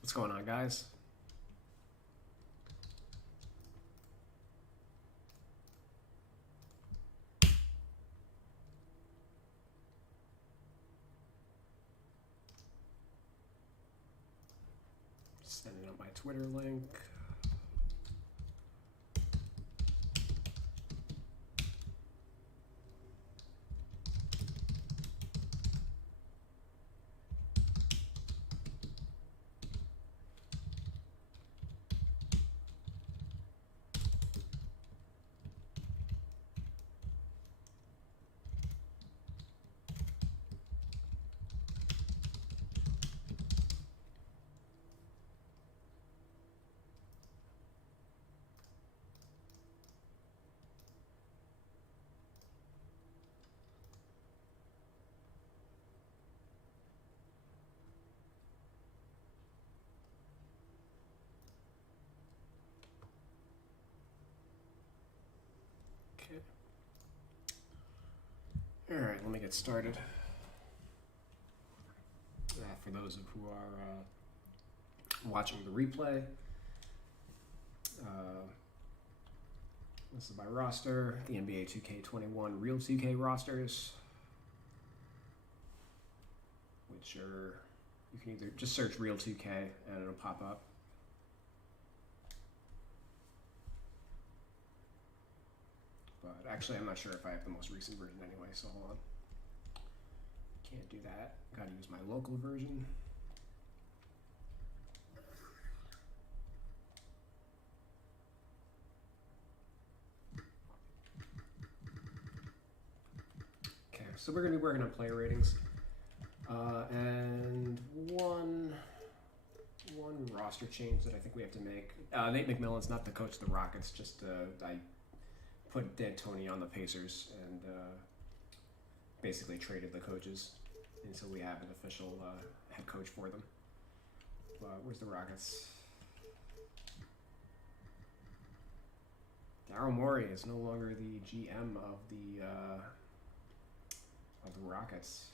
What's going on, guys? Sending out my Twitter link. Okay. All right, let me get started. For those of who are watching the replay, this is my roster, the NBA 2K21 Real 2K rosters, which are, you can either just search Real 2K and it'll pop up. But actually, I'm not sure if I have the most recent version anyway, so hold on. Can't do that. Gotta use my local version. Okay, so we're gonna be working on player ratings. And one roster change that I think we have to make. Nate McMillan's not the coach of the Rockets, just I put D'Antoni on the Pacers and basically traded the coaches until we have an official head coach for them. Where's the Rockets? Daryl Morey is no longer the GM of the Rockets.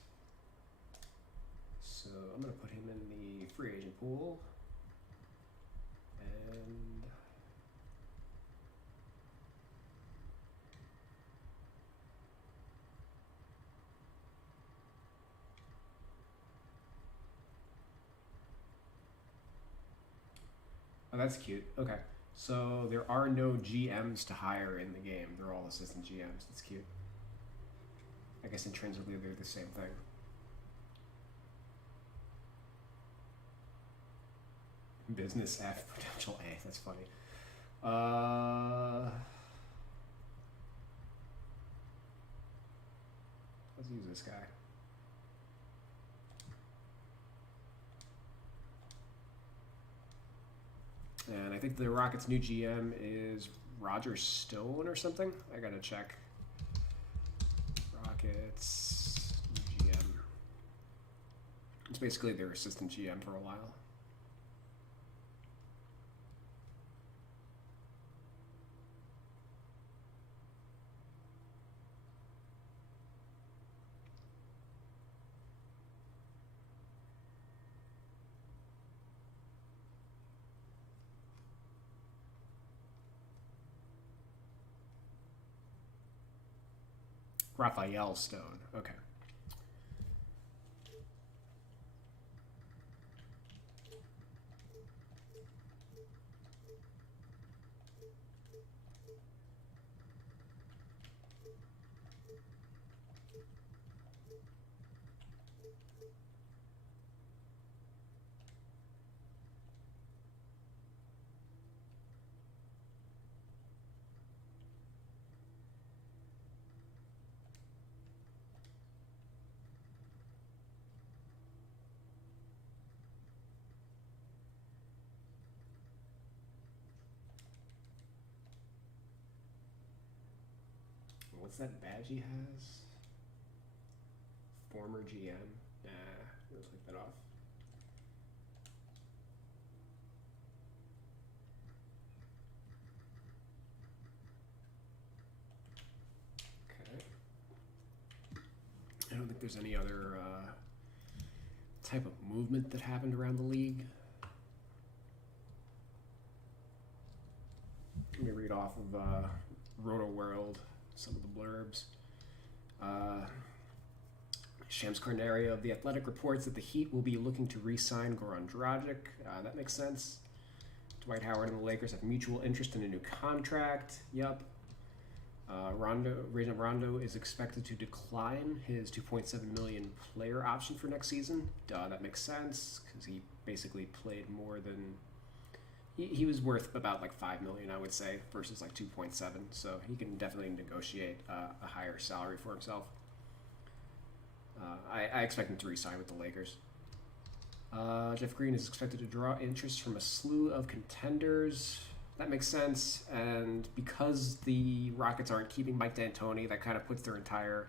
So I'm going to put him in the free agent pool. And oh, that's cute. Okay. So there are no GMs to hire in the game. They're all assistant GMs. That's cute. I guess intrinsically they're the same thing. Business F, potential A. That's funny. Let's use this guy. And I think the Rockets' new GM is Roger Stone or something. I gotta check. Rockets new GM. It's basically their assistant GM for a while. Raphael Stone. Okay. What's that badge he has? Former GM. Nah, we'll take that off. Okay. I don't think there's any other type of movement that happened around the league. Let me read off of Roto World some of the blurbs. Shams Carnaria of The Athletic reports that the Heat will be looking to re-sign Goran Dragic. That makes sense. Dwight Howard and the Lakers have mutual interest in a new contract. Yep. Rajon Rondo is expected to decline his $2.7 million player option for next season. That makes sense because he basically played more than he was worth about like $5 million, I would say, versus like 2.7. So he can definitely negotiate a higher salary for himself. I expect him to re-sign with the Lakers. Jeff Green is expected to draw interest from a slew of contenders. That makes sense. And because the Rockets aren't keeping Mike D'Antoni, that kind of puts their entire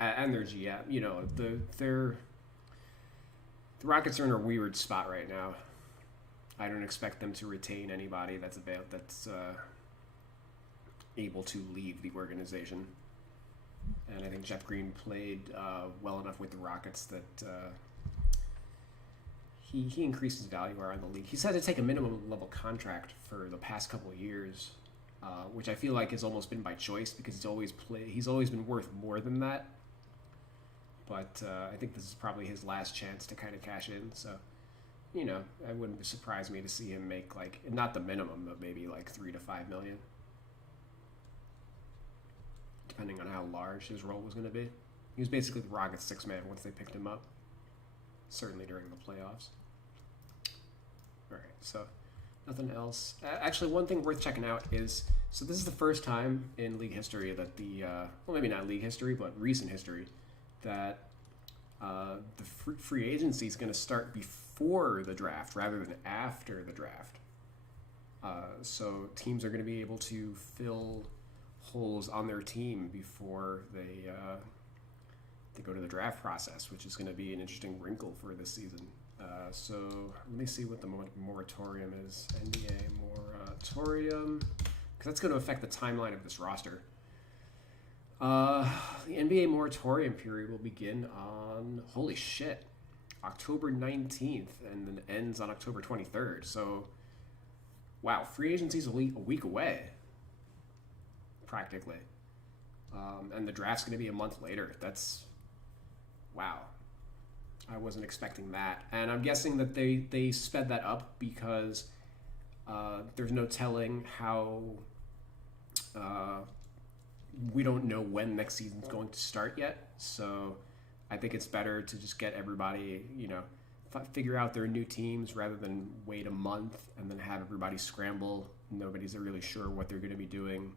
and their GM, you know, the Rockets are in a weird spot right now. I don't expect them to retain anybody that's able to leave the organization. And I think Jeff Green played well enough with the Rockets that he increased his value around the league. He's had to take a minimum level contract for the past couple of years, which I feel like has almost been by choice because he's always been worth more than that. But I think this is probably his last chance to kind of cash in. So, you know, it wouldn't surprise me to see him make like not the minimum, but maybe like $3 to $5 million, depending on how large his role was going to be. He was basically the Rockets' sixth man once they picked him up, certainly during the playoffs. All right, so nothing else. Actually, one thing worth checking out is, so this is the first time in league history that well, maybe not league history, but recent history, that the free agency is going to start before the draft rather than after the draft. So teams are going to be able to fill holes on their team before they go to the draft process, which is going to be an interesting wrinkle for this season. So let me see what the moratorium is. NBA moratorium, because that's going to affect the timeline of this roster. The NBA moratorium period will begin on, holy shit, October 19th and then ends on October 23rd. So, wow, free agency is a week away, practically. And the draft's going to be a month later. That's, wow. I wasn't expecting that. And I'm guessing that they sped that up because there's no telling how... we don't know when next season's going to start yet, so I think it's better to just get everybody, you know, figure out their new teams rather than wait a month and then have everybody scramble. Nobody's really sure what they're going to be doing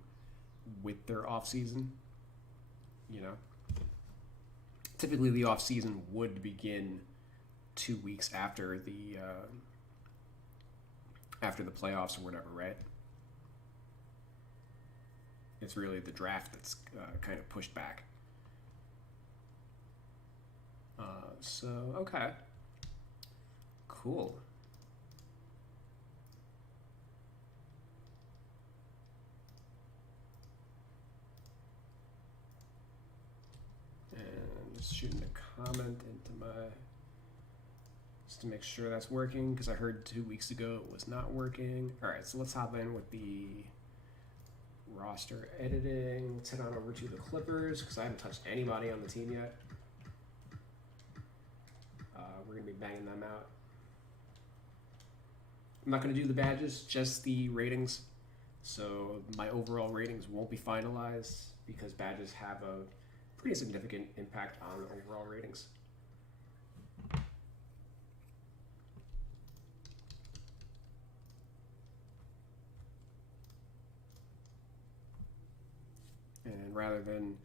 with their off season. You know, typically the off season would begin 2 weeks after the playoffs or whatever, right? It's really the draft that's kind of pushed back. So, okay. Cool. And just shooting a comment into my... just to make sure that's working, because I heard 2 weeks ago it was not working. All right, so let's hop in with the roster editing. Let's head on over to the Clippers because I haven't touched anybody on the team yet. We're going to be banging them out. I'm not going to do the badges, just the ratings. So my overall ratings won't be finalized because badges have a pretty significant impact on overall ratings. And rather than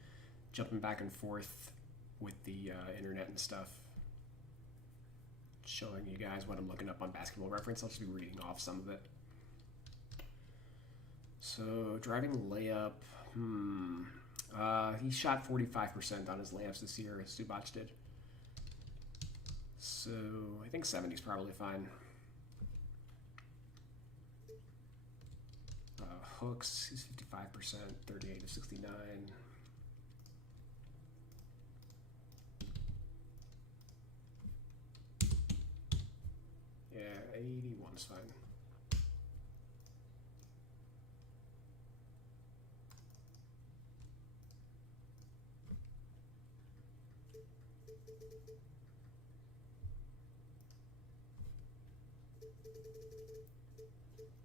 jumping back and forth with the internet and stuff, showing you guys what I'm looking up on Basketball Reference, I'll just be reading off some of it. So, driving layup. He shot 45% on his layups this year, as Zubac did. So, I think 70 is probably fine. Hooks, he's 55%, 38 to 69. Yeah, 81 is fine.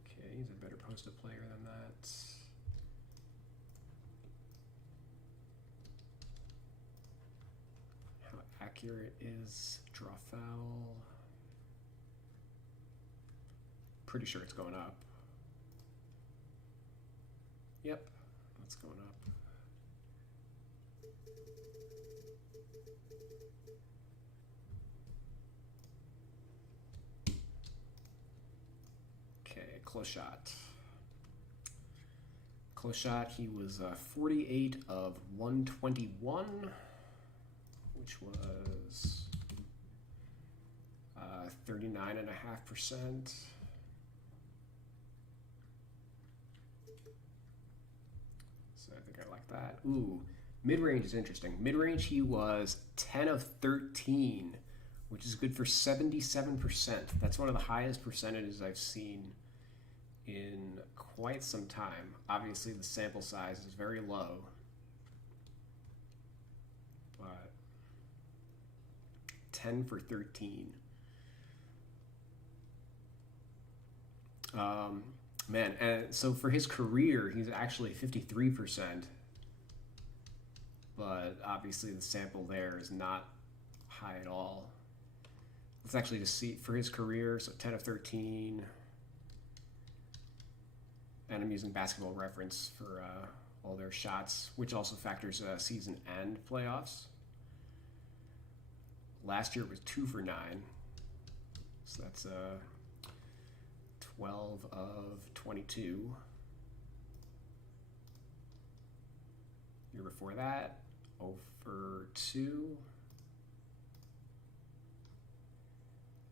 Okay, he's a better posted player than that. How accurate is draw foul? Pretty sure it's going up. Yep, it's going up. Okay, close shot. Close shot, he was 48 of 121, which was 39.5%. So I think I like that. Ooh, mid-range is interesting. Mid-range, he was 10 of 13, which is good for 77%. That's one of the highest percentages I've seen in quite some time. Obviously, the sample size is very low, but 10 for 13. Man, and so for his career, he's actually 53%, but obviously the sample there is not high at all. Let's actually just see for his career, so 10 of 13. And I'm using Basketball Reference for all their shots, which also factors season and playoffs. Last year it was 2 for 9. So that's 12 of 22. Year before that, 0 for 2.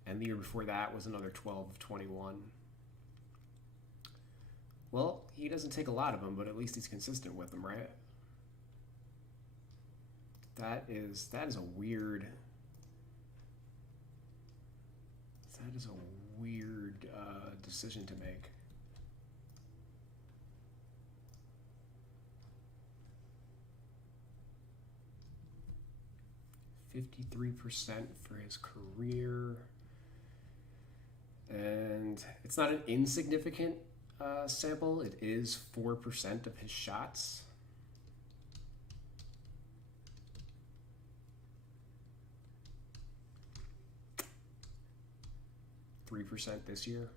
And the year before that was another 12 of 21. Well, he doesn't take a lot of them, but at least he's consistent with them, right? That is a weird decision to make. %53 for his career, and it's not an insignificant sample. It is 4% of his shots. %3 this year.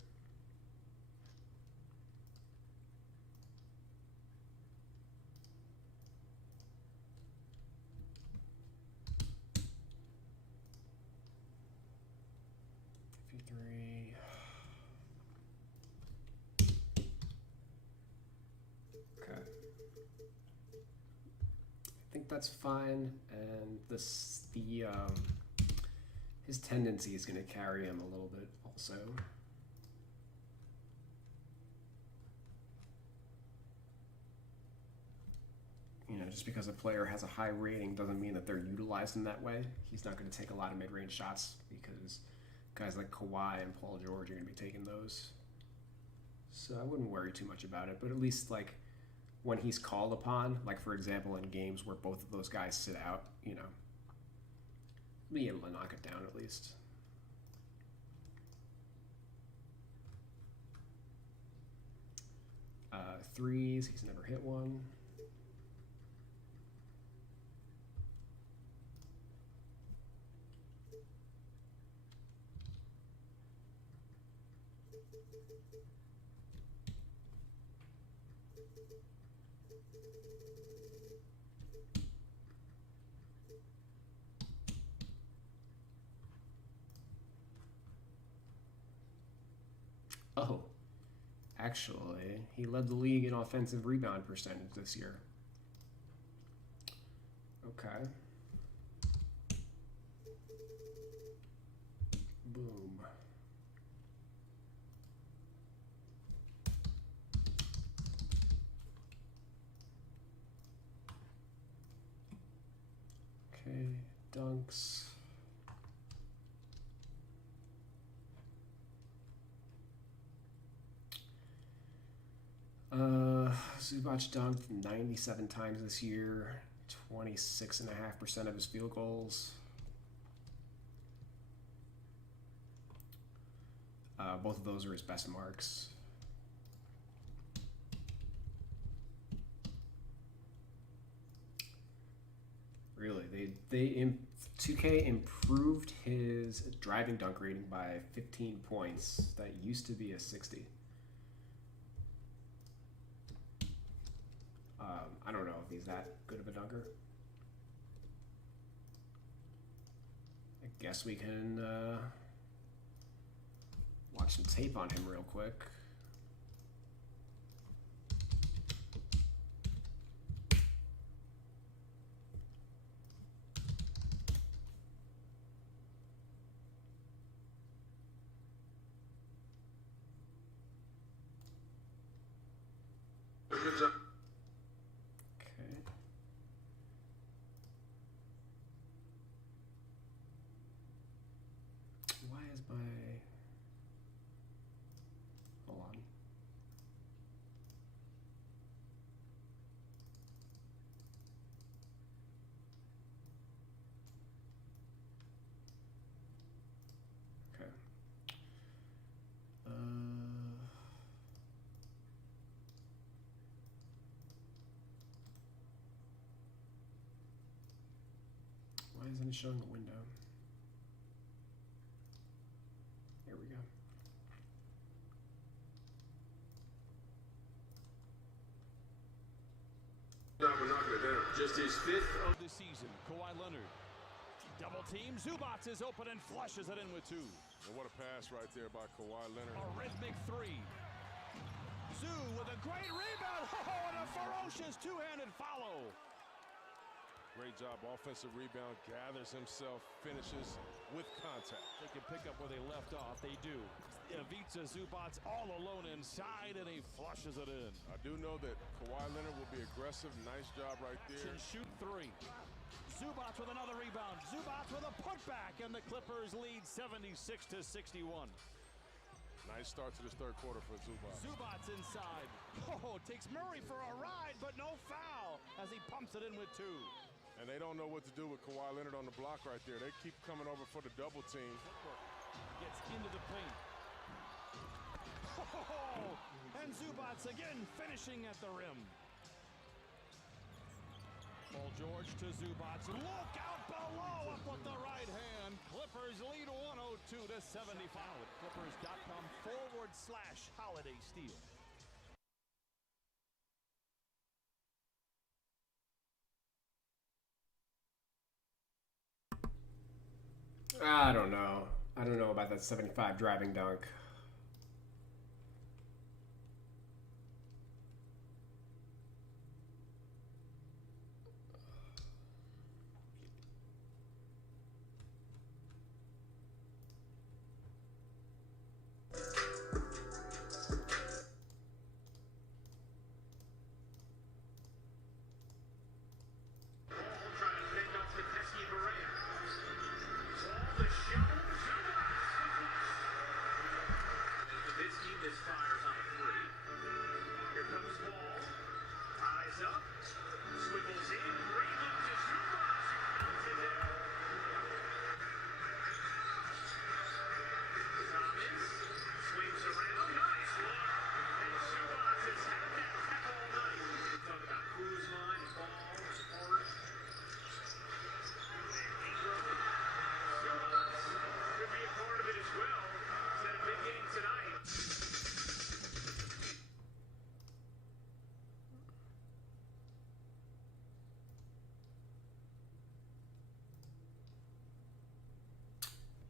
That's fine, and his tendency is going to carry him a little bit also. You know, just because a player has a high rating doesn't mean that they're utilized in that way. He's not going to take a lot of mid-range shots because guys like Kawhi and Paul George are going to be taking those. So I wouldn't worry too much about it, but at least like when he's called upon, like for example in games where both of those guys sit out, you know, be able to knock it down at least. Threes, he's never hit one. Oh, actually, he led the league in offensive rebound percentage this year. Okay. Boom. Okay, dunks. Zubac dunked 97 times this year, 26.5% of his field goals. Both of those are his best marks. Really, 2K improved his driving dunk rating by 15 points. That used to be a 60. I don't know if he's that good of a dunker. I guess we can watch some tape on him real quick. Why isn't it showing the window? Here we go. Just his 5th of the season. Kawhi Leonard. Double team. Zubac is open and flushes it in with 2. And what a pass right there by Kawhi Leonard. A rhythmic 3. Zoo with a great rebound. Oh, and a ferocious two-handed follow. Great job. Offensive rebound. Gathers himself. Finishes with contact. They can pick up where they left off. They do. Ivica Zubac all alone inside, and he flushes it in. I do know that Kawhi Leonard will be aggressive. Nice job right there. Shoot 3. Zubac with another rebound. Zubac with a putback, and the Clippers lead 76-61. Nice start to this third quarter for Zubac. Zubac inside. Oh, takes Murray for a ride, but no foul as he pumps it in with 2. And they don't know what to do with Kawhi Leonard on the block right there. They keep coming over for the double team. Gets into the paint. Oh, and Zubac again finishing at the rim. Paul George to Zubac. Look out below, up with the right hand. Clippers lead 102-75 with Clippers.com/Holiday Steal. I don't know. I don't know about that 75 driving dunk.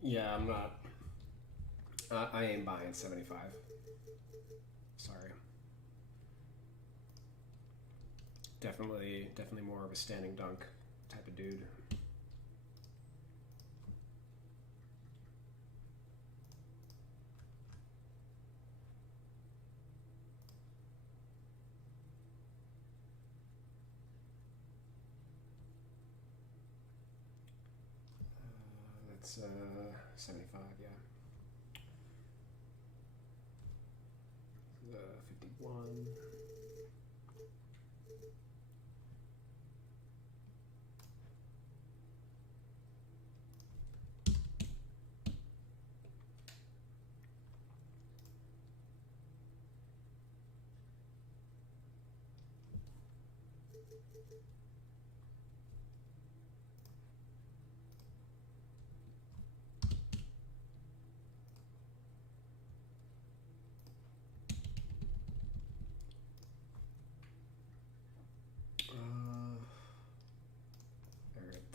Yeah, I'm not. I ain't buying 75. Sorry. Definitely more of a standing dunk type of dude. That's 75, yeah. 51.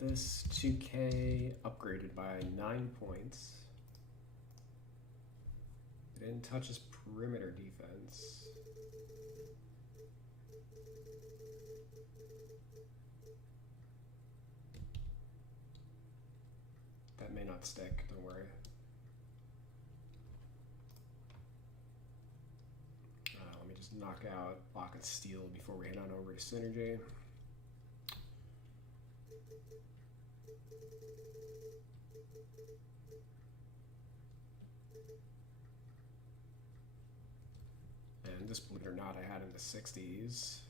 This 2K upgraded by 9 points. It didn't touch his perimeter defense. That may not stick, don't worry. Let me just knock out Lock and Steel before we head on over to Synergy. And this, believe it or not, I had in the 60s.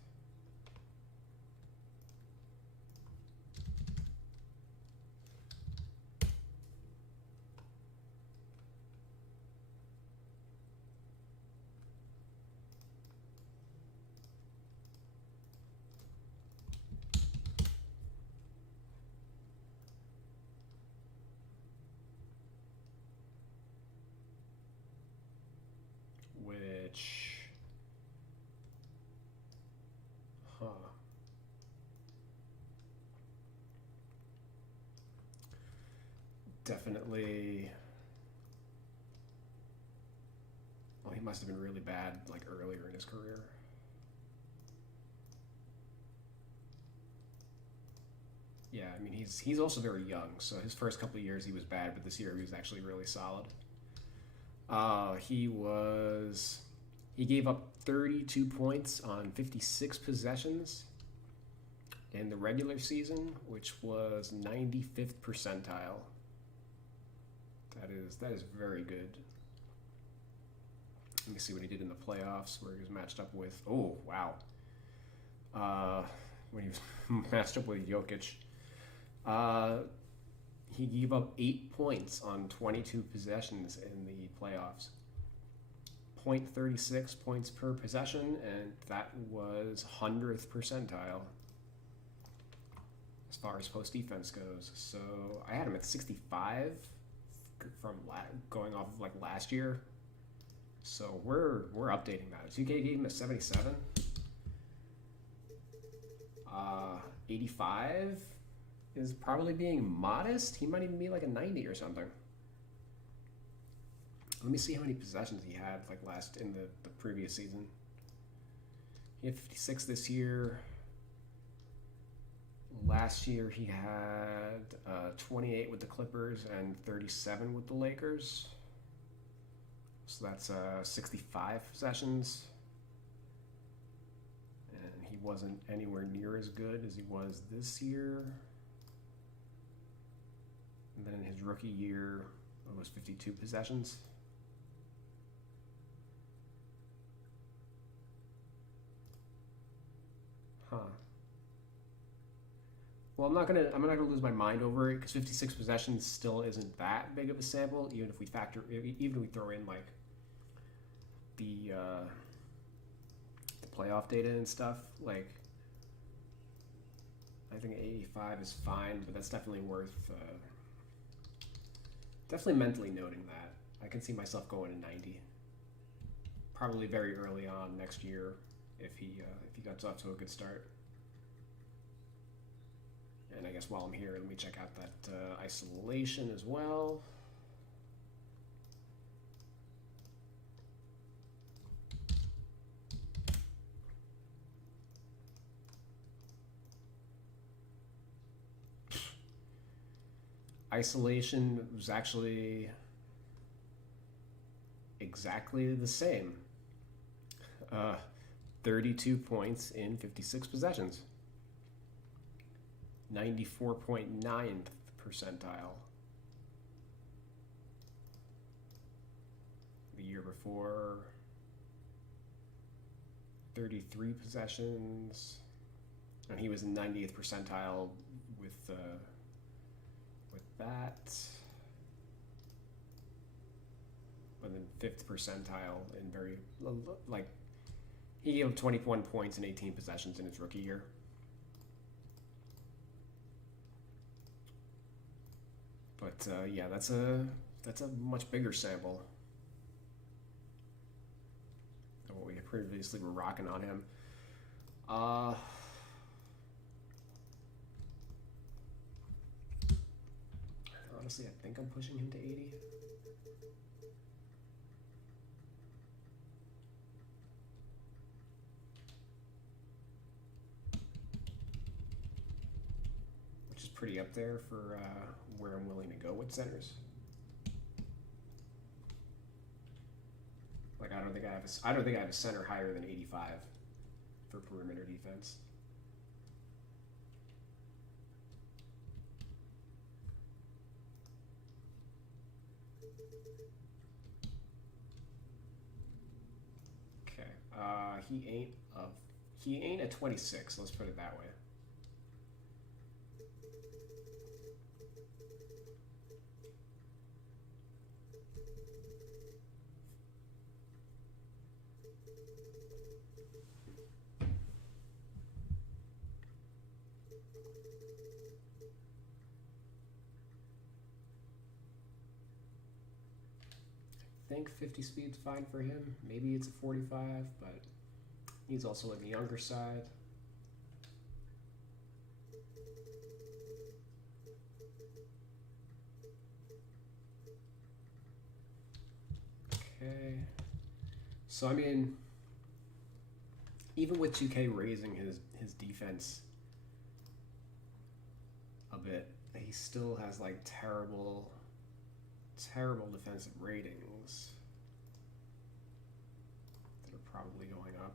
Which, definitely, well, he must have been really bad like earlier in his career. Yeah, I mean, he's also very young, so his first couple of years he was bad, but this year he was actually really solid. He gave up 32 points on 56 possessions in the regular season, which was 95th percentile. That is very good. Let me see what he did in the playoffs, where he was matched up with. Oh wow! When he was matched up with Jokic, he gave up 8 points on 22 possessions in the playoffs. 0.36 points per possession, and that was 100th percentile as far as post defense goes. So I had him at 65 from going off of like last year. So we're updating that. 2K gave him a 77. 85 is probably being modest. He might even be like a 90 or something. Let me see how many possessions he had like in the previous season. He had 56 this year. Last year he had 28 with the Clippers and 37 with the Lakers. So that's 65 possessions. And he wasn't anywhere near as good as he was this year. And then in his rookie year, it was 52 possessions. Well, I'm not gonna lose my mind over it because 56 possessions still isn't that big of a sample, even if we throw in like the playoff data and stuff. Like, I think 85 is fine, but that's definitely worth definitely mentally noting that. I can see myself going to 90, probably very early on next year if he gets off to a good start. And I guess while I'm here, let me check out that isolation as well. Isolation was actually exactly the same. 32 points in 56 possessions. 94.9th percentile. The year before, 33 possessions, and he was in 90th percentile with that. But then 5th percentile in very, like, he gave 21 points in 18 possessions in his rookie year. But yeah, that's a much bigger sample than what we previously were rocking on him. Honestly, I think I'm pushing him to 80. Which is pretty up there for where I'm willing to go with centers. Like I don't think I have a center higher than 85 for perimeter defense. Okay. He ain't a 26. Let's put it that way. I think 50 speed's fine for him. Maybe it's a 45, but he's also on the younger side. Okay. So I mean, even with 2K raising his defense a bit, he still has like terrible defensive ratings that are probably going up.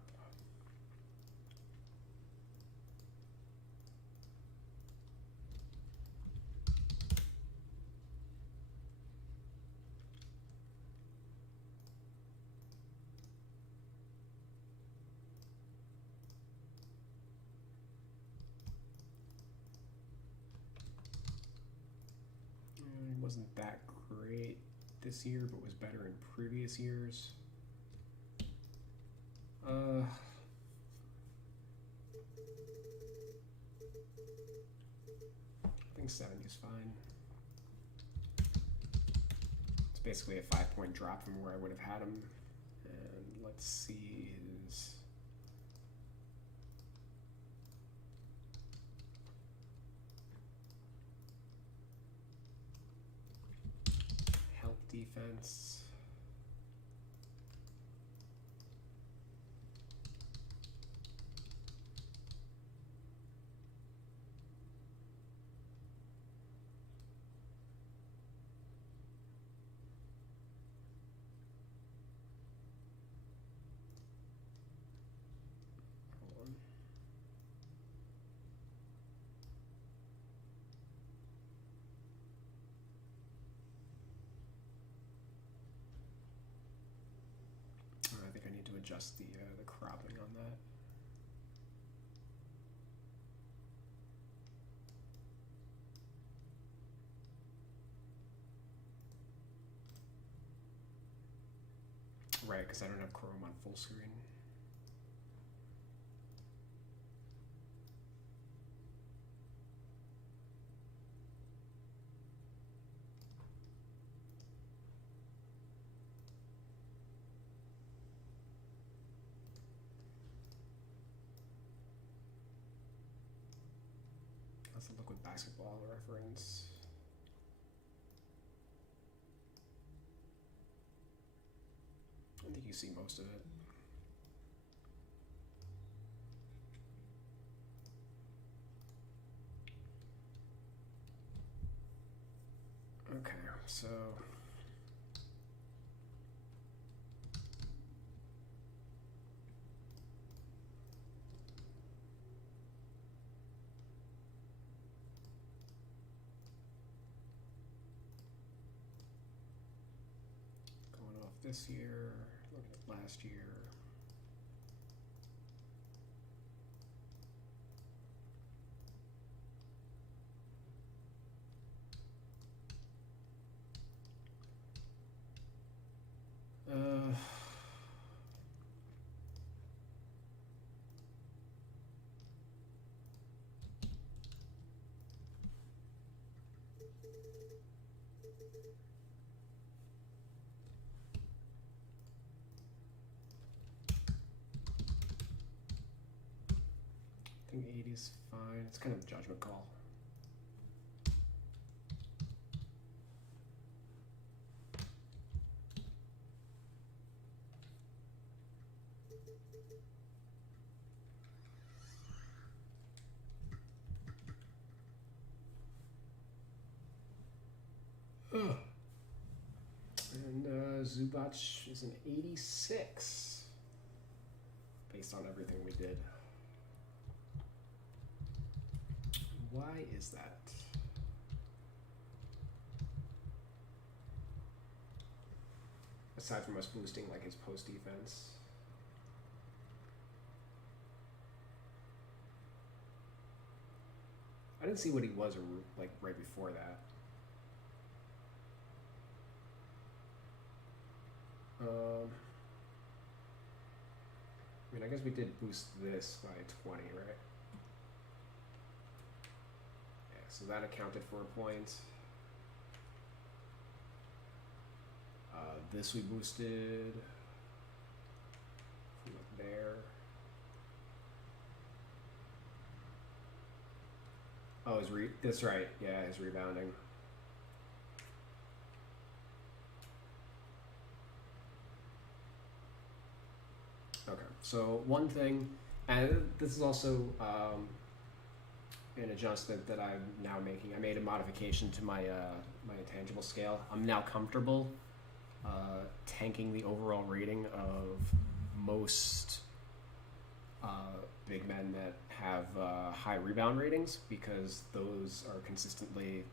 It wasn't that great this year, but was better in previous years. I think 70 is fine. It's basically a 5-point drop from where I would have had him. And let's see his help defense. I think I need to adjust the cropping on that. Right, because I don't have Chrome on full screen. Let's look with Basketball Reference. I think you see most of it. Okay, so going off this year, looking at last year. I think 80 is fine. It's kind of a judgment call. Ugh. And Zubac is an 86 based on everything we did. Why is that? Aside from us boosting like his post defense. I didn't see what he was like right before that. I mean, I guess we did boost this by 20, right? Yeah, so that accounted for a point. This we boosted. From up there. Oh, that's right. Yeah, his rebounding. Okay, so one thing, and this is also an adjustment that I'm now making. I made a modification to my my intangible scale. I'm now comfortable tanking the overall rating of most big men that have high rebound ratings, because those are consistently,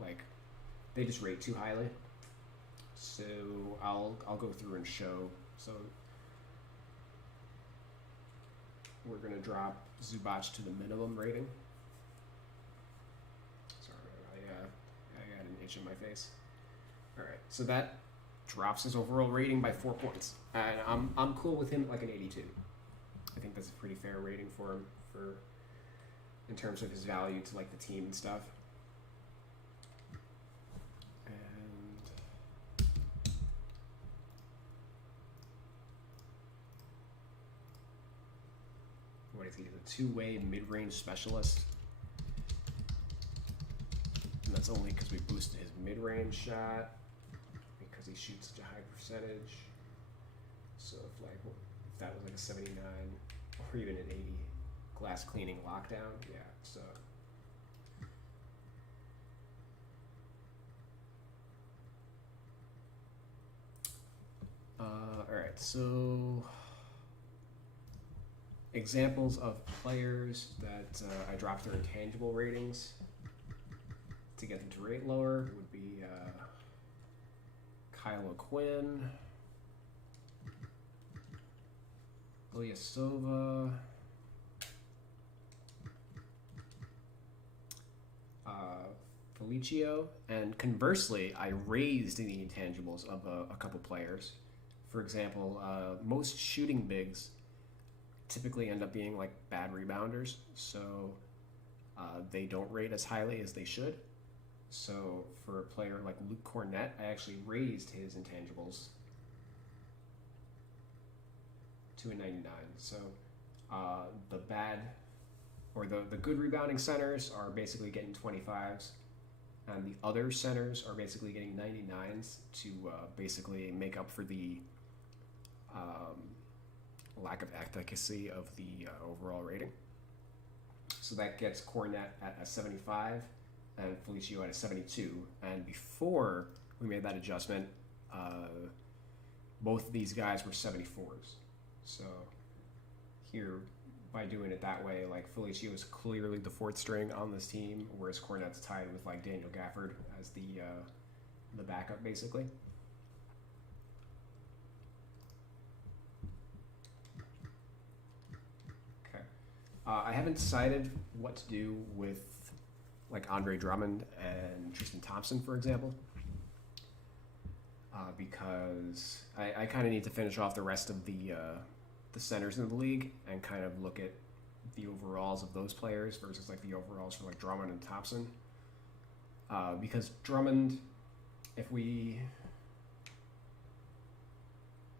like, they just rate too highly. So I'll go through and show. So we're gonna drop Zubac to the minimum rating. Sorry, I got an itch in my face. All right, so that drops his overall rating by 4 points, and I'm cool with him at like an 82. I think that's a pretty fair rating for him, in terms of his value to like the team and stuff. And what is he? The two-way mid-range specialist, and that's only because we boosted his mid-range shot, because he shoots such a high percentage. So if that was like a 79 or even an 80 glass cleaning lockdown, yeah. So all right. So examples of players that I dropped their intangible ratings to get them to rate lower would be Kyle O'Quinn, Ilyasova, Felicio, and conversely, I raised the intangibles of a couple players. For example, most shooting bigs typically end up being like bad rebounders, so they don't rate as highly as they should. So for a player like Luke Cornett, I actually raised his intangibles to a 99. So the bad or the good rebounding centers are basically getting 25s, and the other centers are basically getting 99s to basically make up for the lack of efficacy of the overall rating. So that gets Cornett at a 75 and Felicio at a 72. And before we made that adjustment, both of these guys were 74s. So here, by doing it that way, like, Felicio is clearly the fourth string on this team, whereas Cornett's tied with like Daniel Gafford as the backup, basically. Okay, I haven't decided what to do with like Andre Drummond and Tristan Thompson, for example, because I kind of need to finish off the rest of the centers in the league and kind of look at the overalls of those players versus like the overalls for like Drummond and Thompson, because Drummond if we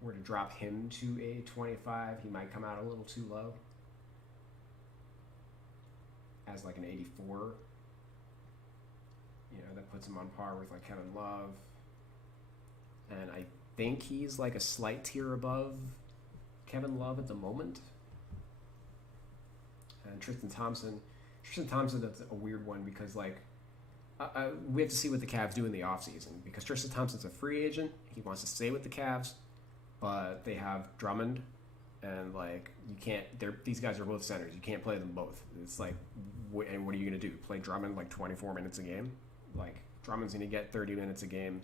were to drop him to a 25, he might come out a little too low as like an 84. You know, that puts him on par with like Kevin Love. And I think he's like a slight tier above Kevin Love at the moment. And Tristan Thompson, that's a weird one because like we have to see what the Cavs do in the offseason because Tristan Thompson's a free agent. He wants to stay with the Cavs, but they have Drummond, and like you can't. These guys are both centers. You can't play them both. It's like, and what are you gonna do? Play Drummond like 24 minutes a game? Like Drummond's gonna get 30 minutes a game,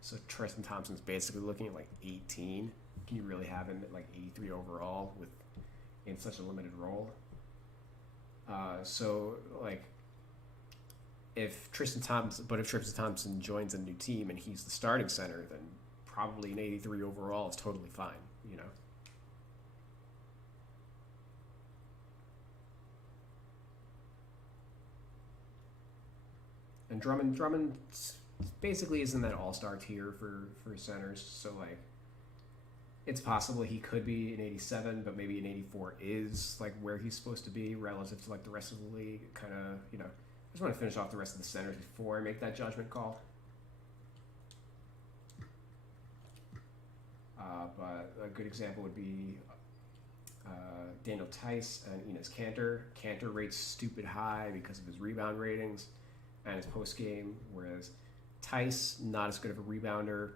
so Tristan Thompson's basically looking at like 18. Can you really have him at like 83 overall with in such a limited role? So like, if Tristan Thompson joins a new team and he's the starting center, then probably an 83 overall is totally fine, you know. And Drummond basically is in that all-star tier for centers, so like it's possible he could be an 87, but maybe an 84 is like where he's supposed to be relative to like the rest of the league. Kind of, you know, I just want to finish off the rest of the centers before I make that judgment call. But a good example would be Daniel Tice and Enes Kanter. Kanter rates stupid high because of his rebound ratings and his post game, whereas Tice not as good of a rebounder.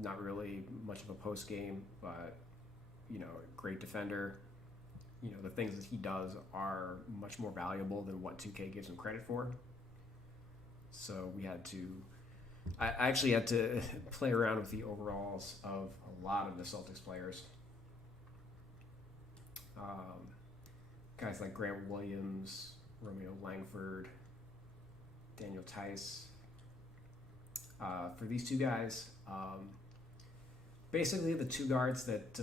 Not really much of a post game, but you know, great defender. You know, the things that he does are much more valuable than what 2K gives him credit for. So I actually had to play around with the overalls of a lot of the Celtics players. Guys like Grant Williams, Romeo Langford, Daniel Tice. For these two guys, basically the two guards that,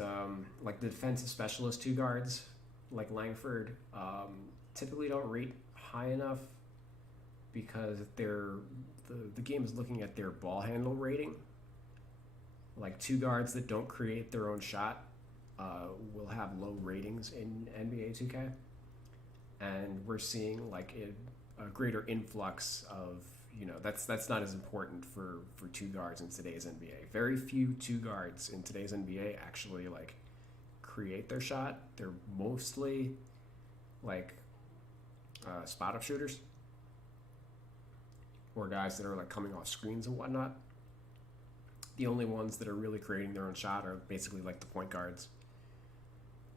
like the defensive specialist two guards, like Langford, typically don't rate high enough because the game is looking at their ball handle rating. Like two guards that don't create their own shot will have low ratings in NBA 2K. And we're seeing like a greater influx of, you know, that's not as important for two guards in today's NBA. Very few two guards in today's NBA actually like create their shot. They're mostly like spot up shooters or guys that are like coming off screens and whatnot. The only ones that are really creating their own shot are basically like the point guards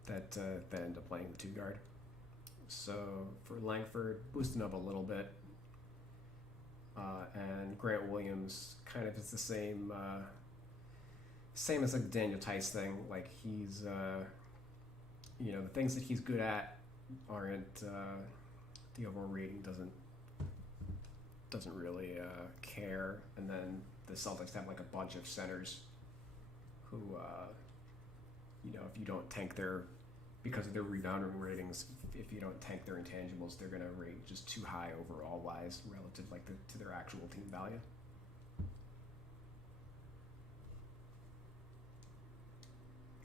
that end up playing the two guard. So for Langford, boosting up a little bit. And Grant Williams kind of is the same as like the Daniel Tice thing. Like he's, you know, the things that he's good at aren't, the overall rating doesn't really care. And then the Celtics have like a bunch of centers who, you know, if you don't tank because of their rebounding ratings, if you don't tank their intangibles, they're going to rate just too high overall wise relative like to their actual team value.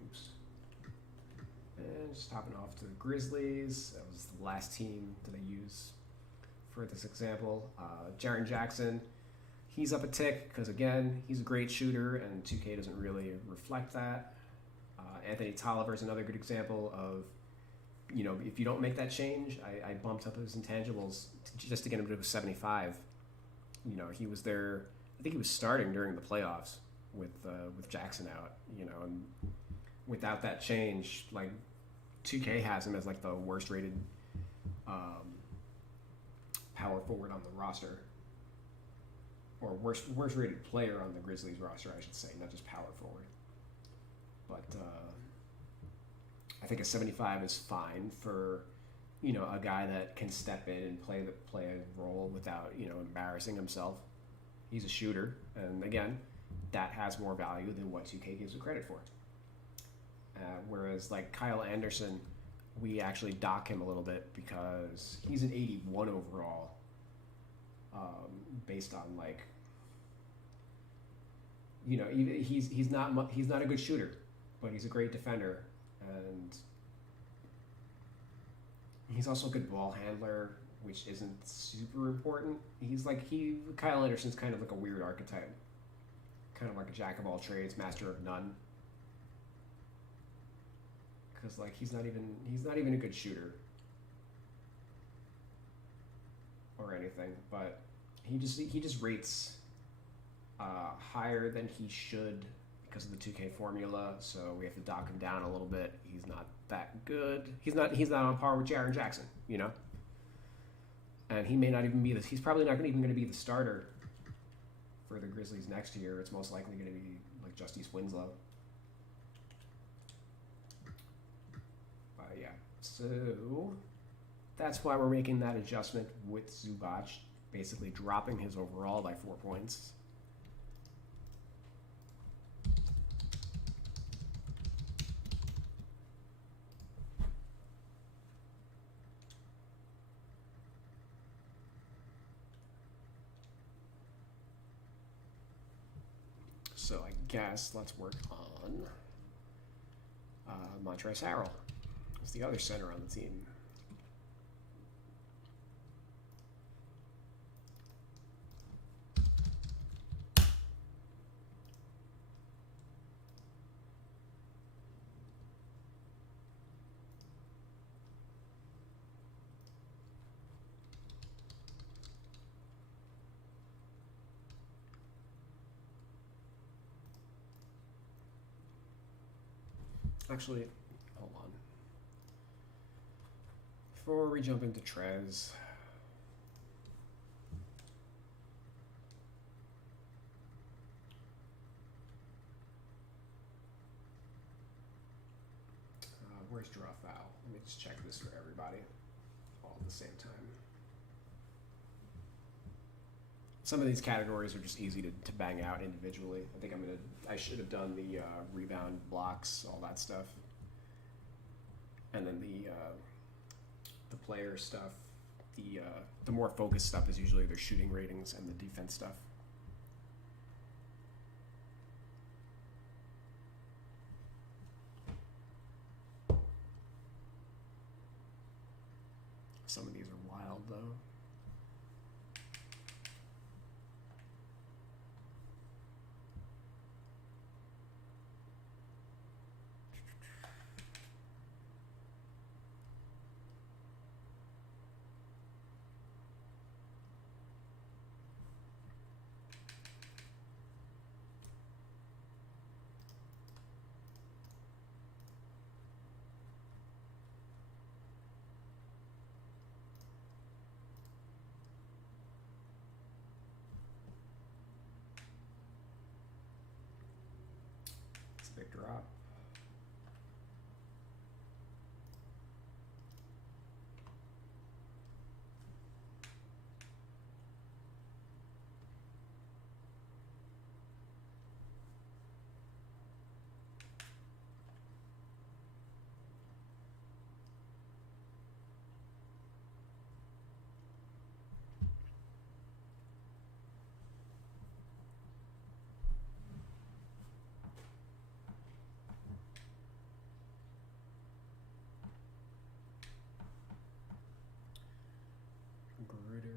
Oops. And just hopping off to the Grizzlies. That was the last team that I used for this example. Jaren Jackson, he's up a tick because, again, he's a great shooter and 2K doesn't really reflect that. Anthony Tolliver is another good example of, you know, if you don't make that change, I bumped up his intangibles just to get him to 75. You know, he was there. I think he was starting during the playoffs with Jackson out. You know, and without that change, like 2K has him as like the worst rated power forward on the roster, or worst rated player on the Grizzlies roster, I should say, not just power forward. But I think a 75 is fine for, you know, a guy that can step in and play a role without, you know, embarrassing himself. He's a shooter, and again, that has more value than what 2K gives him credit for. Whereas like Kyle Anderson, we actually dock him a little bit because he's an 81 overall, based on like you know, he's not a good shooter, but he's a great defender, and he's also a good ball handler, which isn't super important. Kyle Anderson's kind of like a weird archetype, kind of like a jack of all trades, master of none. Because like he's not even a good shooter or anything, but he just rates higher than he should because of the 2K formula. So we have to dock him down a little bit. He's not that good. He's not on par with Jaren Jackson, you know. And he may not even be he's probably not even going to be the starter for the Grizzlies next year. It's most likely going to be like Justice Winslow. Yeah, so that's why we're making that adjustment with Zubac, basically dropping his overall by 4 points. So I guess let's work on Montrezl Harrell. It's the other center on the team. Actually, hold on. Before we jump into Trez, where's draw foul? Let me just check this for everybody all at the same time. Some of these categories are just easy to bang out individually. I think I should have done the rebound, blocks, all that stuff, and then the player stuff. The more focused stuff is usually their shooting ratings and the defense stuff. Some of these are wild though. Big drop. Gritter.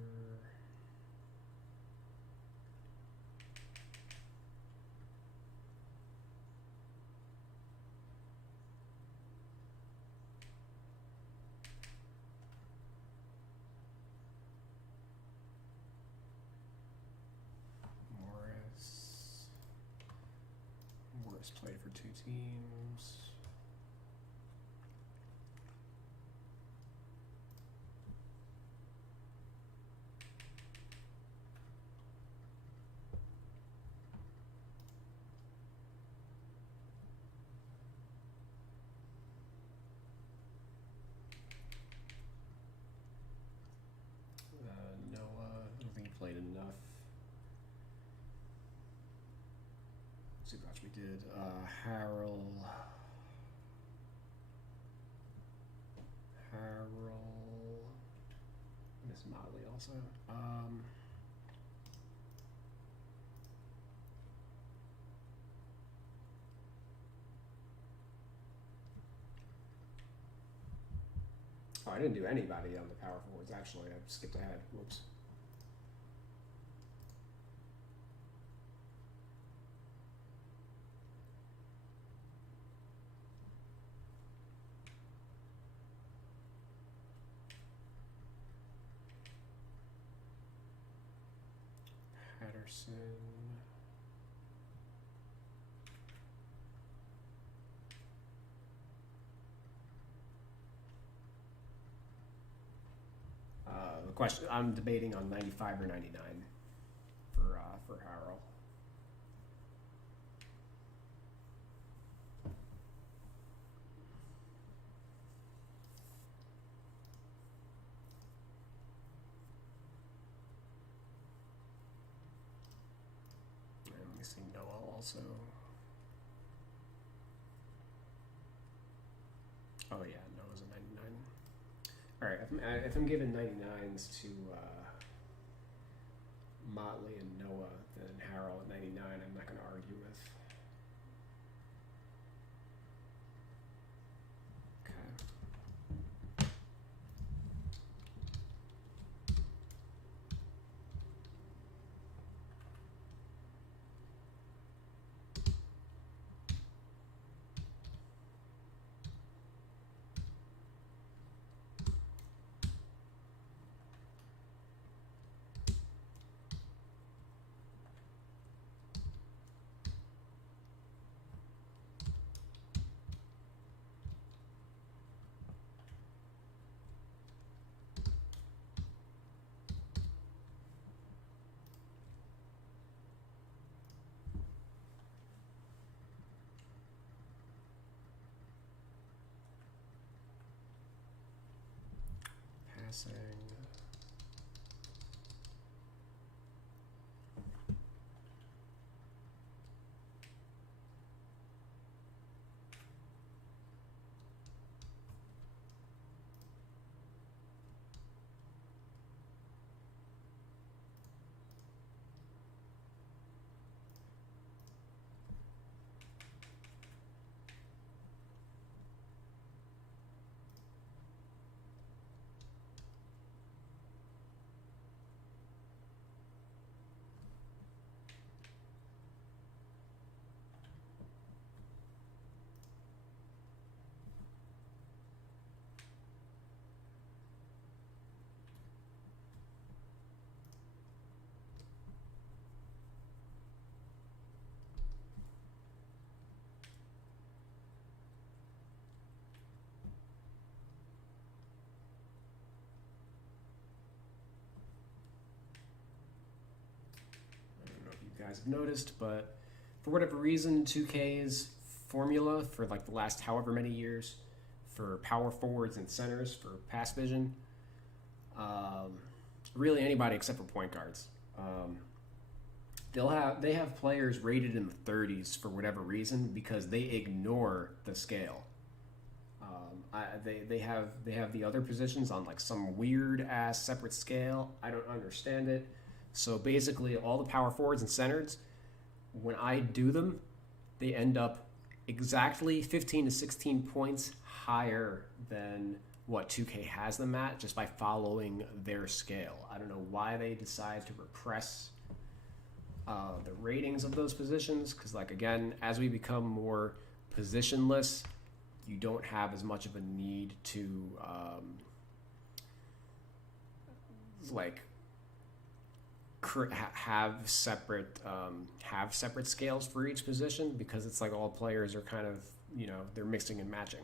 Morris played for 2 teams. Noah, I don't think he played enough. Zubac we did. Harrell, Miss Motley also. Oh, I didn't do anybody on the power forwards, actually. I skipped ahead. Whoops. Patterson. The question, I'm debating on 95 or 99 for Harrell. And let me see Noah also. Oh yeah, Noah's a 99. All right, if I'm giving 99s to Motley and Noah, then Harrell at 99, I'm not going to argue with. Okay. Passing. Guys have noticed, but for whatever reason, 2K's formula for like the last however many years for power forwards and centers for pass vision, really anybody except for point guards, they have players rated in the 30s for whatever reason because they ignore the scale. They have the other positions on like some weird ass separate scale. I don't understand it. So basically, all the power forwards and centers, when I do them, they end up exactly 15 to 16 points higher than what 2K has them at just by following their scale. I don't know why they decide to repress the ratings of those positions because, like, again, as we become more positionless, you don't have as much of a need to, have separate scales for each position because it's like all players are kind of, they're mixing and matching.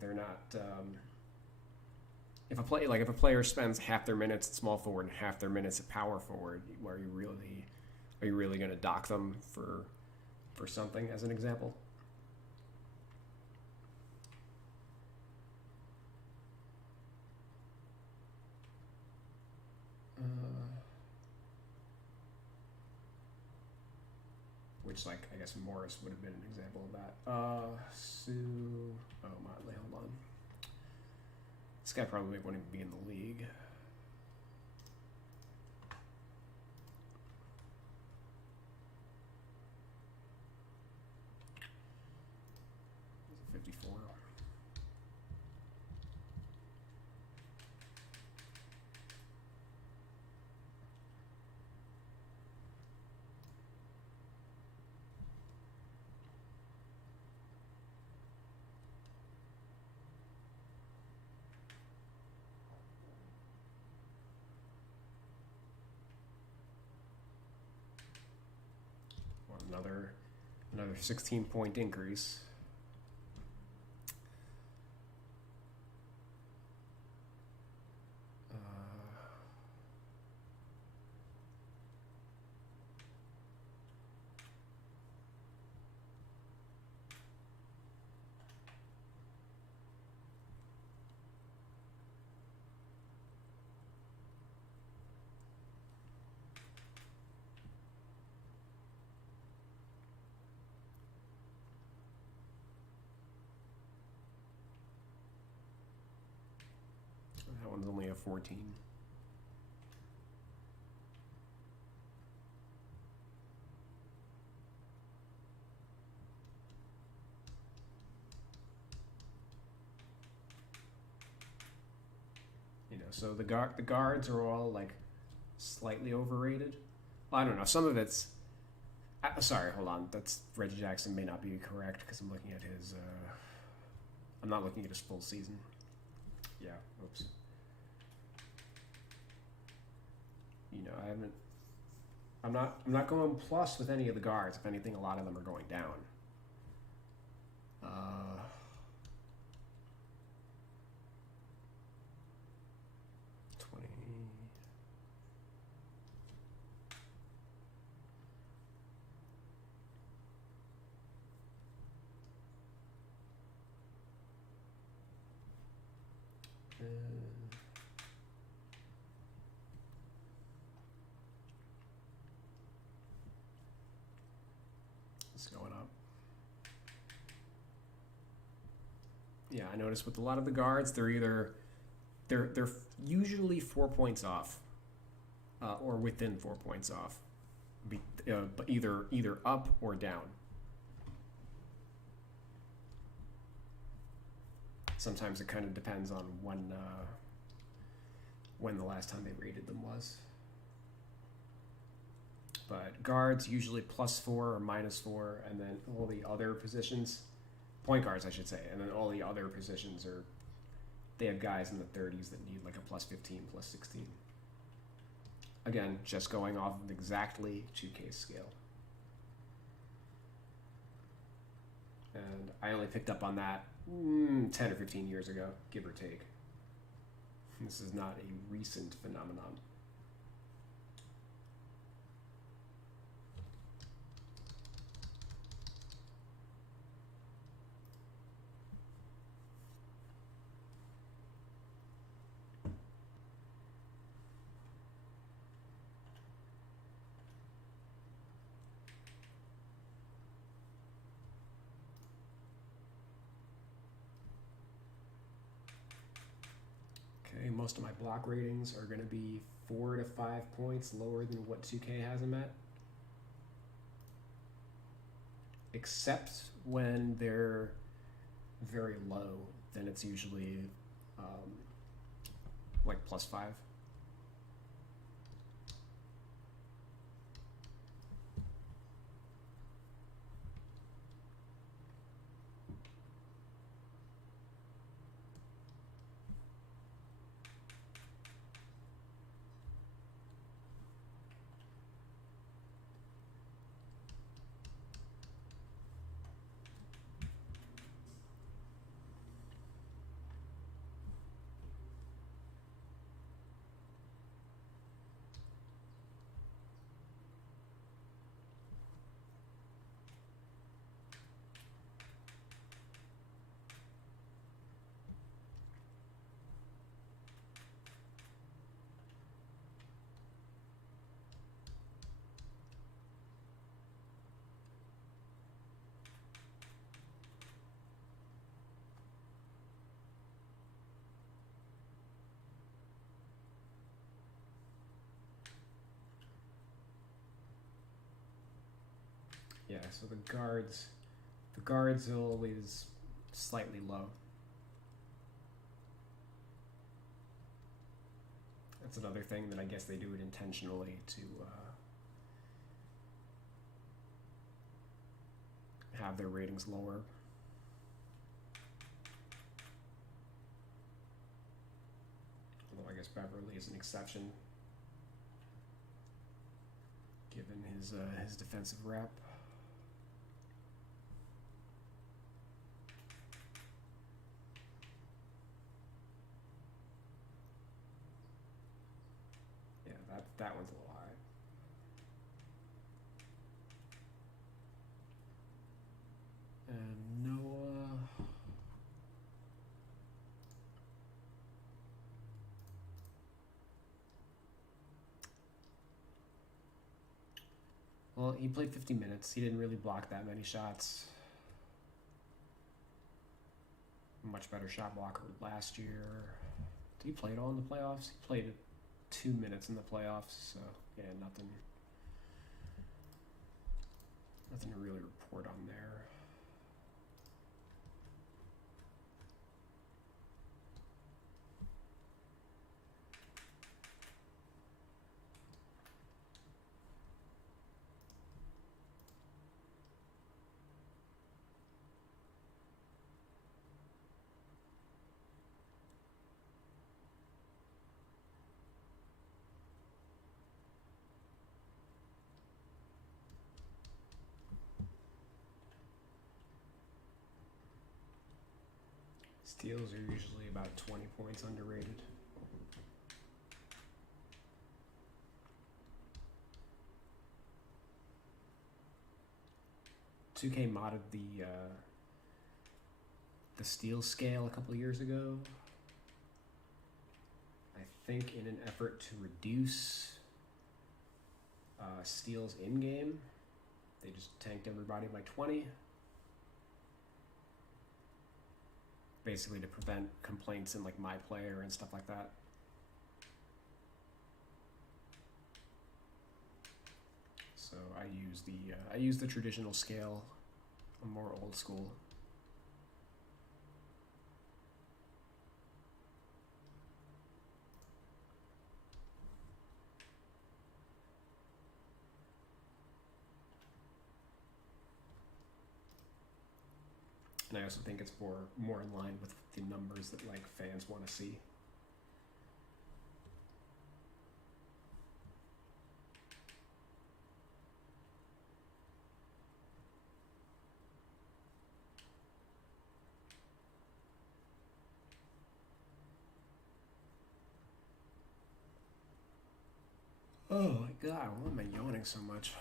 They're not if a player spends half their minutes at small forward and half their minutes at power forward, are you really going to dock them for something as an example? Which, like, I guess Morris would have been an example of that. Motley, hold on. This guy probably won't even be in the league. He's a 54. another 16-point increase. That one's only a 14. So the guards are all like slightly overrated. Well, I don't know. Some of it's. Sorry, hold on. That's Reggie Jackson may not be correct because I'm looking at his. I'm not looking at his full season. Yeah. Oops. I haven't. I'm not going plus with any of the guards. If anything, a lot of them are going down. 20. It's going up. Yeah, I noticed with a lot of the guards, they're usually 4 points off, or within 4 points off, but either up or down. Sometimes it kind of depends on when the last time they rated them was. But guards usually +4 or -4, and then all the other positions, point guards I should say, and then all the other positions they have guys in the 30s that need like a +15, +16. Again, just going off of exactly 2K scale. And I only picked up on that 10 or 15 years ago, give or take. This is not a recent phenomenon. Most of my block ratings are going to be 4 to 5 points lower than what 2K has them at. Except when they're very low, then it's usually like +5. Yeah, so the guards are always slightly low. That's another thing that I guess they do it intentionally to have their ratings lower. Although I guess Beverly is an exception, given his defensive rep. Well, he played 50 minutes. He didn't really block that many shots. Much better shot blocker last year. Did he play it all in the playoffs? He played 2 minutes in the playoffs, so yeah, nothing to really report on there. Steals are usually about 20 points underrated. 2K modded the steal scale a couple of years ago. I think in an effort to reduce steals in game, they just tanked everybody by 20. Basically to prevent complaints in like my player and stuff like that. So I use the traditional scale. I'm more old school. And I also think it's more in line with the numbers that like fans want to see. Oh my god, why am I yawning so much?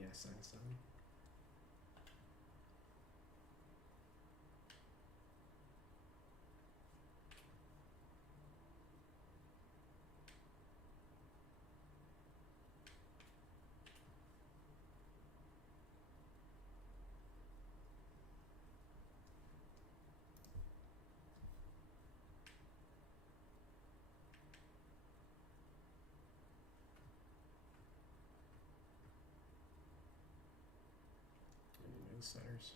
Yes, I'm sorry. Centers.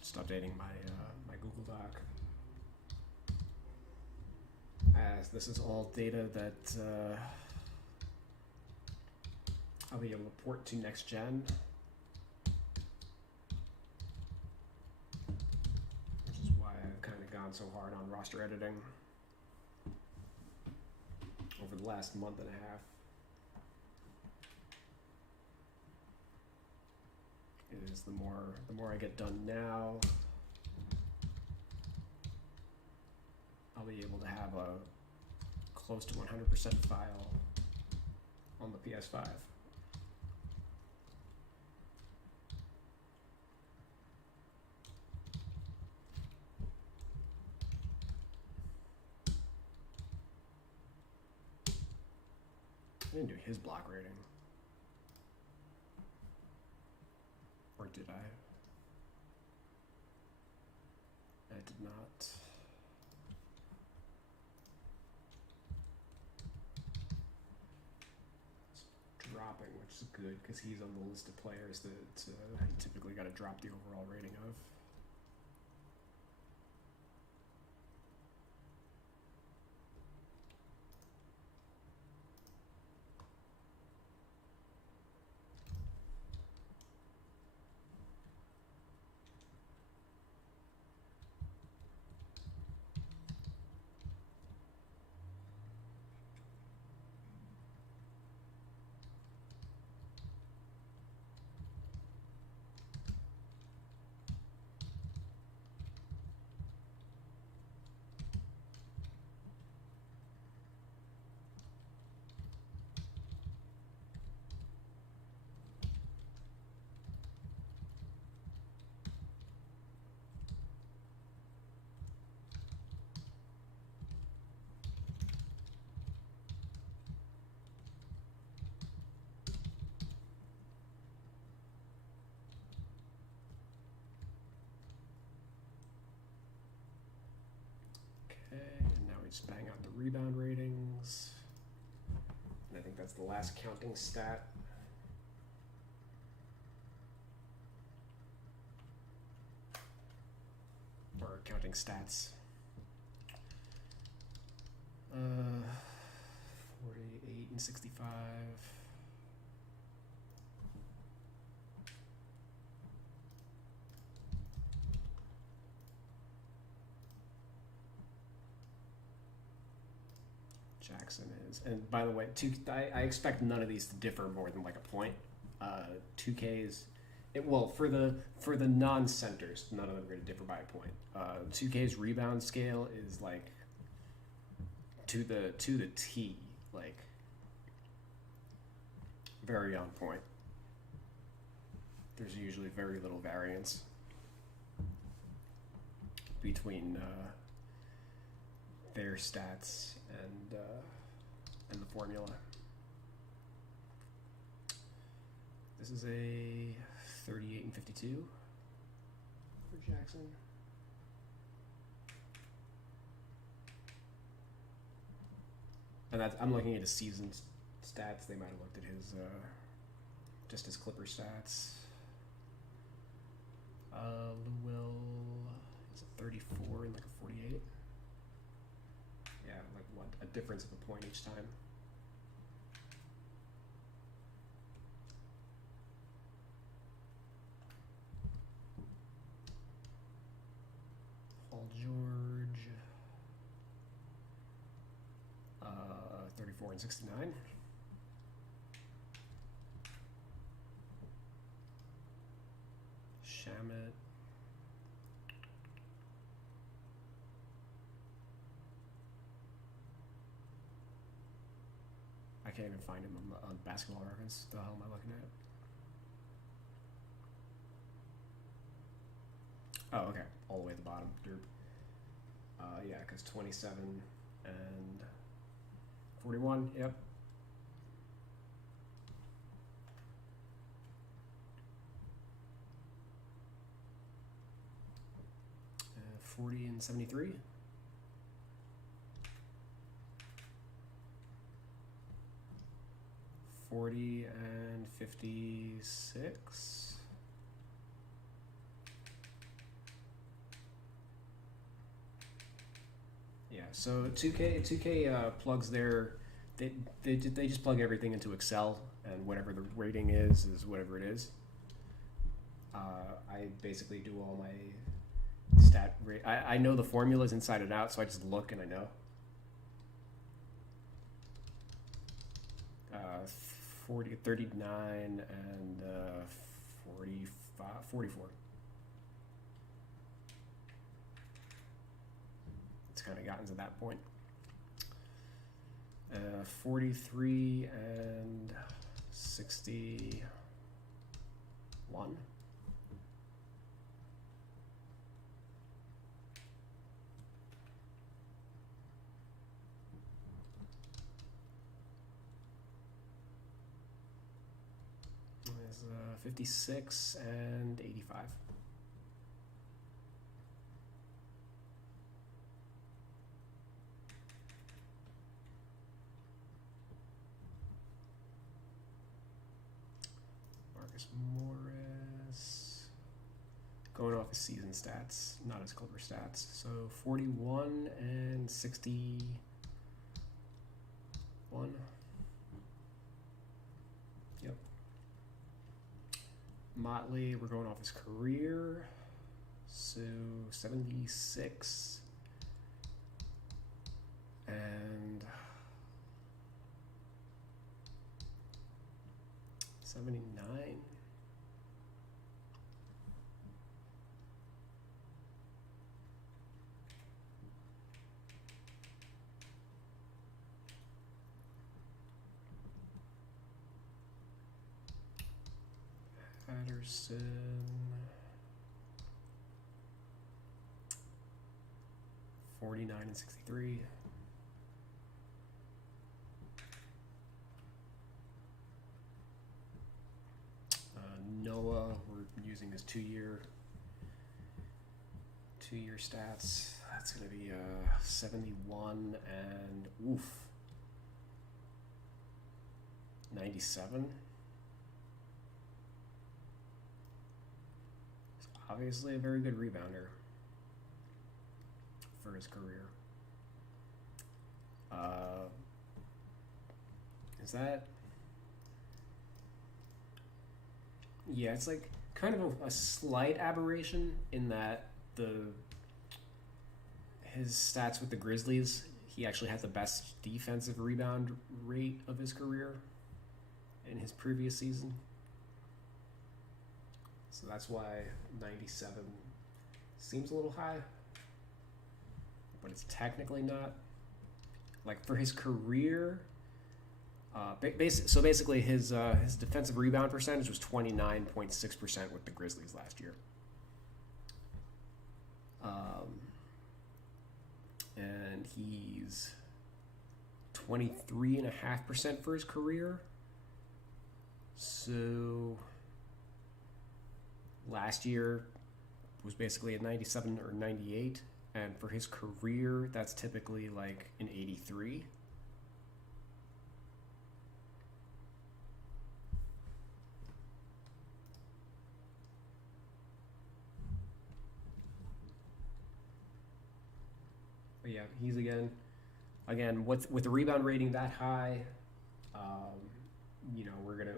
Just updating my my Google Doc. guys, this is all data that I'll be able to report to next gen. Which is why I've kind of gone so hard on roster editing over the last month and a half. Is the more I get done now, I'll be able to have a close to 100% file on the PS5. I didn't do his block rating. Or did I? I did not. It's dropping, which is good because he's on the list of players that you typically got to drop the overall rating of. And now we just bang out the rebound ratings. And I think that's the last counting stat. Or counting stats. 48 and 65. Jackson is, and by the way, I expect none of these to differ more than like a point. 2Ks, for the non-centers, none of them are going to differ by a point. 2K's rebound scale is like to the T, like very on point. There's usually very little variance between their stats and the formula. This is a 38 and 52 for Jackson. And I'm looking at his season stats. They might have looked at his just his Clipper stats. Lou Will is a 34 and like a 48. Yeah, like what, a difference of a point each time. Paul George, 34 and 69. Shamet. I can't even find him on Basketball Reference. The hell am I looking at? Oh, okay. All the way at the bottom. Derp. Yeah, because 27 and 41. Yep. 40 and 73. $40 and 56. Yeah, So 2K plugs their they just plug everything into Excel, and whatever the rating is whatever it is. I basically do all my stat rate. I know the formulas inside and out, so I just look and I know. 39 and 44. It's kind of gotten to that point. 43 and 61. There's 56 and 85. Marcus Morris, going off his season stats, not his Clipper stats. So 41 and 61. Yep. Motley, we're going off his career. So 76 and 79. Patterson, 49 and 63. Noah, we're using his two-year stats. That's going to be 71 and 97. He's obviously a very good rebounder for his career. Is that? Yeah, it's like kind of a slight aberration in that his stats with the Grizzlies, he actually had the best defensive rebound rate of his career in his previous season. So that's why 97 seems a little high, but it's technically not. Like for his career, so basically his defensive rebound percentage was 29.6% with the Grizzlies last year. And he's 23.5% for his career. So last year was basically a 97 or 98. And for his career, that's typically like an 83. But yeah, he's again with the rebound rating that high,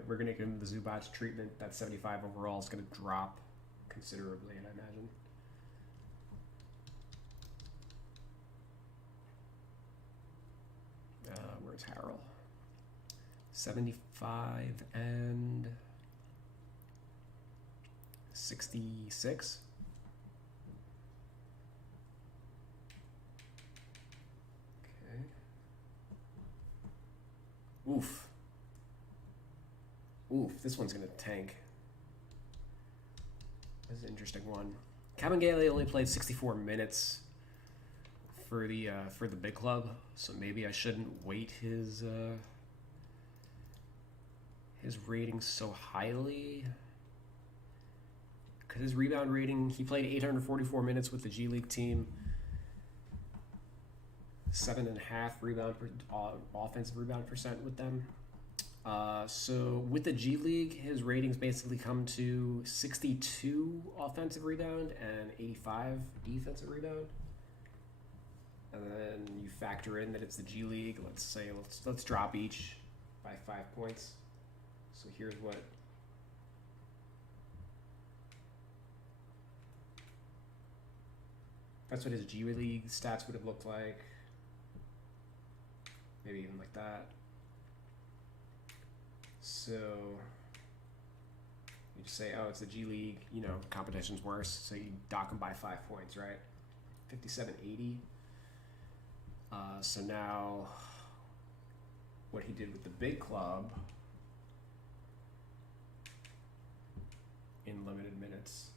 we're gonna give him the Zubac treatment. That 75 overall is gonna drop considerably, I imagine. Where's Harrell? 75 and 66. Oof, this one's going to tank. This is an interesting one. Kabengele only played 64 minutes for the big club, so maybe I shouldn't weight his rating so highly. Because his rebound rating, he played 844 minutes with the G League team. 7.5 offensive rebound percent with them. So with the G League, his ratings basically come to 62 offensive rebound and 85 defensive rebound. and then you factor in that it's the G League. Let's drop each by 5 points. So here's what. That's what his G League stats would have looked like. Maybe even like that. So you just say, oh, it's the G League, competition's worse. So you dock him by 5 points, right? 57.80. So now what he did with the big club in limited minutes.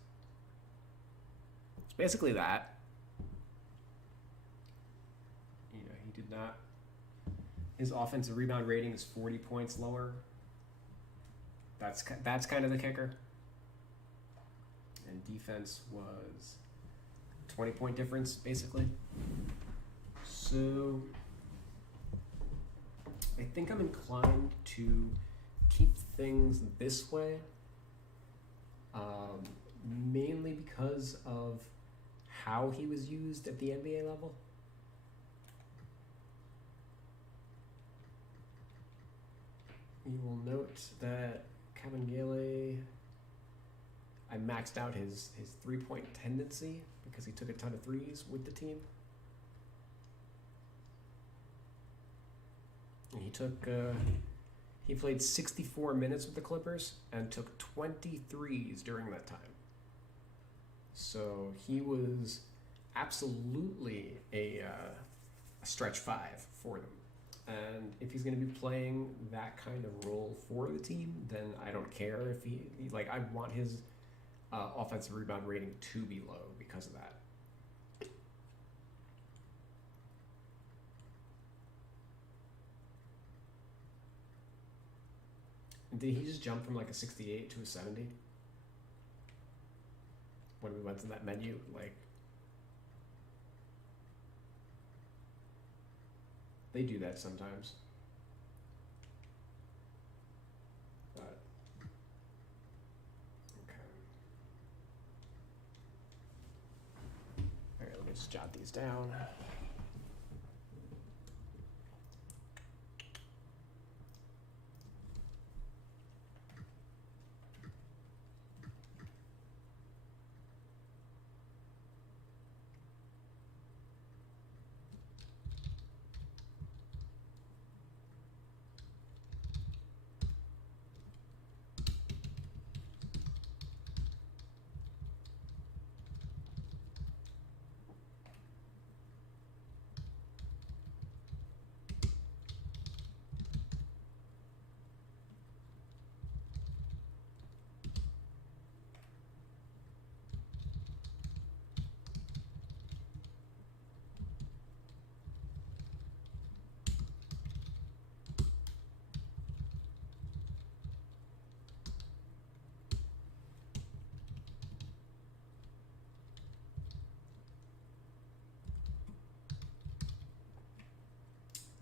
It's basically that. He did not. His offensive rebound rating is 40 points lower. That's kind of the kicker. And defense was 20-point difference, basically. So I think I'm inclined to keep things this way, mainly because of how he was used at the NBA level. You will note that Kabengele, I maxed out his 3-point tendency because he took a ton of threes with the team. And he played 64 minutes with the Clippers and took 20 threes during that time. So he was absolutely a stretch five for them. And if he's going to be playing that kind of role for the team, then I don't care if I want his offensive rebound rating to be low because of that. Did he just jump from like a 68 to a 70? When we went to that menu, they do that sometimes. But okay. All right, let me just jot these down.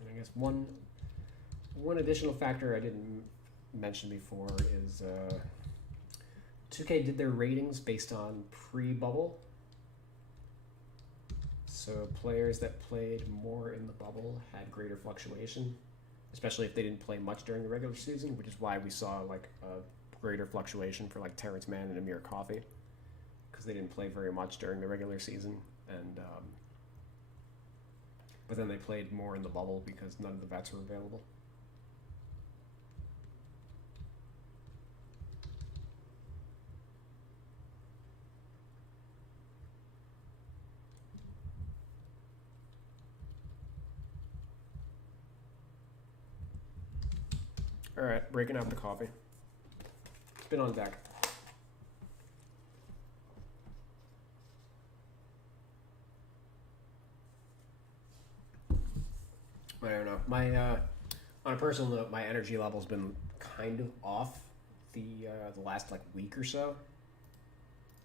I guess one additional factor I didn't mention before is 2K did their ratings based on pre-bubble. So players that played more in the bubble had greater fluctuation, especially if they didn't play much during the regular season, which is why we saw a greater fluctuation for Terrence Mann and Amir Coffey, because they didn't play very much during the regular season, and but then they played more in the bubble because none of the vets were available. All right, breaking out the coffee. It's been on deck. I don't know. On a personal note, my energy level's been kind of off the last week or so.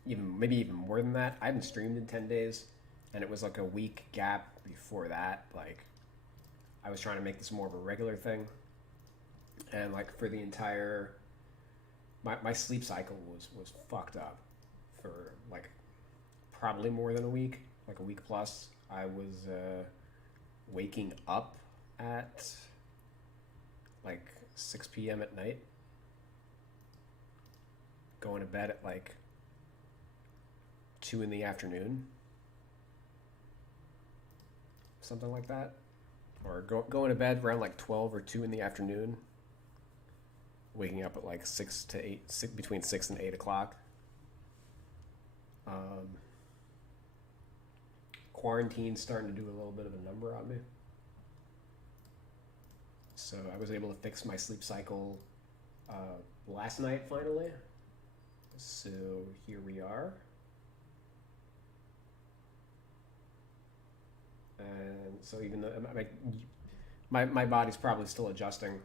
Maybe even more than that. I haven't streamed in 10 days, and it was a week gap before that. I was trying to make this more of a regular thing, and for the entire my sleep cycle was fucked up for probably more than a week, a week plus. I was waking up at like 6 p.m. at night, going to bed at like 2 in the afternoon, something like that, or going to bed around like 12 or 2 in the afternoon, waking up at like 6 to 8, between 6 and 8 o'clock. Quarantine's starting to do a little bit of a number on me. So I was able to fix my sleep cycle last night finally. So here we are. And so even though my body's probably still adjusting,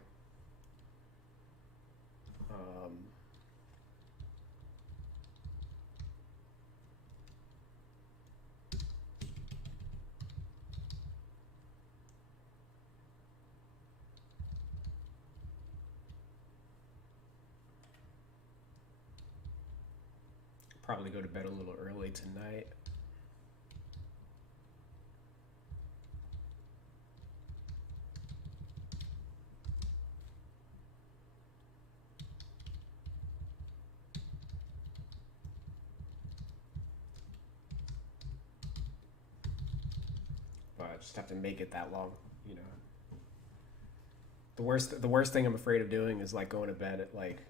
probably go to bed a little early tonight. But I just have to make it that long, you know. The worst thing I'm afraid of doing is like going to bed at like,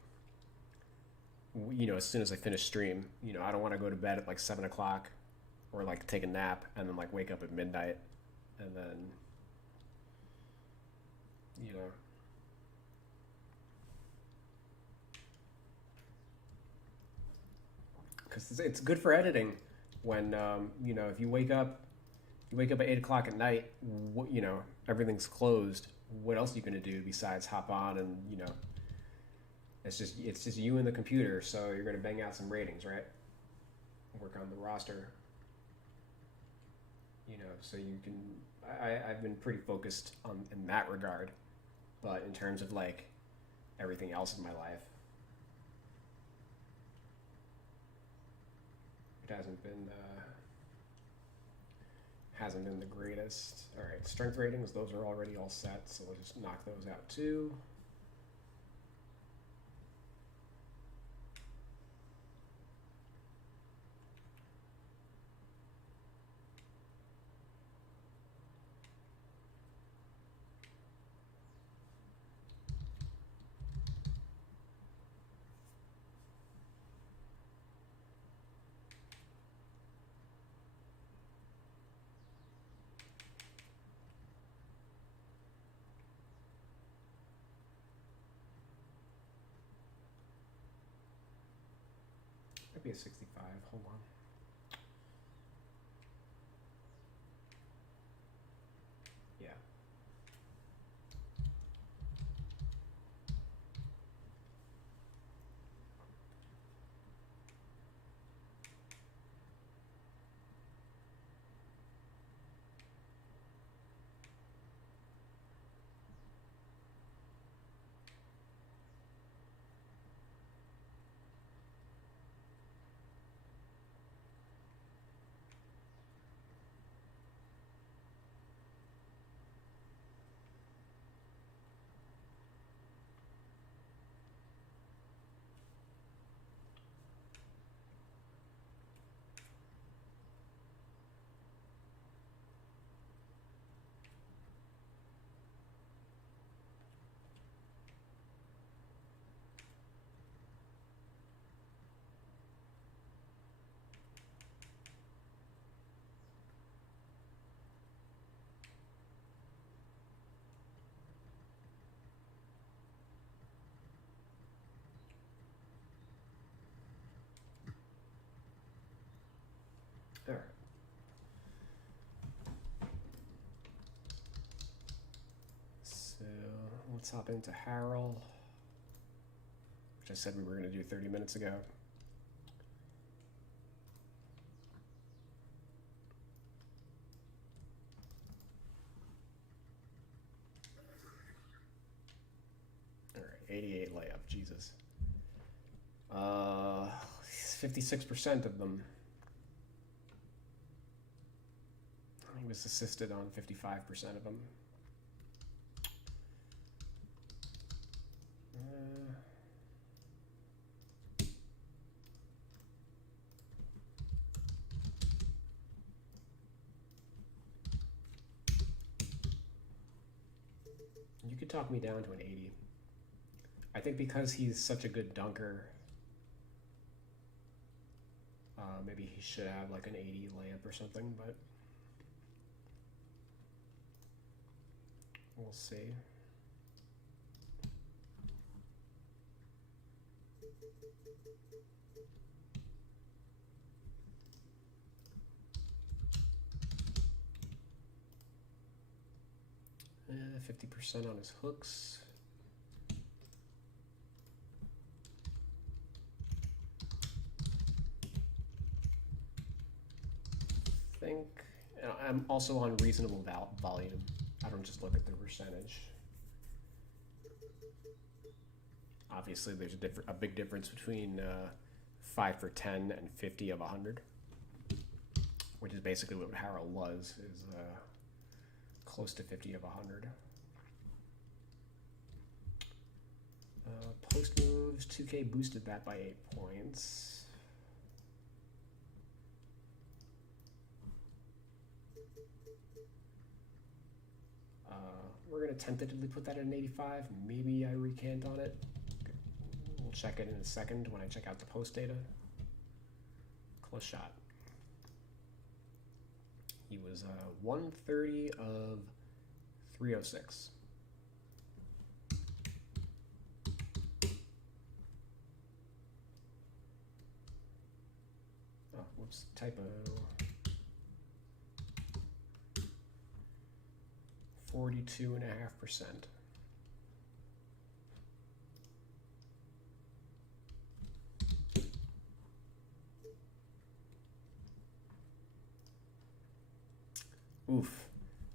you know, as soon as I finish stream, you know, I don't want to go to bed at like 7 o'clock or like take a nap and then like wake up at midnight and then, you know. Because it's good for editing when, you know, if you wake up at 8 o'clock at night, you know, everything's closed. What else are you going to do besides hop on and, you know, it's just you and the computer, so you're going to bang out some ratings, right? Work on the roster. You know, so you can... I've been pretty focused on in that regard. But in terms of, like, everything else in my life, it hasn't been the greatest. All right, strength ratings, those are already all set, so we'll just knock those out too. Might be a 65. Hold on. Yeah. All right. So let's hop into Harrell, which I said we were going to do 30 minutes ago. All right, 88 layup, Jesus. 56% of them. just assisted on 55% of them. You could talk me down to an 80. I think because he's such a good dunker, maybe he should have like an 80 layup or something, but we'll see. Uh, 50% on his hooks. I'm also on reasonable volume. I don't just look at the percentage. Obviously, there's a big difference between 5 for 10 and 50 of 100, which is basically what Harold was, is close to 50 of 100. Post moves, 2K boosted that by 8 points. We're going to tentatively put that at an 85. Maybe I recant on it. We'll check it in a second when I check out the post data. Close shot. He was 130 of 306. Oh, whoops, typo. 42.5%. Oof.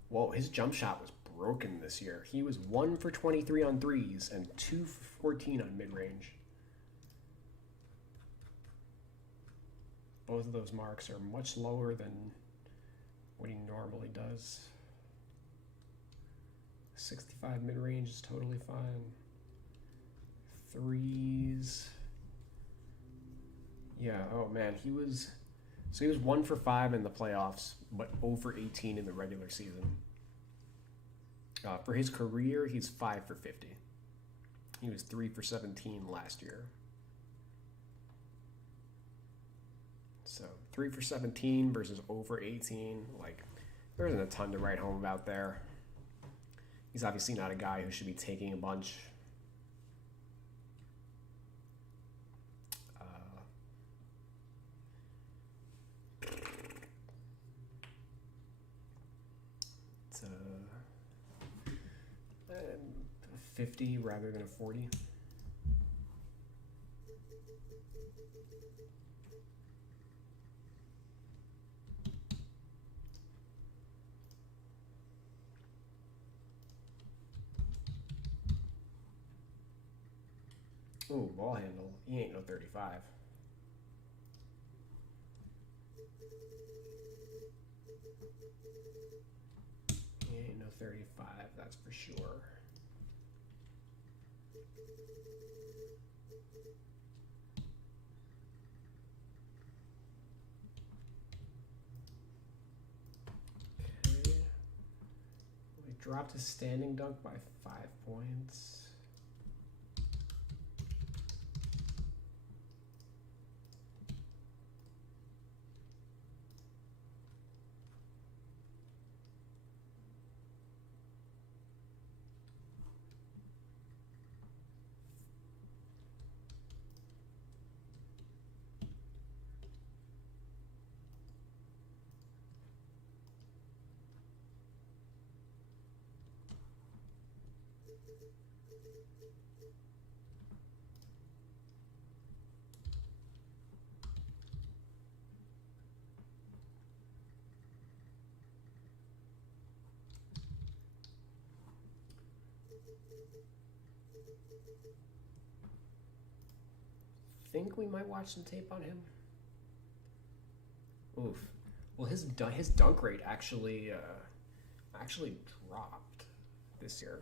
Whoa, his jump shot was broken this year. He was 1 for 23 on threes and 2 for 14 on mid-range. Both of those marks are much lower than what he normally does. 65 mid-range is totally fine. Threes. Yeah, oh man, he was 1 for 5 in the playoffs, but 0 for 18 in the regular season. For his career, he's 5 for 50. He was 3 for 17 last year. So 3 for 17 versus 0 for 18. Like, there isn't a ton to write home about there. He's obviously not a guy who should be taking a bunch. It's a 50 rather than a 40. Ooh, ball handle. He ain't no 35. He ain't no 35, that's for sure. Okay. We dropped his standing dunk by 5 points. Think we might watch some tape on him. Oof. Well, his dunk rate actually dropped this year.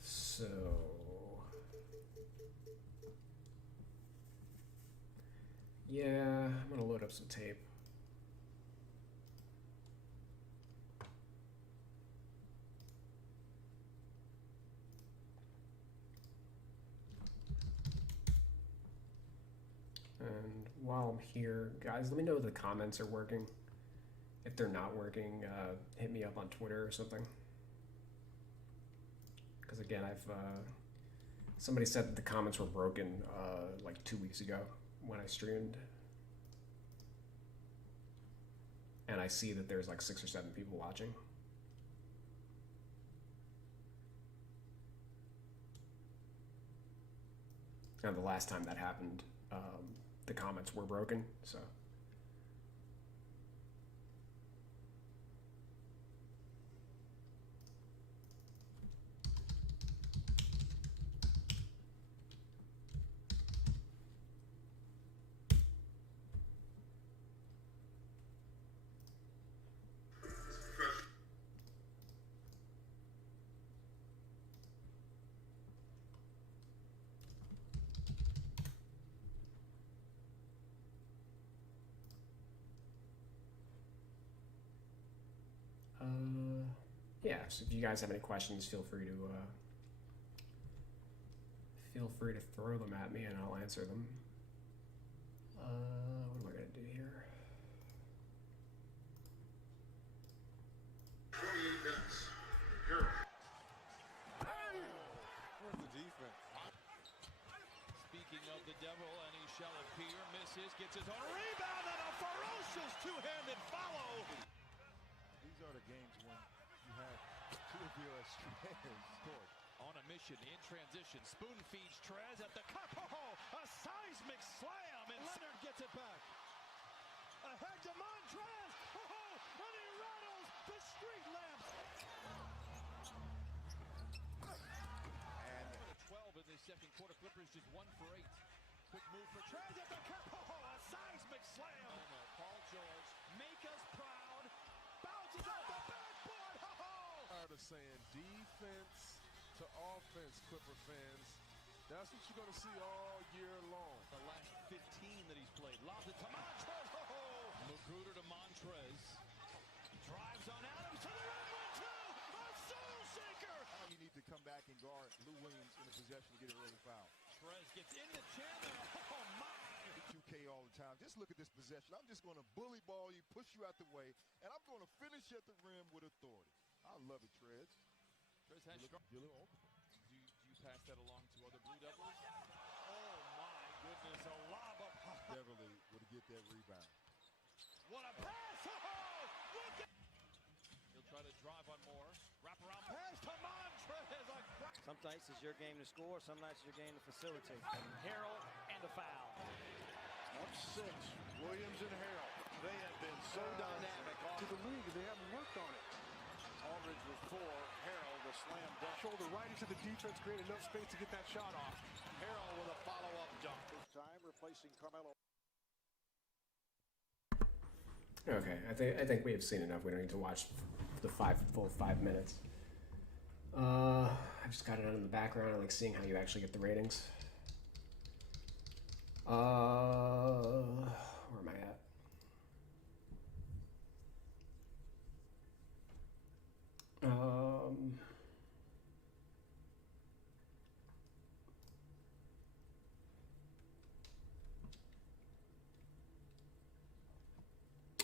So yeah, I'm gonna load up some tape. And while I'm here, guys, let me know if the comments are working. If they're not working, hit me up on Twitter or something. Because again, somebody said that the comments were broken like 2 weeks ago when I streamed. And I see that there's like 6 or 7 people watching. And the last time that happened, the comments were broken, so. Yeah, so if you guys have any questions, feel free to throw them at me and I'll answer them. What am I gonna do here? 28 minutes. Harold. Where's the defense? Speaking of the devil, and he shall appear, misses, gets his own rebound, and a ferocious two-handed follow. These are the games when you have two of your strengths scored. On a mission, in transition, spoon feeds Trez at the cup. Oh, a seismic slam, and Leonard gets it back. Ahead to Montrez. Oh, and he rattles the street lamps. And 12 in the second quarter. Clippers just 1 for 8. Quick move for Trez at the cup. Oh, a seismic slam. Paul George, make us proud. Bounces off the backboard. Oh. Tired of saying defense to offense, Clipper fans. That's what you're going to see all year long. The last 15 that he's played. Lobs it to Montrez. Oh, Magruder to Montrez. Drives on Adams to the rim. 1-2. A soul shaker. Now you need to come back and guard Lou Williams in a possession to get an early foul. Trez gets in the chair there. Oh, my. 2K all the time. Just look at this possession. I'm just going to bully ball you, push you out the way, and I'm going to finish at the rim with authority. I love it, Trez. Trez has You're a little open. Do you pass that along to other Blue Devils? Oh, my goodness. A lob up. Beverly would get that rebound. What a pass. Oh, look at. He'll try to drive on Moore. Wrap around pass to Montrez. Some nights it's your game to score, some nights it's your game to facilitate. Harrell and a foul. Up 6, Williams and Harrell. They have been so dynamic to the league, and they haven't worked on it. Aldridge with 4, Harrell the slam dunk. Shoulder right into the defense, create enough space to get that shot off. Harrell with a follow-up dunk. This time replacing Carmelo. Okay, I think we have seen enough. We don't need to watch the full 5 minutes. I just got it on in the background. I like seeing how you actually get the ratings. Where am I at?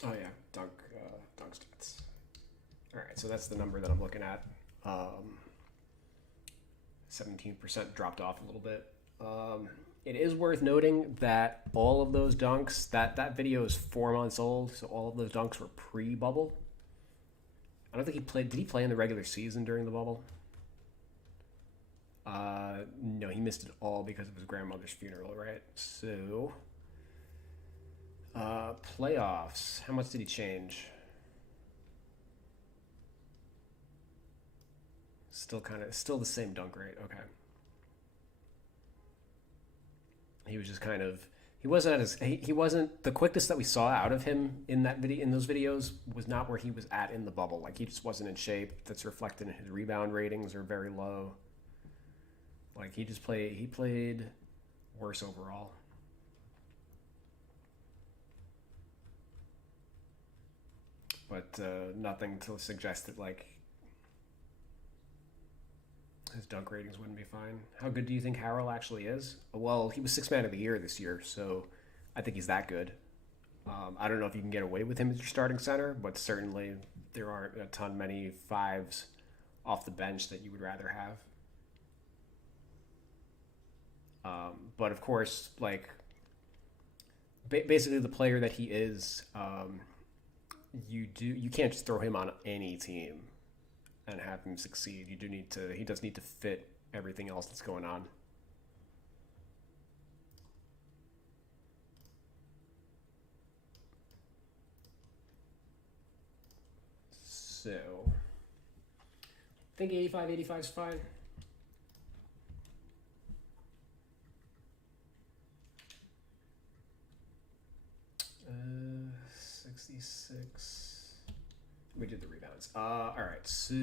Oh yeah, dunk stats. All right, so that's the number that I'm looking at. 17% dropped off a little bit. It is worth noting that all of those dunks, that video is 4 months old, so all of those dunks were pre-bubble. I don't think he played. Did he play in the regular season during the bubble? No, he missed it all because of his grandmother's funeral, right? So, playoffs. How much did he change? Still the same dunk rate. Okay. He He wasn't at his. He wasn't the quickness that we saw out of him in that video. In those videos, was not where he was at in the bubble. Like he just wasn't in shape. That's reflected in his rebound ratings are very low. Like he played worse overall. But nothing to suggest that like his dunk ratings wouldn't be fine. How good do you think Harrell actually is? Well, he was Sixth Man of the Year this year, so I think he's that good. I don't know if you can get away with him as your starting center, but certainly there aren't a ton many fives off the bench that you would rather have. But of course, like basically the player that he is, you can't just throw him on any team and have him succeed. He does need to fit everything else that's going on. So I think 85 is fine. Uh, 66. We did the rebounds. All right, so I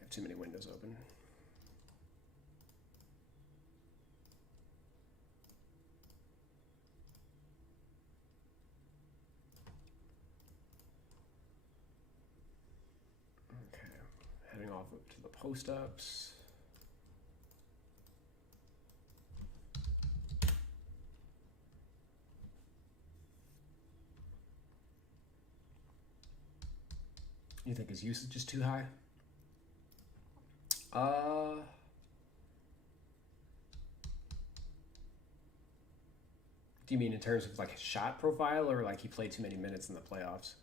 have too many windows open. Okay, heading off to the post-ups. You think his usage is too high? Do you mean in terms of like his shot profile, or like he played too many minutes in the playoffs?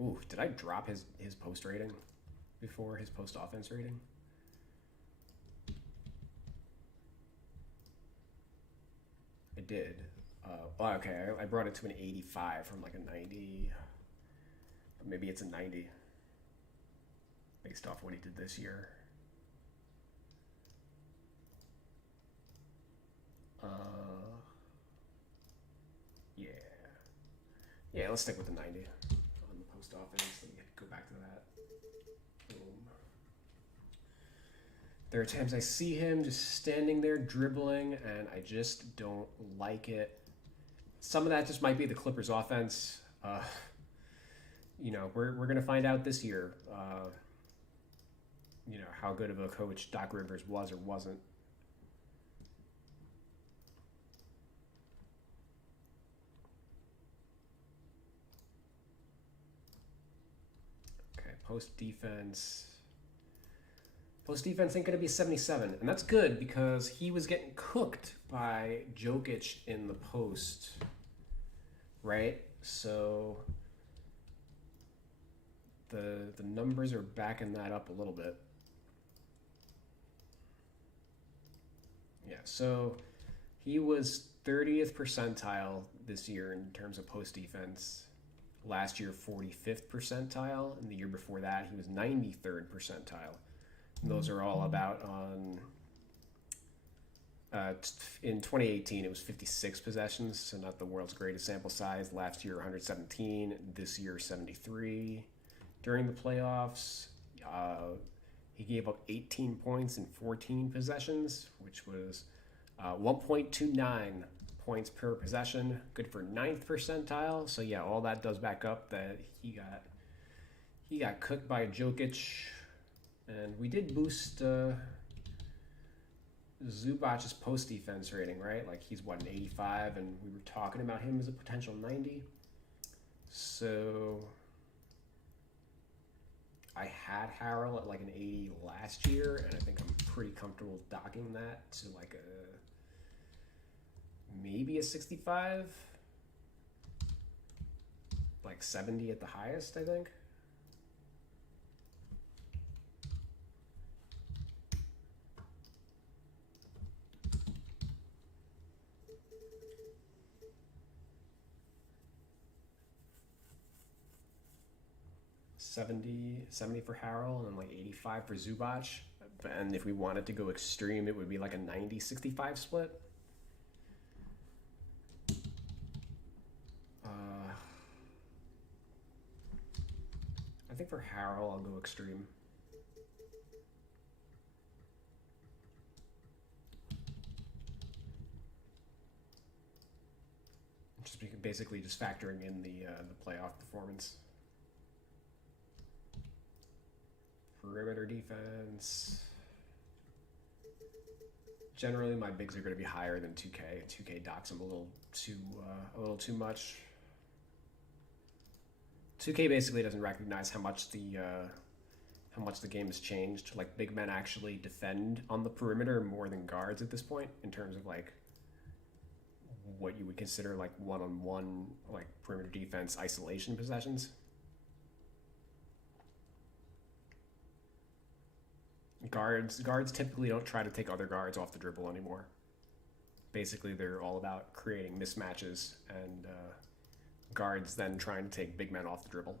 Ooh, did I drop his post rating before his post offense rating? I did. Well, okay, I brought it to an 85 from like a 90. Maybe it's a 90 based off what he did this year. Yeah. Yeah, let's stick with the 90 on the post offense. Let me go back to that. Boom. There are times I see him just standing there dribbling, and I just don't like it. Some of that just might be the Clippers offense. You know, we're going to find out this year, you know, how good of a coach Doc Rivers was or wasn't. Okay, post defense. Post defense ain't going to be 77, and that's good because he was getting cooked by Jokic in the post, right? So the numbers are backing that up a little bit. Yeah, so he was 30th percentile this year in terms of post defense. Last year, 45th percentile, and the year before that, he was 93rd percentile. And those are all about on. In 2018, it was 56 possessions, so not the world's greatest sample size. Last year, 117. This year, 73. During the playoffs, he gave up 18 points in 14 possessions, which was 1.29 points per possession. Good for 9th percentile. So yeah, all that does back up that he got cooked by Jokic, and we did boost Zubac's post defense rating, right? Like he's what, an 85, and we were talking about him as a potential 90. So I had Harrell at like an 80 last year, and I think I'm pretty comfortable docking that to like maybe a 65, like 70 at the highest, I think. 70 for Harrell and like 85 for Zubac. And if we wanted to go extreme, it would be like a 90-65 split. I think for Harrell, I'll go extreme. Basically just factoring in the playoff performance. Perimeter defense. Generally, my bigs are going to be higher than 2K. 2K docks them a little too much. 2K basically doesn't recognize how much the game has changed. Like, big men actually defend on the perimeter more than guards at this point in terms of like what you would consider like one-on-one like perimeter defense isolation possessions. Guards typically don't try to take other guards off the dribble anymore. Basically, they're all about creating mismatches, and guards then trying to take big men off the dribble.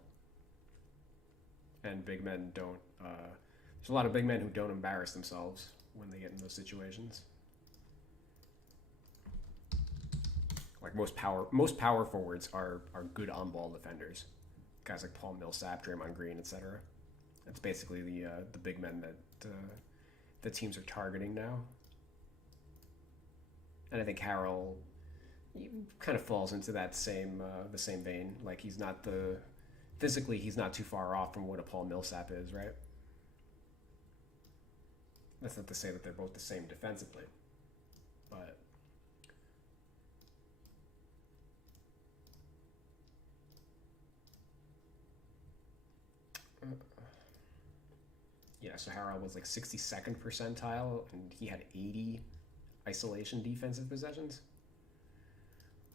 And big men don't. There's a lot of big men who don't embarrass themselves when they get in those situations. Like most power forwards are good on-ball defenders. Guys like Paul Millsap, Draymond Green, etc. That's basically the big men that the teams are targeting now. And I think Harrell kind of falls into that the same vein. Like physically he's not too far off from what a Paul Millsap is, right? That's not to say that they're both the same defensively, but yeah, so Harrell was like 62nd percentile, and he had 80 isolation defensive possessions,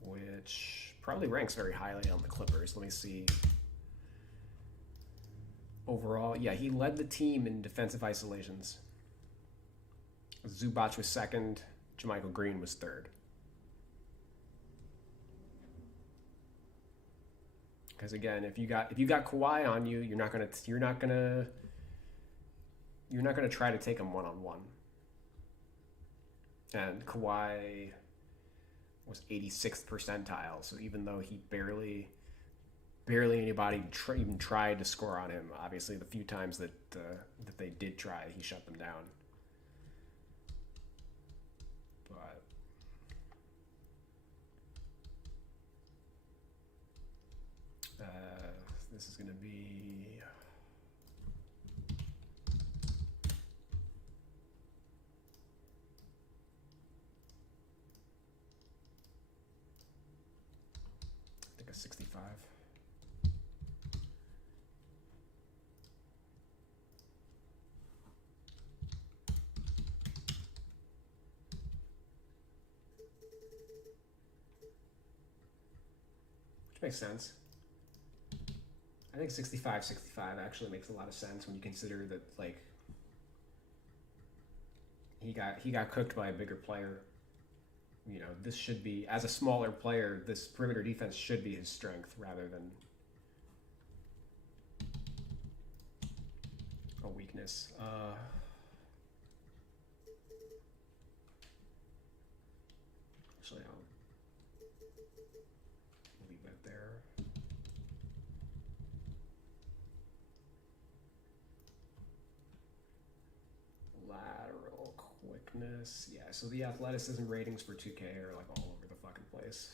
which probably ranks very highly on the Clippers. Let me see. Overall, yeah, he led the team in defensive isolations. Zubac was second. JaMychal Green was third. Because again, if you got Kawhi on you, you're not gonna try to take him one-on-one. And Kawhi was 86th percentile, so even though he barely anybody even tried to score on him, obviously the few times that they did try, he shut them down. But this is going to be I think a 65. Which makes sense. I think 65 actually makes a lot of sense when you consider that, like, he got cooked by a bigger player. You know, this should be, as a smaller player, this perimeter defense should be his strength rather than a weakness. Actually, I'll leave that there. Lateral quickness. Yeah, so the athleticism ratings for 2K are like all over the fucking place.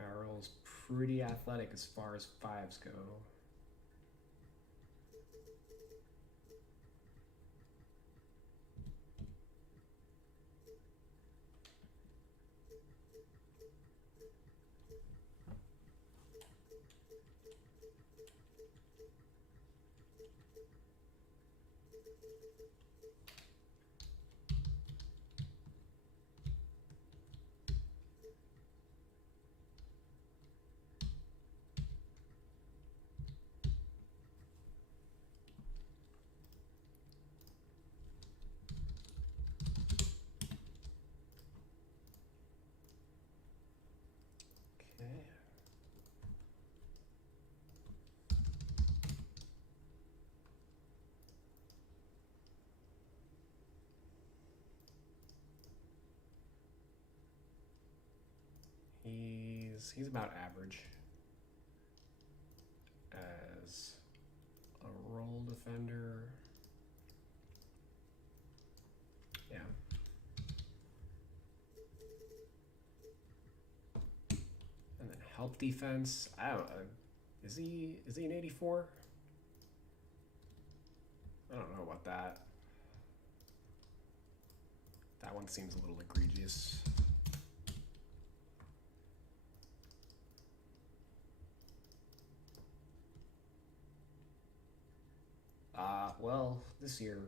Harrell's pretty athletic as far as fives go. he's about average as a role defender. Yeah. And then help defense. I don't know. Is he an 84? I don't know about that. That one seems a little egregious. Well, this year.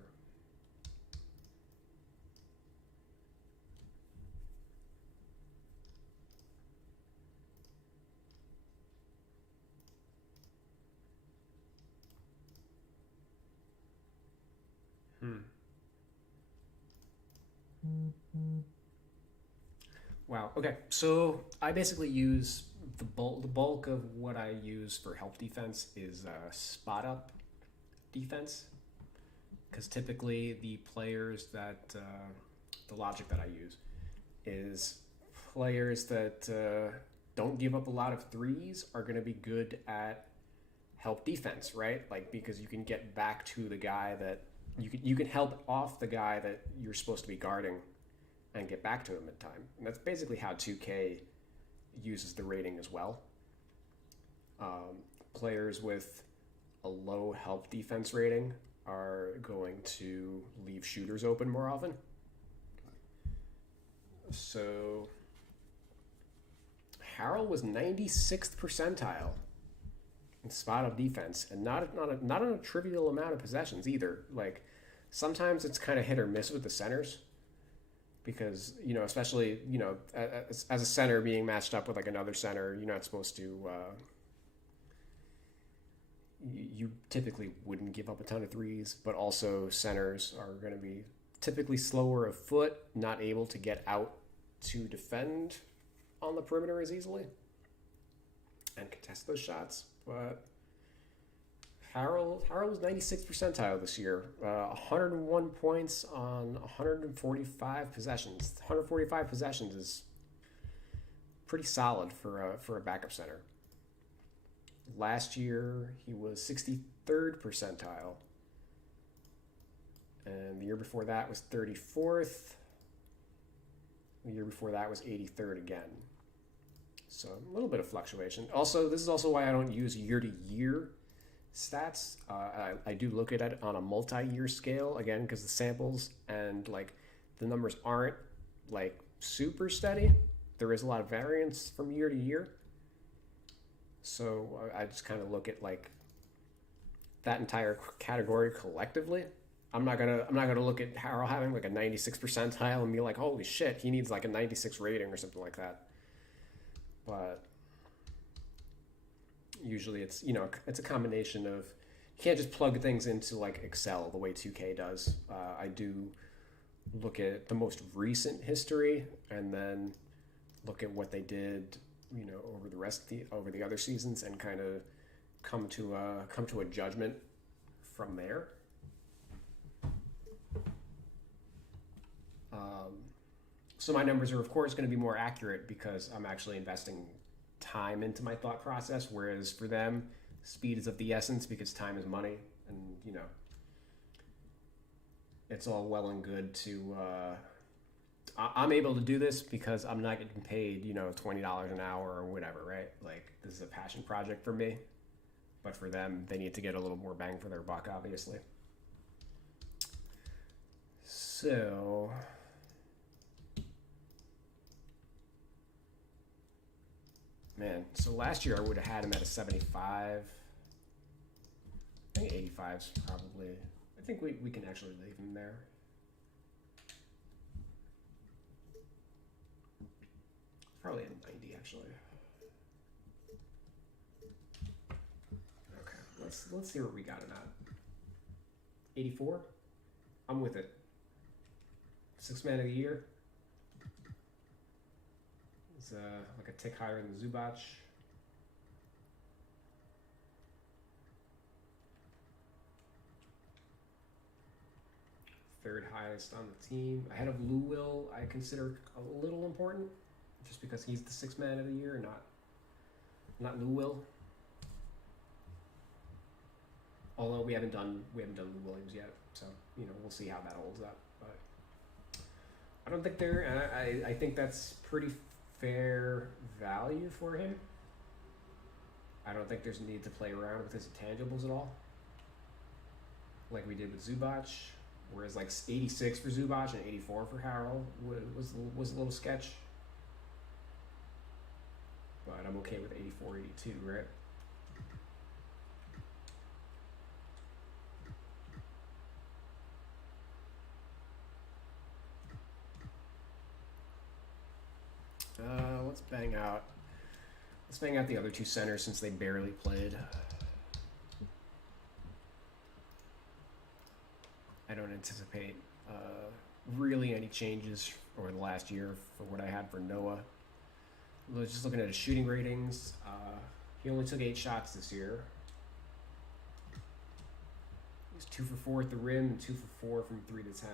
Wow. Okay. So I basically use the bulk of what I use for help defense is spot up defense, because typically the players that the logic that I use is players that don't give up a lot of threes are going to be good at help defense, right? Like, because you can get back to the guy that you can help off the guy that you're supposed to be guarding and get back to him in time. And that's basically how 2K uses the rating as well. Players with a low help defense rating are going to leave shooters open more often. So Harrell was 96th percentile in spot up defense, and not on a trivial amount of possessions either. Like, sometimes it's kind of hit or miss with the centers, because, you know, especially, you know, as a center being matched up with like another center, you're not supposed to. You typically wouldn't give up a ton of threes, but also centers are going to be typically slower of foot, not able to get out to defend on the perimeter as easily and contest those shots. But Harrell was 96th percentile this year, 101 points on 145 possessions. 145 possessions is pretty solid for a backup center. Last year, he was 63rd percentile. And the year before that was 34th. The year before that was 83rd again. So a little bit of fluctuation. Also, this is also why I don't use year-to-year stats. I do look at it on a multi-year scale, again, because the samples and like the numbers aren't like super steady. There is a lot of variance from year to year. So I just kind of look at like that entire category collectively. I'm not gonna look at Harrell having like a 96th percentile and be like, holy shit, he needs like a 96 rating or something like that. But usually it's, you know, it's a combination of, you can't just plug things into like Excel the way 2K does. I do look at the most recent history and then look at what they did, you know, over the other seasons, and kind of come to a judgment from there. So my numbers are, of course, going to be more accurate because I'm actually investing time into my thought process, whereas for them, speed is of the essence because time is money. And, you know, it's all well and good to... I'm able to do this because I'm not getting paid, you know, $20 an hour or whatever, right? Like, this is a passion project for me. But for them, they need to get a little more bang for their buck, obviously. So... man, so last year I would have had him at a 75. I think 85's probably... I think we can actually leave him there. Probably a 90, actually. Okay, let's see what we got him at. 84? I'm with it. Sixth man of the year. It's like a tick higher than Zubac. Third highest on the team. Ahead of Lou Will, I consider a little important, just because he's the sixth man of the year, not not Lou Will. Although we haven't done Lou Williams yet, so we'll see how that holds up. But I don't think I think that's pretty fair value for him. I don't think there's a need to play around with his intangibles at all, like we did with Zubac. Whereas like 86 for Zubac and 84 for Harrell was a little sketch. But I'm okay with 84, 82, right? Let's bang out the other two centers since they barely played. I don't anticipate really any changes over the last year for what I had for Noah. Just looking at his shooting ratings, he only took 8 shots this year. He's 2 for 4 at the rim and 2 for 4 from 3 to 10.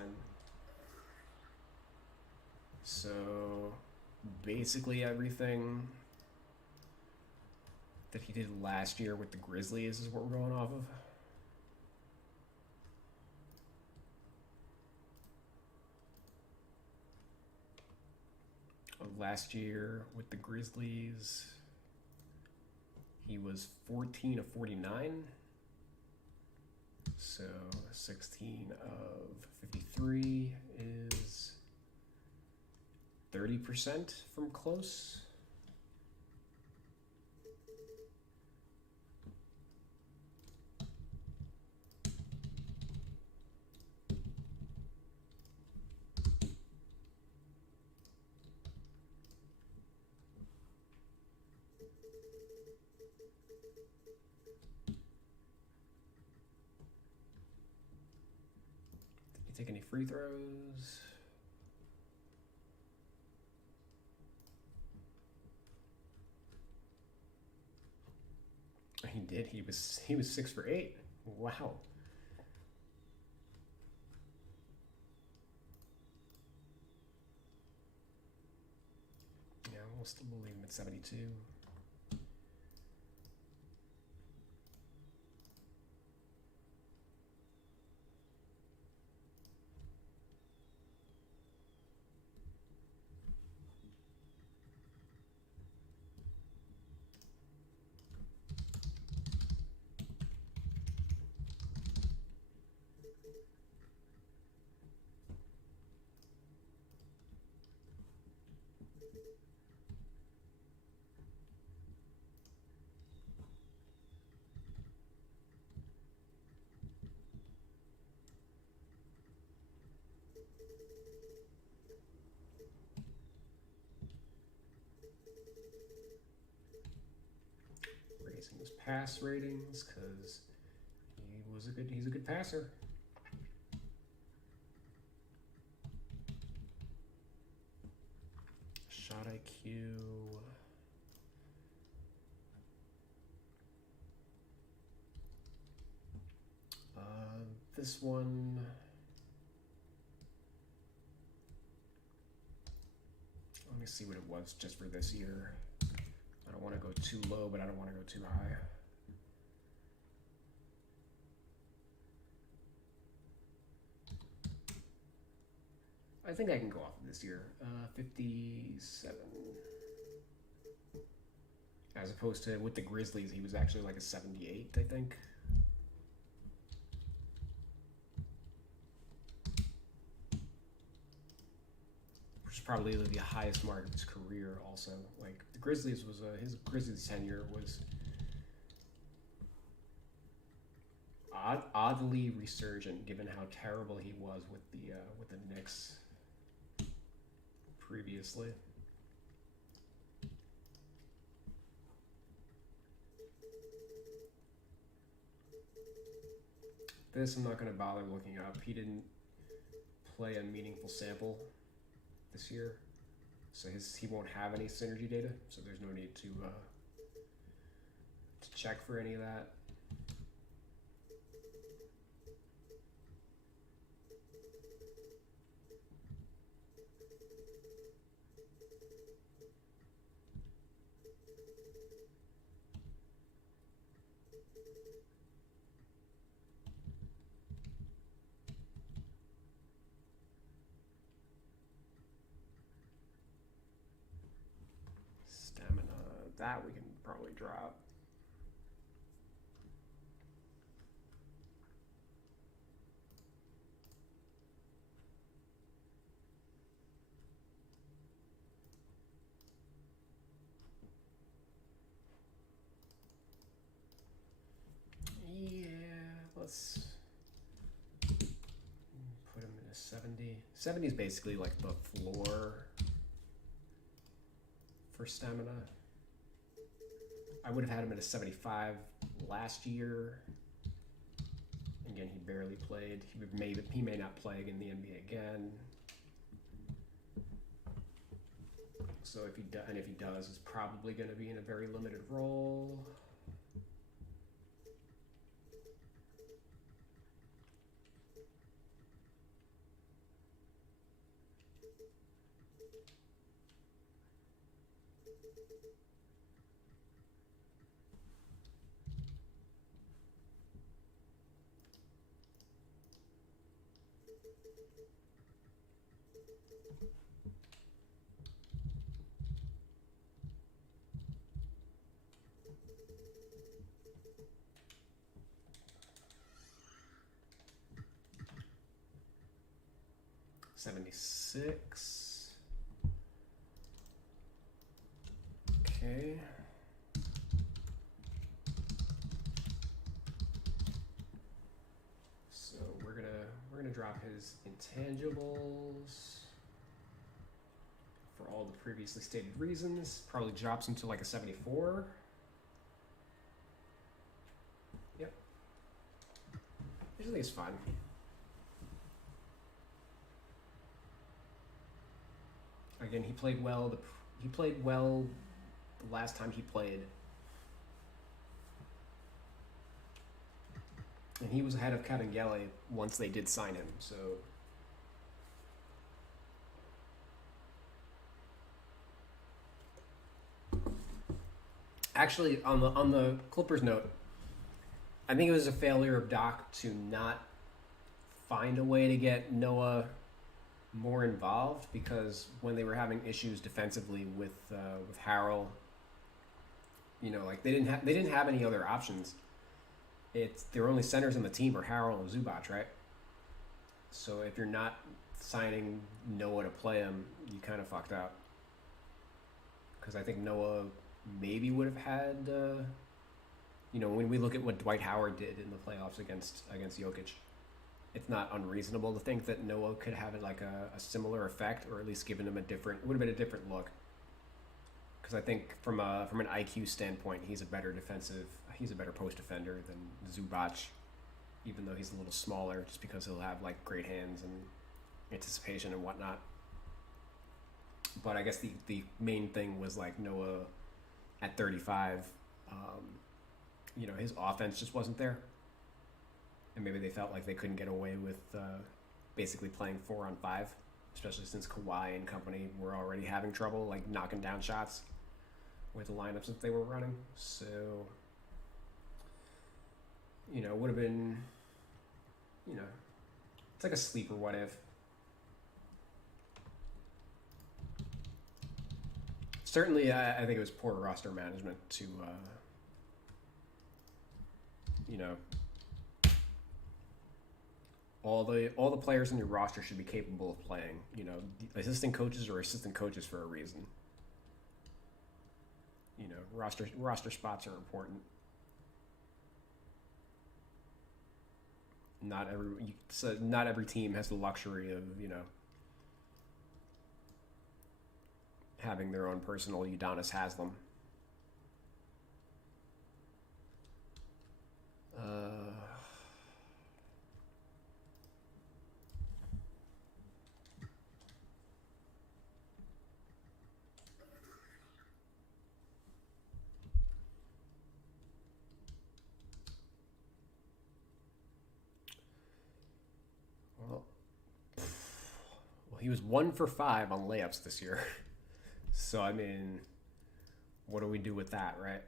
So basically everything that he did last year with the Grizzlies is what we're going off of. Last year with the Grizzlies, he was 14 of 49. So 16 of 53 is 30% from close. Take any free throws? He did. He was 6 for 8. Wow. Yeah, we'll still leave him at 72. Raising his pass ratings because he's a good passer. Shot IQ. This one. Let me see what it was just for this year. I don't want to go too low, but I don't want to go too high. I think I can go off of this year. 57. As opposed to with the Grizzlies, he was actually like a 78, I think. Which is probably the highest mark of his career also. Like the Grizzlies was his Grizzlies tenure was oddly resurgent given how terrible he was with the Knicks previously. This I'm not going to bother looking up. He didn't play a meaningful sample this year, so he won't have any synergy data, so there's no need to check for any of that. Stamina, that we can probably drop. Yeah, let's put him in a 70. 70 is basically like the floor for stamina. I would have had him at a 75 last year. Again, he barely played. He may not play in the NBA again. So if he does, it's probably going to be in a very limited role. $76. Okay. So we're gonna drop his intangibles for all the previously stated reasons. Probably drops him to like a 74. Yep. I just think it's fun. Again, he played well. He played well the last time he played, and he was ahead of Kevin Gele once they did sign him. So, actually, on the Clippers note, I think it was a failure of Doc to not find a way to get Noah more involved, because when they were having issues defensively with Harrell, you know, like they didn't have any other options. Their only centers on the team are Harrell and Zubac, right? So if you're not signing Noah to play him, you kind of fucked up. Because I think Noah maybe would have had, you know, when we look at what Dwight Howard did in the playoffs against Jokic, it's not unreasonable to think that Noah could have like a similar effect, or at least given him it would have been a different look. Because I think from an IQ standpoint, he's a better post defender than Zubac, even though he's a little smaller, just because he'll have like great hands and anticipation and whatnot. But I guess the main thing was like Noah at 35, you know, his offense just wasn't there. And maybe they felt like they couldn't get away with basically playing 4-on-5, especially since Kawhi and company were already having trouble like knocking down shots with the lineups that they were running. So, you know, it would have been, you know, it's like a sleeper what if. Certainly, I think it was poor roster management to, you know, all the players in your roster should be capable of playing. You know, the assistant coaches are assistant coaches for a reason. You know, roster spots are important. Not every team has the luxury of, you know, having their own personal Udonis Haslem. Well, he was 1 for 5 on layups this year. So, I mean, what do we do with that, right?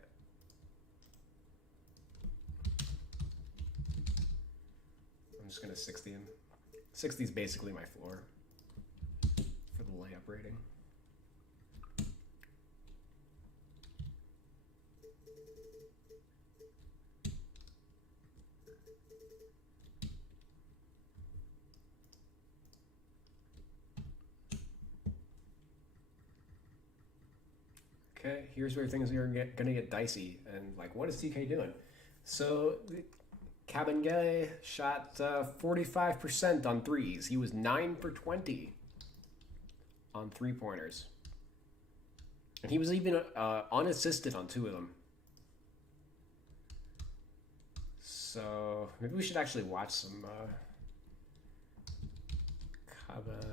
just gonna 60 him. 60 is basically my floor for the layup rating. Okay, here's where things are gonna get dicey, and like, what is TK doing? So, Kabengele shot 45% on threes. He was 9 for 20 on 3-pointers, and he was even unassisted on 2 of them. So maybe we should actually watch some Kabengele.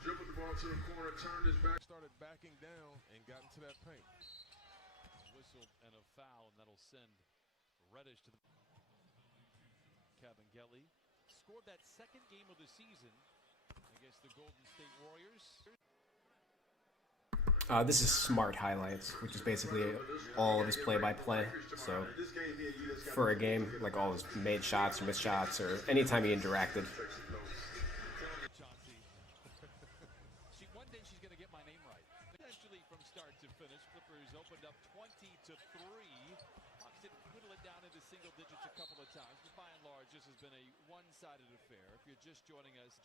Dribbled the ball to the corner, turned his back, started backing down, and got into that paint. Whistle and a foul, and that'll send Reddish to the Kabengele. Scored that second game of the season against the Golden State Warriors. This is Smart Highlights, which is basically all of his play-by-play. So, for a game, like all his made shots or missed shots, or anytime he interacted. One day she's going to get my name right. Essentially, from start to finish, Clippers opened up 20-3. Hawks did whittle it down into single digits a couple of times, but by and large, this has been a one-sided affair. If you're just joining us.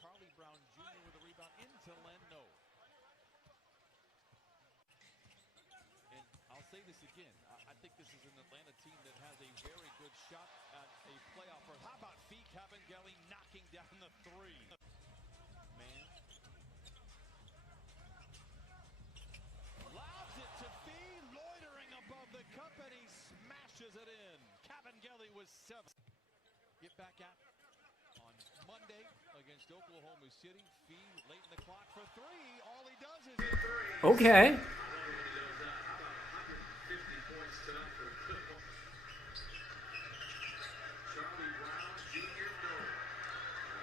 Charlie Brown Jr. with a rebound into Leno. And I'll say this again. I think this is an Atlanta team that has a very good shot at a playoff berth. How about Fee Kabengele knocking down the 3? Man. Lobs it to Fee, loitering above the cup, and he smashes it in. Kabengele was 7. Get back at on Monday against Oklahoma City. Fee late in the clock for 3. All he does is hit 3. Okay. 50 points tonight for Charlie Brown Jr. No.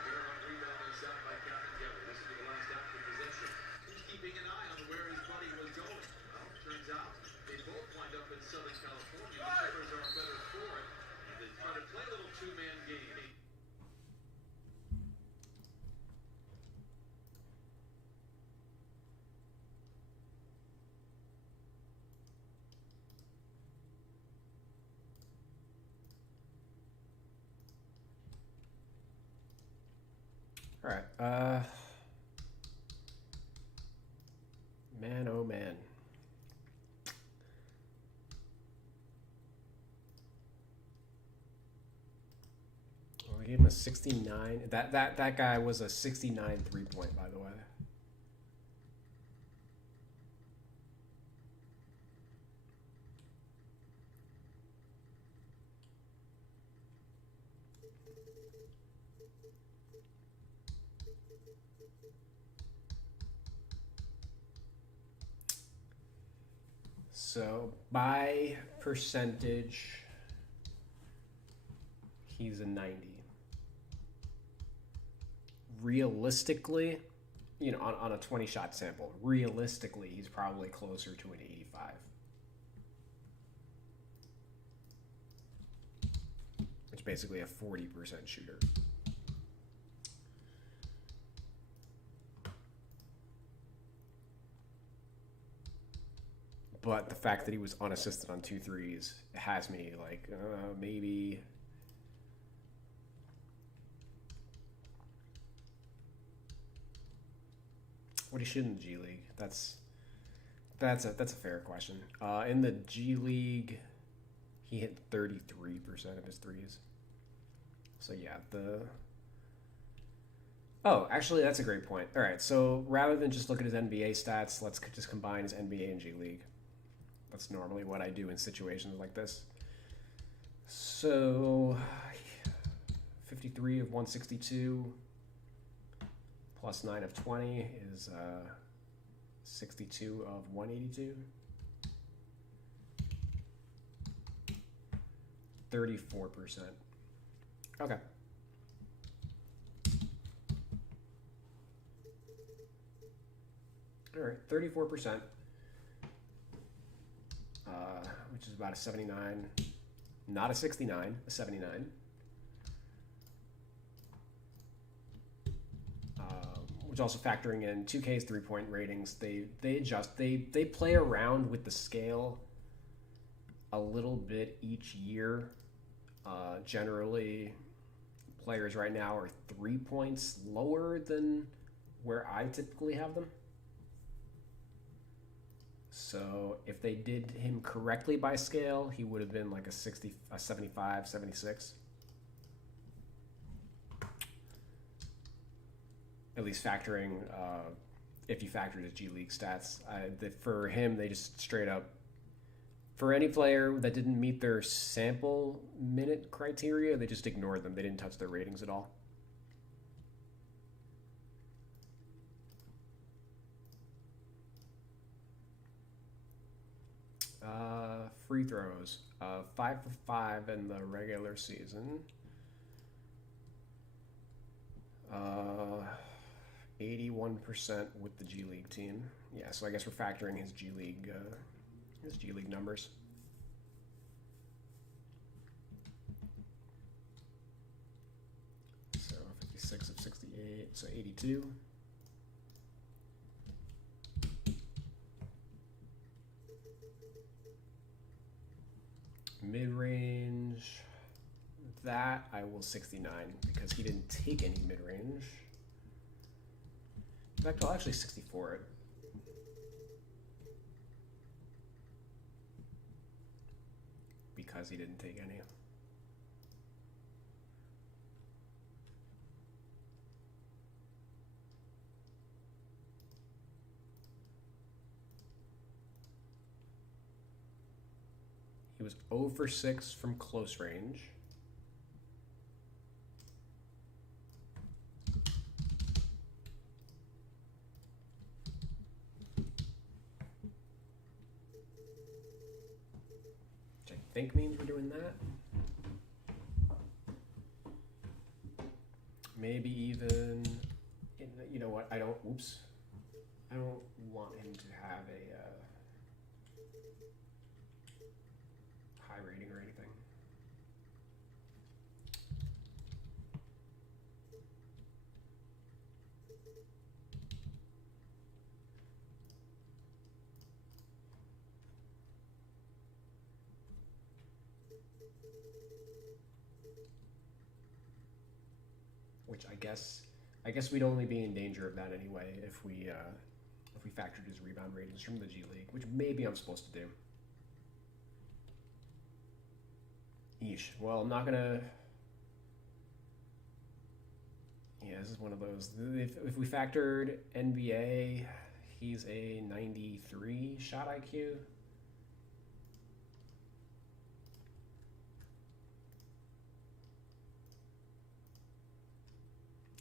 Here on rebound inside by Kabengele. This is the last active possession. He's keeping an eye on where his buddy was going. Well, turns out they both wind up in Southern California. The Clippers are better for it. And they try to play a little two-man game. All right. Man, oh man. Well, we gave him a 69. That guy was a 69 3-point, by the way. So by percentage, he's a 90. Realistically, you know, on a 20-shot sample, realistically, he's probably closer to an 85. Which is basically a 40% shooter. But the fact that he was unassisted on 2 threes has me like, maybe. What he shoot in the G League? That's a fair question. In the G League, he hit 33% of his threes. So yeah, Oh, actually, that's a great point. All right, so rather than just look at his NBA stats, let's just combine his NBA and G League. That's normally what I do in situations like this. So, 53 of 162 plus 9 of 20 is 62 of 182. 34%. Okay. All right, 34%, which is about a 79, not a 69, a 79. Which also factoring in 2K's three-point ratings, they adjust, they play around with the scale a little bit each year. Generally, players right now are 3 points lower than where I typically have them. So if they did him correctly by scale, he would have been like a 75, 76. At least factoring, if you factored his G League stats. For him, they just straight up, for any player that didn't meet their sample minute criteria, they just ignored them. They didn't touch their ratings at all. Free throws, 5 for 5 in the regular season. 81% with the G League team. Yeah, so I guess we're factoring his G League numbers. So 56 of 68, so 82. Mid-range, that I will 69 because he didn't take any mid-range. In fact, I'll actually 64 it. Because he didn't take any. He was 0 for 6 from close range. Which I think means we're doing that. Maybe even, you know what, I don't want him to have a high rating or anything. Which I guess we'd only be in danger of that anyway if we factored his rebound ratings from the G League, which maybe I'm supposed to do. Yeesh. Well, I'm not gonna. Yeah, this is one of those. If we factored NBA, he's a 93 shot IQ.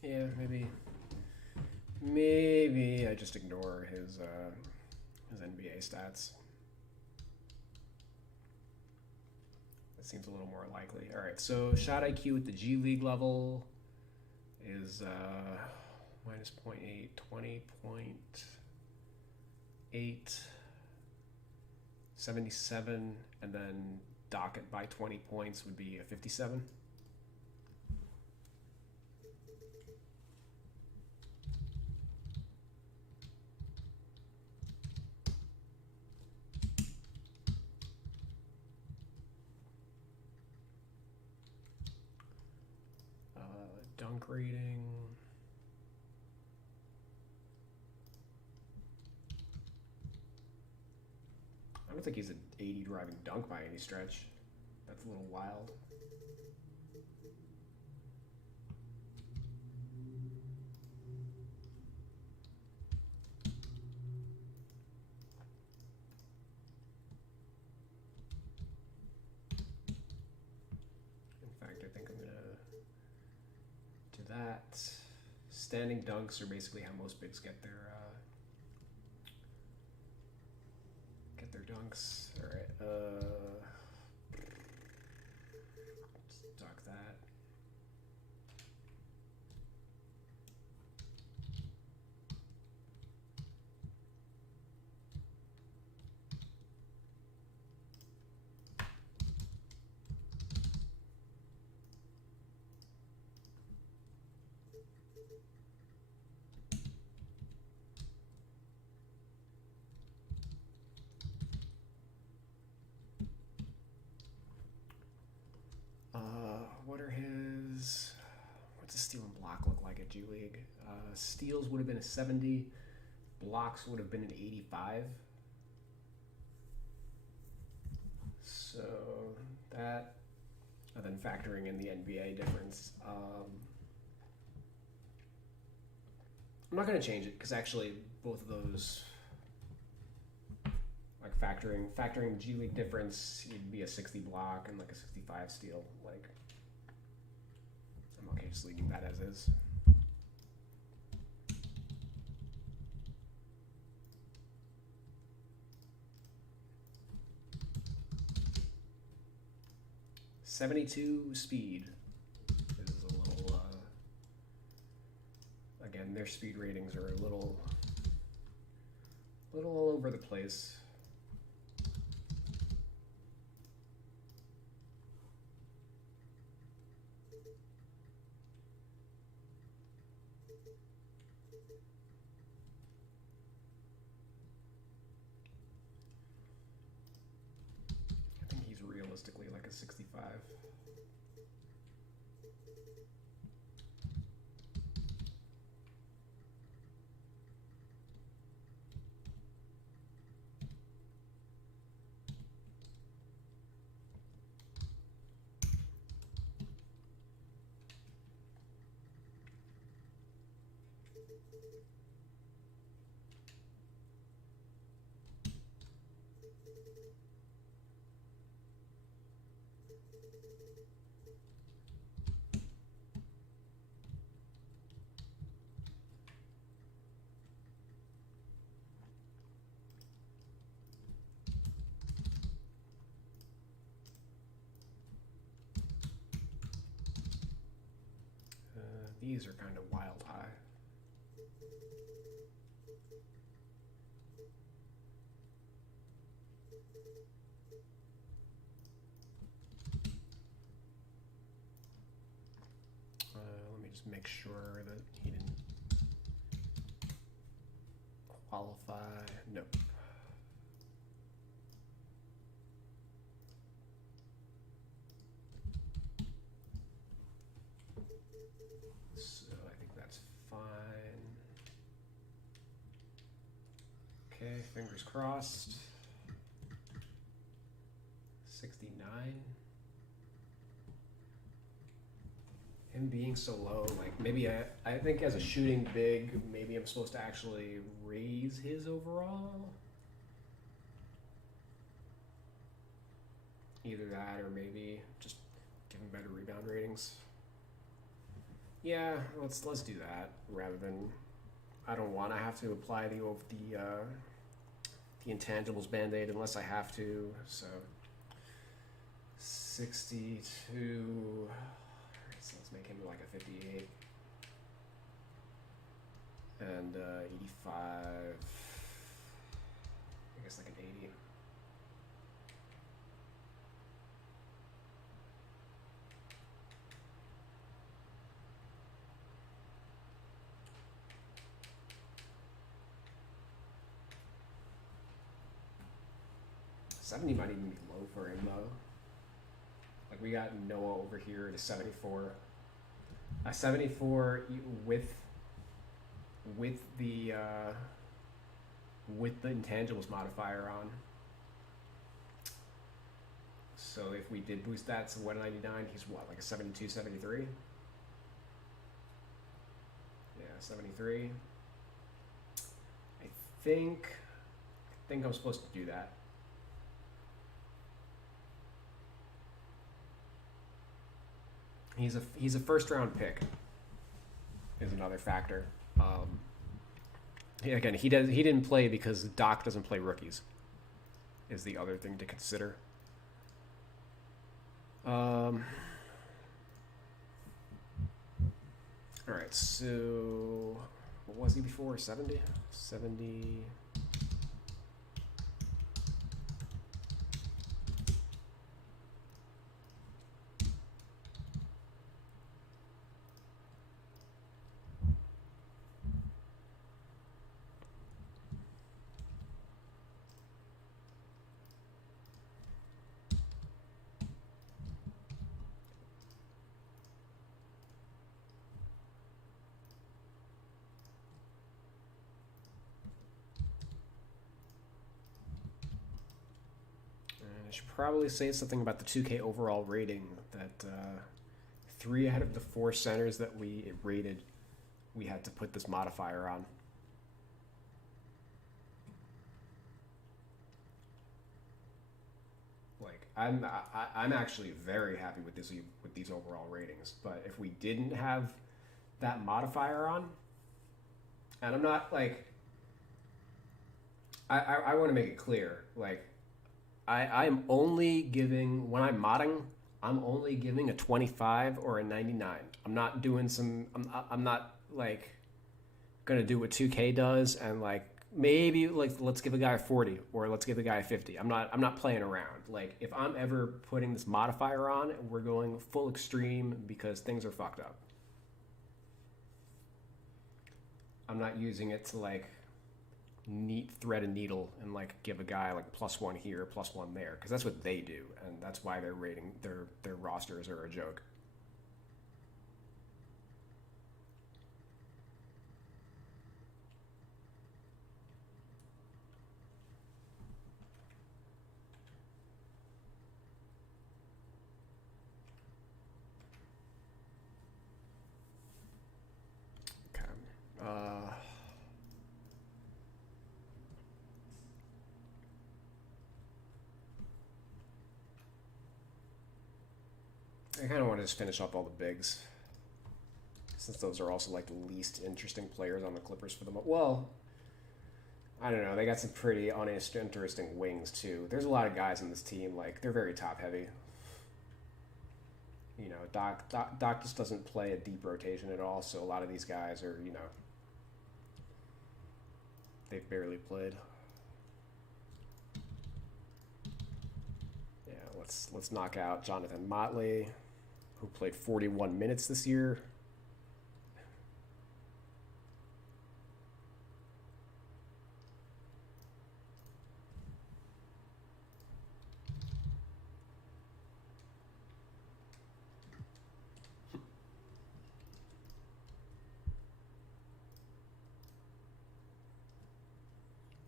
Yeah, maybe I just ignore his NBA stats. That seems a little more likely. All right, so shot IQ at the G League level is minus 0.8, 20.8, 77, and then docket by 20 points would be a 57. Dunk rating. I don't think he's an 80 driving dunk by any stretch. That's a little wild. think I'm gonna do that. Standing dunks are basically how most bigs get their dunks. All right. Let's dock that. What's a steal and block look like at G League? Steals would have been a 70, blocks would have been an 85. So that, and then factoring in the NBA difference. I'm not going to change it because actually both of those, like factoring the G League difference, it'd be a 60 block and like a 65 steal. Like, I'm okay just leaving that as is. .72 speed is a little. Again, their speed ratings are a little all over the place. Realistically like a 65. These are kind of wild high. Let me just make sure that he didn't qualify. Nope. Okay, fingers crossed. 69. Him being so low, like maybe I think as a shooting big, maybe I'm supposed to actually raise his overall. Either that or maybe just give him better rebound ratings. Yeah, let's do that rather than. I don't want to have to apply the intangibles band-aid unless I have to. So 62. So let's make him like a 58. And 85. I guess like an 80. $70 might even be low for him though. Like we got Noah over here at a 74. A 74 with the intangibles modifier on. So if we did boost that to 199, he's what, like a 72, 73? Yeah, 73. I think I'm supposed to do that. He's a first round pick. Is another factor. Again, he didn't play because Doc doesn't play rookies. Is the other thing to consider. All right, so what was he before? 70? 70. I should probably say something about the 2K overall rating, that 3 out of the 4 centers that we rated, we had to put this modifier on. Like, I'm actually very happy with these overall ratings, but if we didn't have that modifier on, and I'm not like, I want to make it clear, like, I'm only giving, when I'm modding, I'm only giving a 25 or a 99. I'm not doing I'm not like gonna do what 2K does and like maybe like let's give a guy a 40 or let's give a guy a 50. I'm not playing around. Like, if I'm ever putting this modifier on, we're going full extreme because things are fucked up. I'm not using it to like thread a needle and like give a guy like +1 here, +1 there, because that's what they do, and that's why their rating, their rosters are a joke. Okay. I kind of want to just finish up all the bigs, since those are also like the least interesting players on the Clippers for the moment. Well, I don't know. They got some pretty uninteresting wings too. There's a lot of guys on this team, like, they're very top heavy. You know, Doc just doesn't play a deep rotation at all, so a lot of these guys are, you know, they've barely played. Yeah, let's knock out Jonathan Motley, who played 41 minutes this year.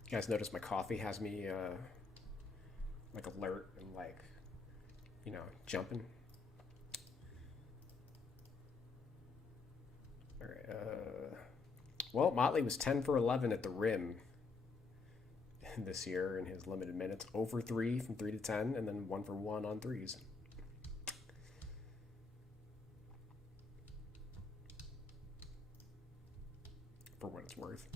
You guys notice my coffee has me like alert and like, you know, jumping. All right. Well, Motley was 10 for 11 at the rim this year in his limited minutes. 0 for 3 from 3 to 10, and then 1 for 1 on threes. For what it's worth.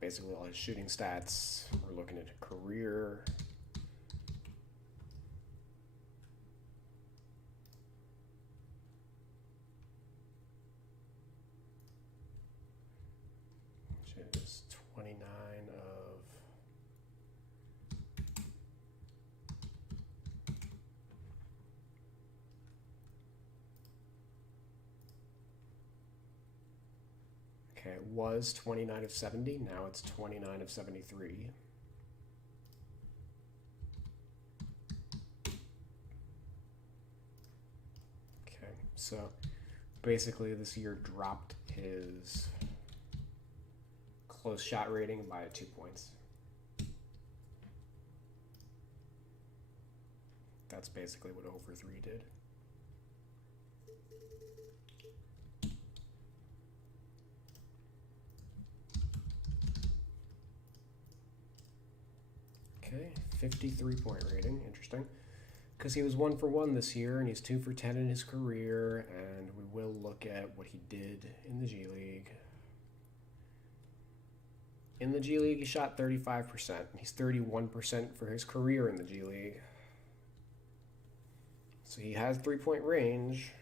basically all his shooting stats. We're looking at a career. It is 29 of... Okay, it was 29 of 70. Now it's 29 of 73. Okay, so basically this year dropped his close shot rating by 2 points. That's basically what over 3 did. Okay, 53-point rating. Interesting. Because he was 1 for 1 this year, and he's 2 for 10 in his career, and we will look at what he did in the G League. In the G League, he shot 35%. He's 31% for his career in the G League. So he has 3-point range.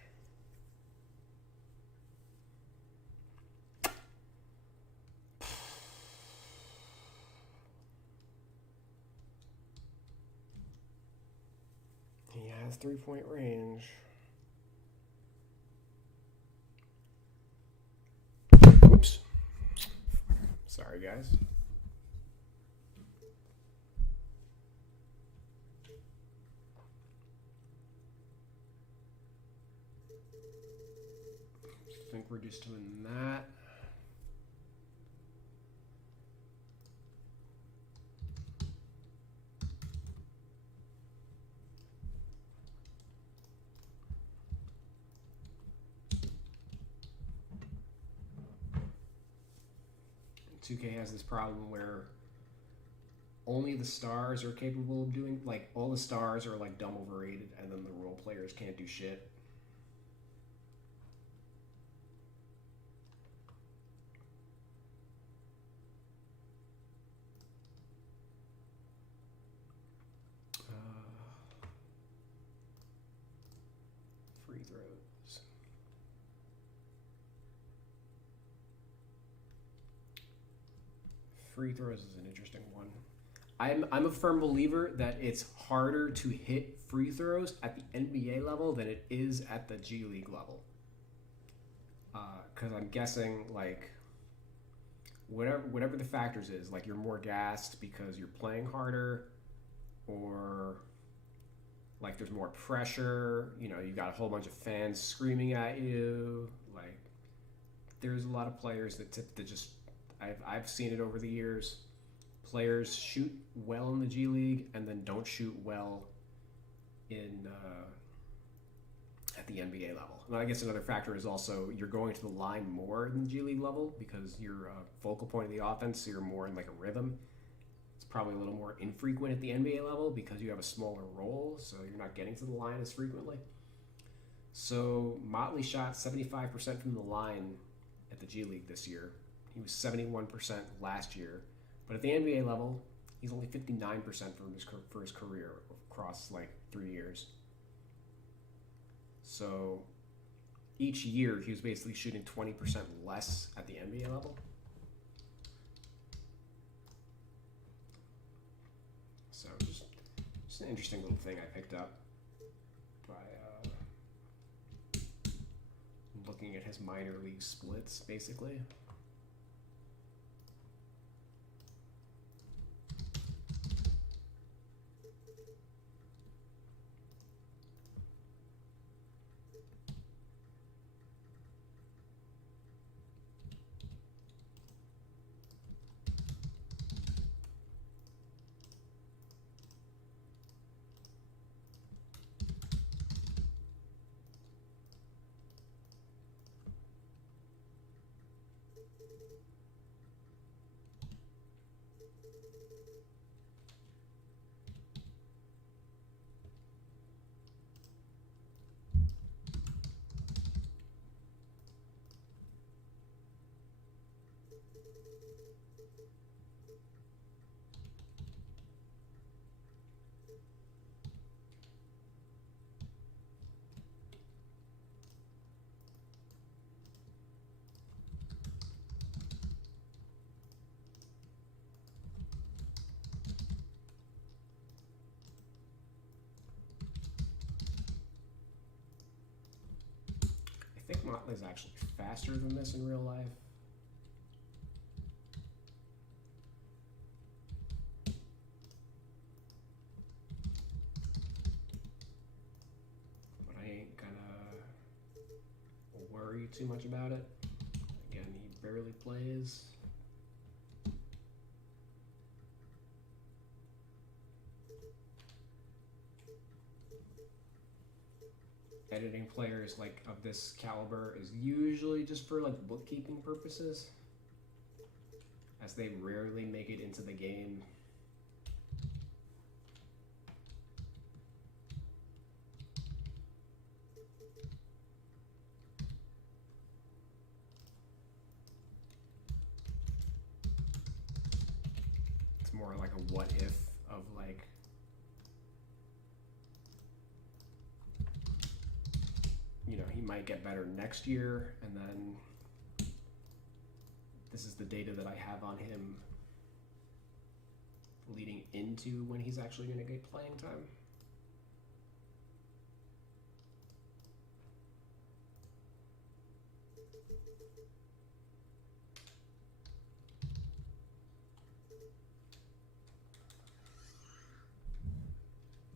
He has 3-point range. Oops. Sorry, guys. I think we're just doing that. And 2K has this problem where only the stars are capable of doing, like, all the stars are like dumb overrated, and then the role players can't do shit. Free throws. Free throws is an interesting one. I'm a firm believer that it's harder to hit free throws at the NBA level than it is at the G League level. Because I'm guessing, like, whatever the factors is, like, you're more gassed because you're playing harder, or like there's more pressure, you know, you got a whole bunch of fans screaming at you. Like, there's a lot of players that just, I've seen it over the years. Players shoot well in the G League and then don't shoot well in at the NBA level. And I guess another factor is also you're going to the line more in the G League level because you're a focal point of the offense, so you're more in like a rhythm. It's probably a little more infrequent at the NBA level because you have a smaller role, so you're not getting to the line as frequently. So Motley shot 75% from the line at the G League this year. He was 71% last year. But at the NBA level, he's only 59% for his career across like 3 years. So each year, he was basically shooting 20% less at the NBA level. So just an interesting little thing I picked up by looking at his minor league splits, basically. Motley is actually faster than this in real life. But I ain't gonna worry too much about it. Again, he barely plays. Editing players like of this caliber is usually just for like bookkeeping purposes, as they rarely make it into the game. It's more like a what if of like, you know, he might get better next year, and then this is the data that I have on him leading into when he's actually going to get playing time.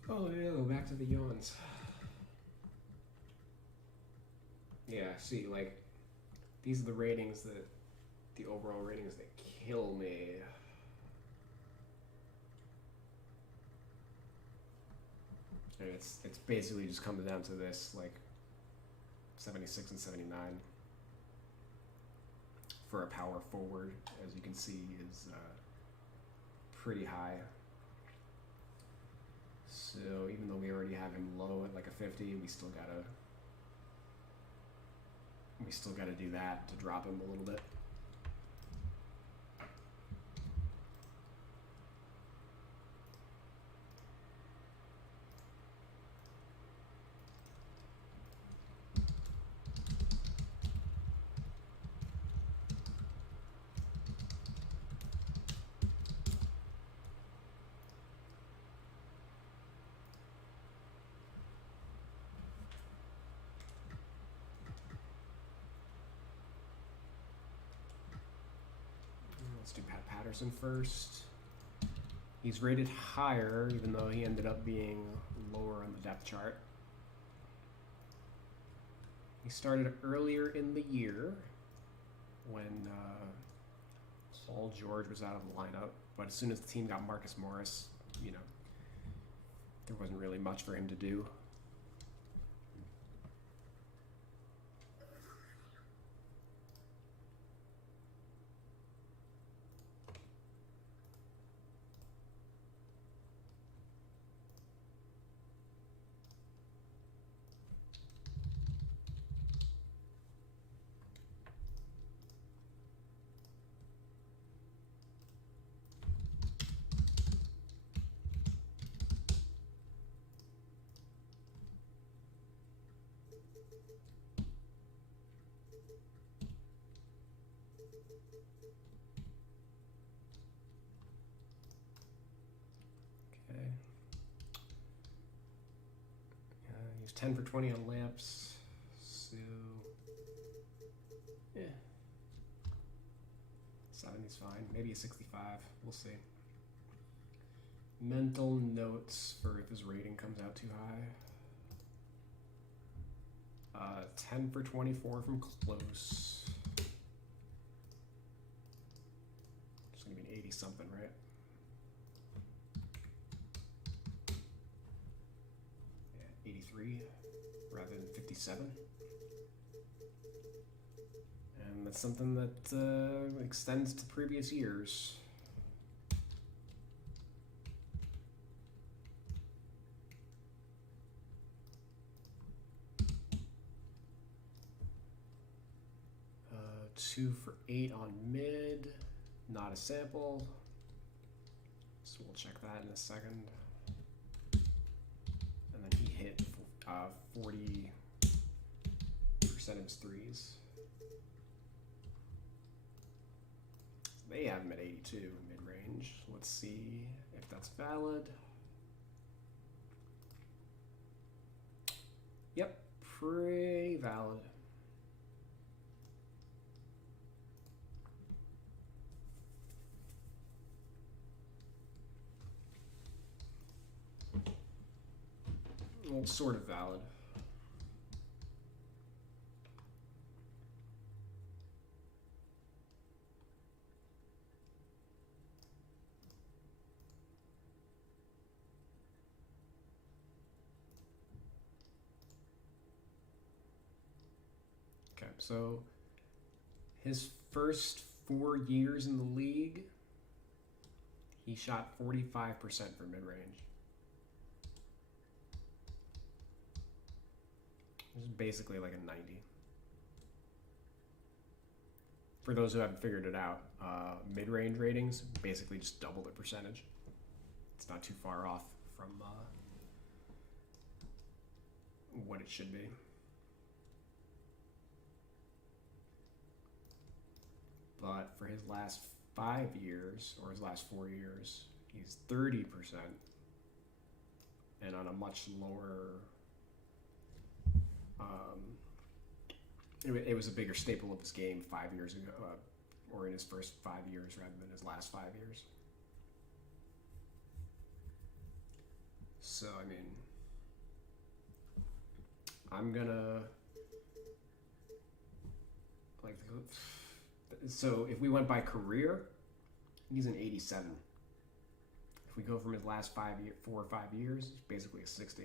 Oh yeah, go back to the yawns. Yeah, see, like, these are the ratings that, the overall ratings that kill me. And it's basically just comes down to this, like, 76 and 79 for a power forward, as you can see, is pretty high. So even though we already have him low at like a 50, we still gotta do that to drop him a little bit. Let's do Pat Patterson first. He's rated higher, even though he ended up being lower on the depth chart. He started earlier in the year when Paul George was out of the lineup, but as soon as the team got Marcus Morris, you know, there wasn't really much for him to do. 10 for 20 on lamps, so yeah, 70's fine, maybe a 65, we'll see. Mental notes for if his rating comes out too high. 10 for 24 from close. It's gonna be an 80 something, right? Yeah, 83 rather than 57. And that's something that extends to previous years. Two for 8 on mid, not a sample. So we'll check that in a second. And then he hit 40% of his threes. So they have him at 82 mid-range. Let's see if that's valid. Yep, pretty valid. Well, sort of valid. Okay, so his first 4 years in the league, he shot 45% for mid-range. Which is basically like a 90. For those who haven't figured it out, mid-range ratings basically just double the percentage. It's not too far off from what it should be. But for his last 5 years, or his last 4 years, he's 30%, and on a much lower. It was a bigger staple of his game 5 years ago, or in his first 5 years rather than his last 5 years. So, I mean, I'm gonna like. So if we went by career, he's an 87. If we go from his last 4 or 5 years, it's basically a 60.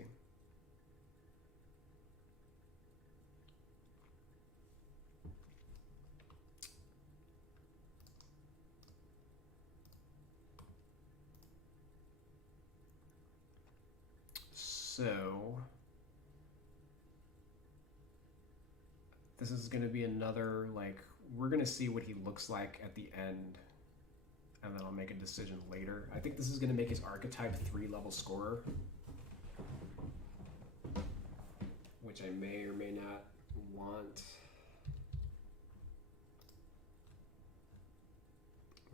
So this is going to be another, like, we're going to see what he looks like at the end, and then I'll make a decision later. I think this is going to make his archetype 3-level scorer, which I may or may not want.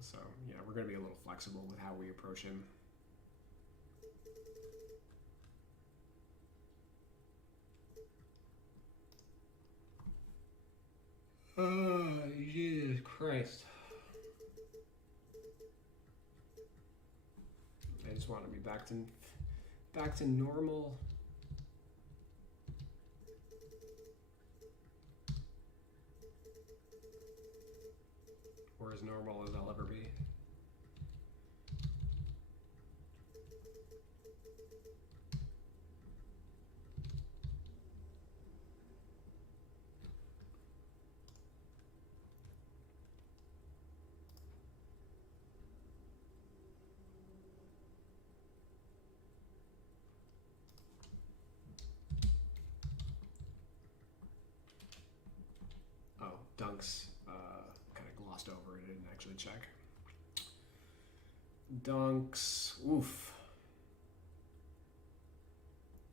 So, yeah, we're going to be a little flexible with how we approach him. Oh, Jesus Christ. I just want to be back to normal. Or as normal as I'll ever be. Dunks, kind of glossed over it, I didn't actually check. Dunks, oof.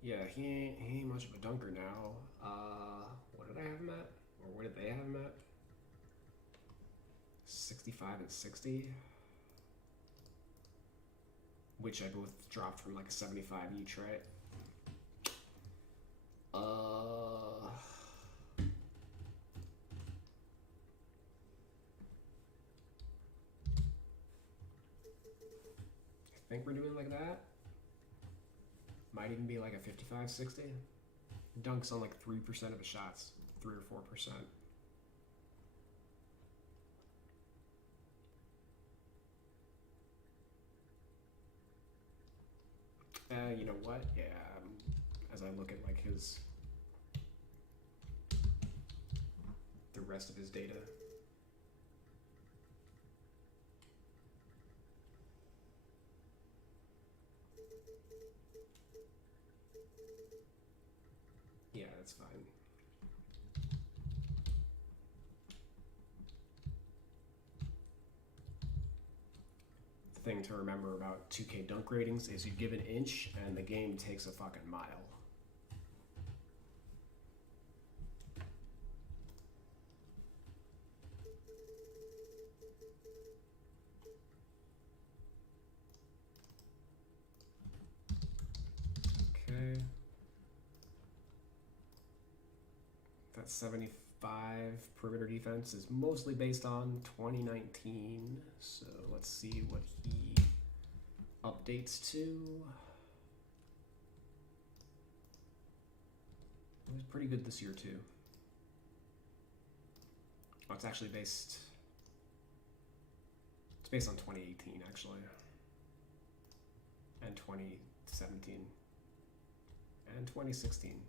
Yeah, he ain't much of a dunker now. What did I have him at? Or what did they have him at? 65 and 60? Which I both dropped from like a 75 each, right? I think we're doing like that. Might even be like a 55-60. Dunks on like 3% of his shots, 3 or 4%. You know what? Yeah, as I look at like the rest of his data. Yeah, that's fine. The thing to remember about 2K dunk ratings is you give an inch and the game takes a fucking mile. Okay. That 75 perimeter defense is mostly based on 2019. So let's see what he updates to. It was pretty good this year too. Oh, it's actually based. It's based on 2018 actually, and 2017, and 2016.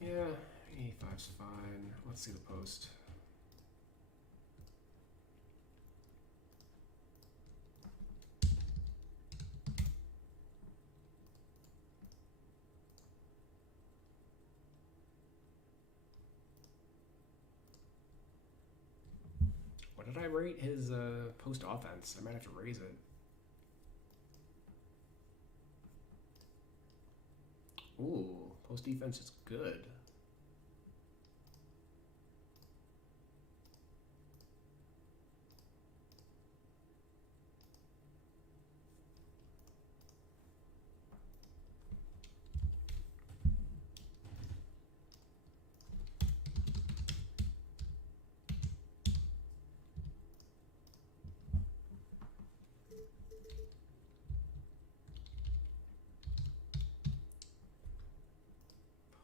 Yeah, 85's fine. Let's see the post. What did I rate his post offense? I might have to raise it. Ooh, post defense is good.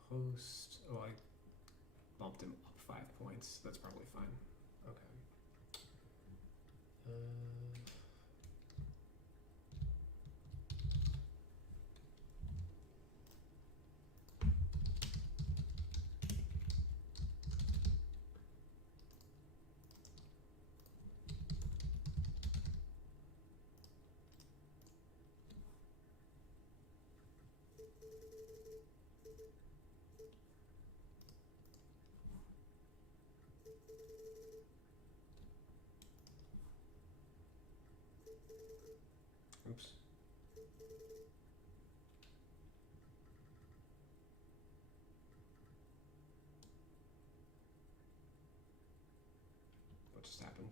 Post. Oh, I bumped him up 5 points. That's probably fine. Okay. Oops. What just happened?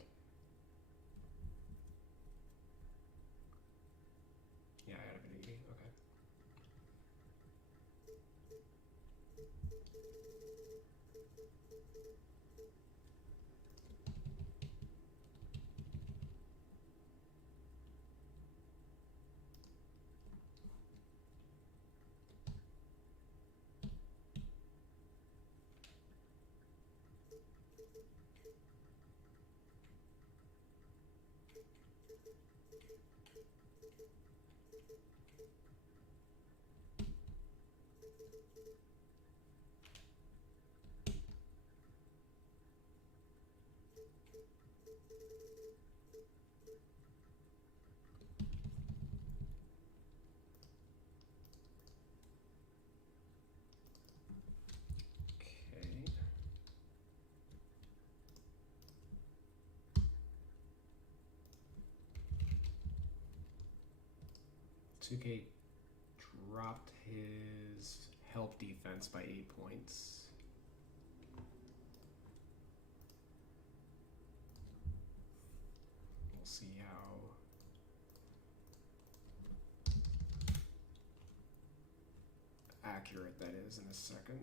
Yeah, I had a video. Okay. Okay. 2K dropped his help defense by 8 points. We'll see how accurate that is in a second.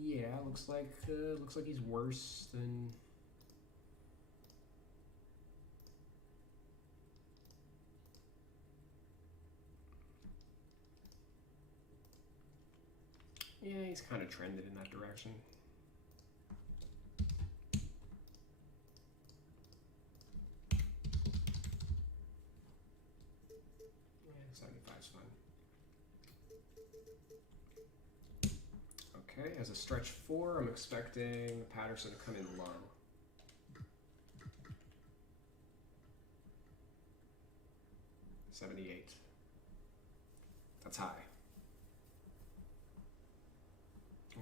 Yeah, looks like he's worse than. Yeah, he's kind of trended in that direction. Yeah, 75's fine. Okay, as a stretch 4, I'm expecting Patterson to come in low. $78. That's high.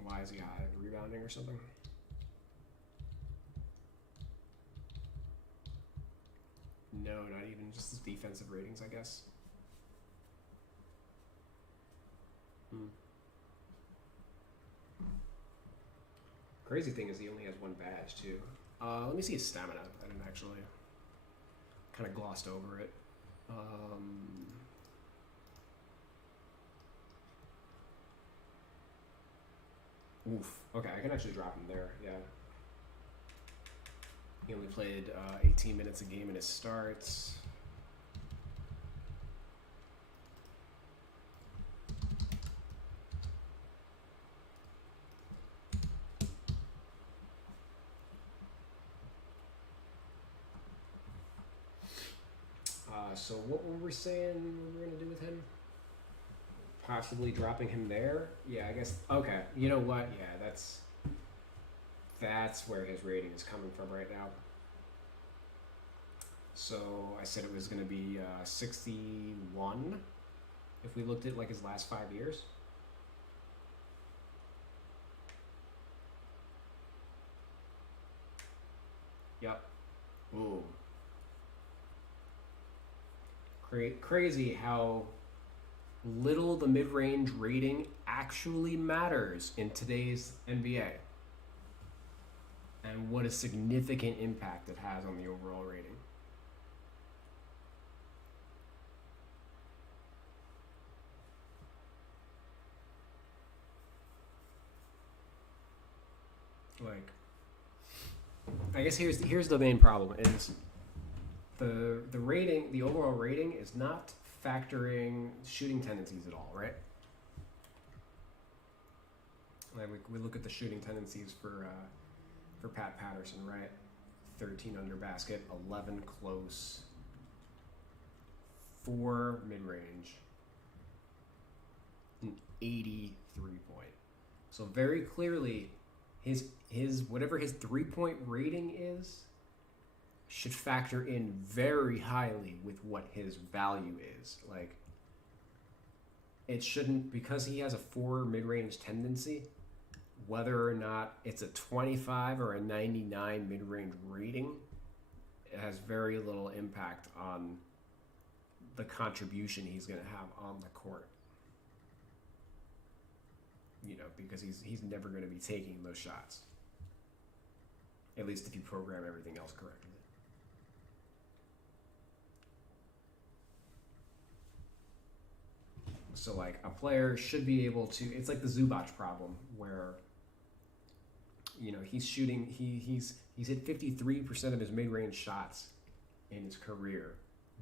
Why is he high? Rebounding or something? No, not even. Just his defensive ratings, I guess. Crazy thing is he only has one badge, too. Let me see his stamina. I didn't actually... kind of glossed over it. Oof. Okay, I can actually drop him there, yeah. He only played 18 minutes a game in his starts. So what were we saying we were going to do with him? Possibly dropping him there? Yeah, I guess. Okay, you know what? Yeah, that's where his rating is coming from right now. So I said it was going to be 61 if we looked at like his last 5 years. Yep. Ooh. Crazy how little the mid-range rating actually matters in today's NBA, and what a significant impact it has on the overall rating. Like, I guess here's the main problem is the rating, the overall rating is not factoring shooting tendencies at all, right? Like we look at the shooting tendencies for Pat Patterson, right? 13 under basket, 11 close, 4 mid-range, an 83 point. So very clearly, his whatever his 3-point rating is should factor in very highly with what his value is. Like, it shouldn't, because he has a 4 mid-range tendency, whether or not it's a 25 or a 99 mid-range rating, it has very little impact on the contribution he's going to have on the court. You know, because he's never going to be taking those shots. At least if you program everything else correctly. So, like, a player should be able to... It's like the Zubac problem, where, you know, he's shooting... He's hit 53% of his mid-range shots in his career,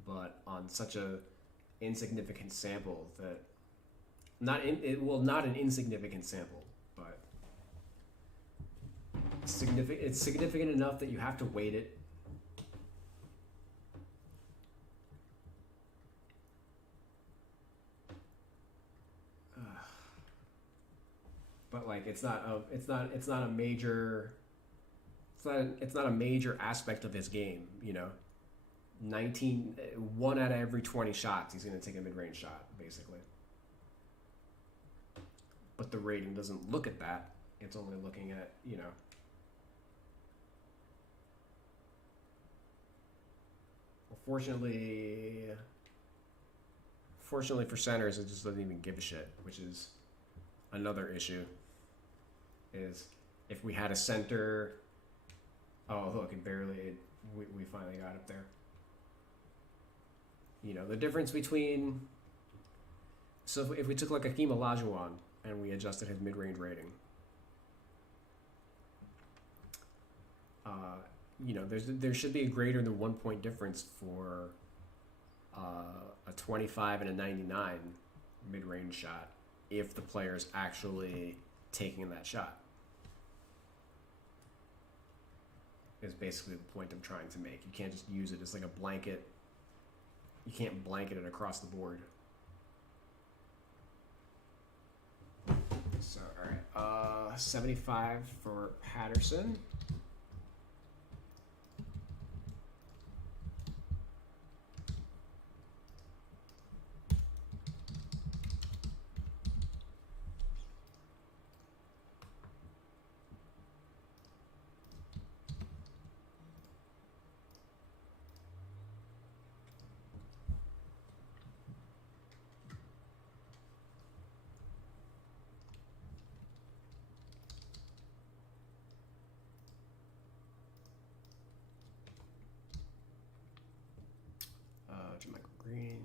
but on such a insignificant sample that... Not an insignificant sample, but it's significant enough that you have to weight it. But like, it's not a major aspect of his game, you know. 1 out of every 20 shots, he's going to take a mid-range shot, basically. But the rating doesn't look at that. It's only looking at, you know, well, fortunately for centers, it just doesn't even give a shit, which is another issue. Is if we had a center, oh look, we finally got up there. You know, the difference between, so if we took like Hakeem Olajuwon and we adjusted his mid-range rating, you know, there should be a greater than 1 point difference for a 25 and a 99 mid-range shot if the player's actually taking that shot. Is basically the point I'm trying to make. You can't just use it as like a blanket. You can't blanket it across the board. So, all right. 75 for Patterson. Green.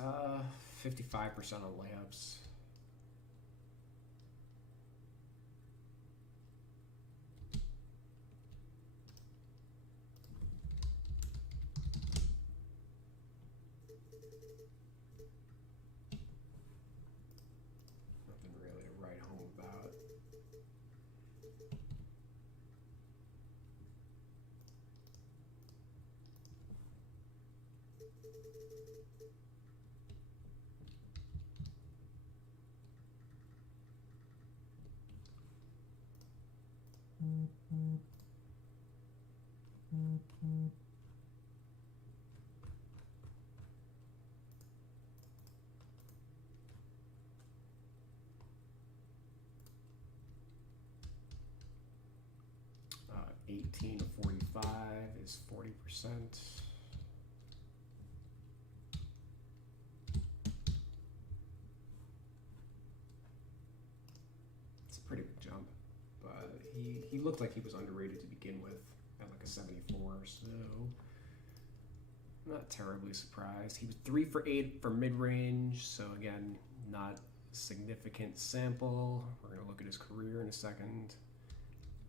Uh, 55% on layups. Nothing really to write home about. Uh, 18 to 45 is 40%. It's a pretty big jump, but he looked like he was underrated to begin with at like a 74, so I'm not terribly surprised. He was 3 for 8 for mid-range, so again, not a significant sample. We're going to look at his career in a second.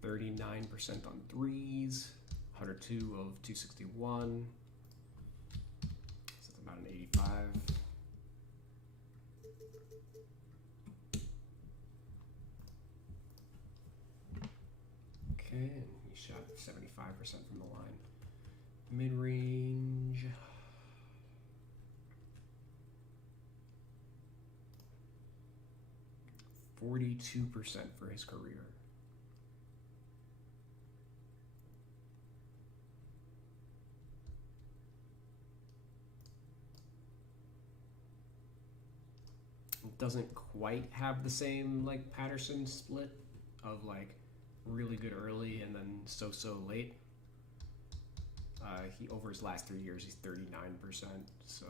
39% on threes, 102 of 261. So that's about an 85. Okay, and he shot 75% from the line. Mid-range. %42% for his career. Doesn't quite have the same like Patterson split of like really good early and then so late. He over his last 3 years he's 39%, so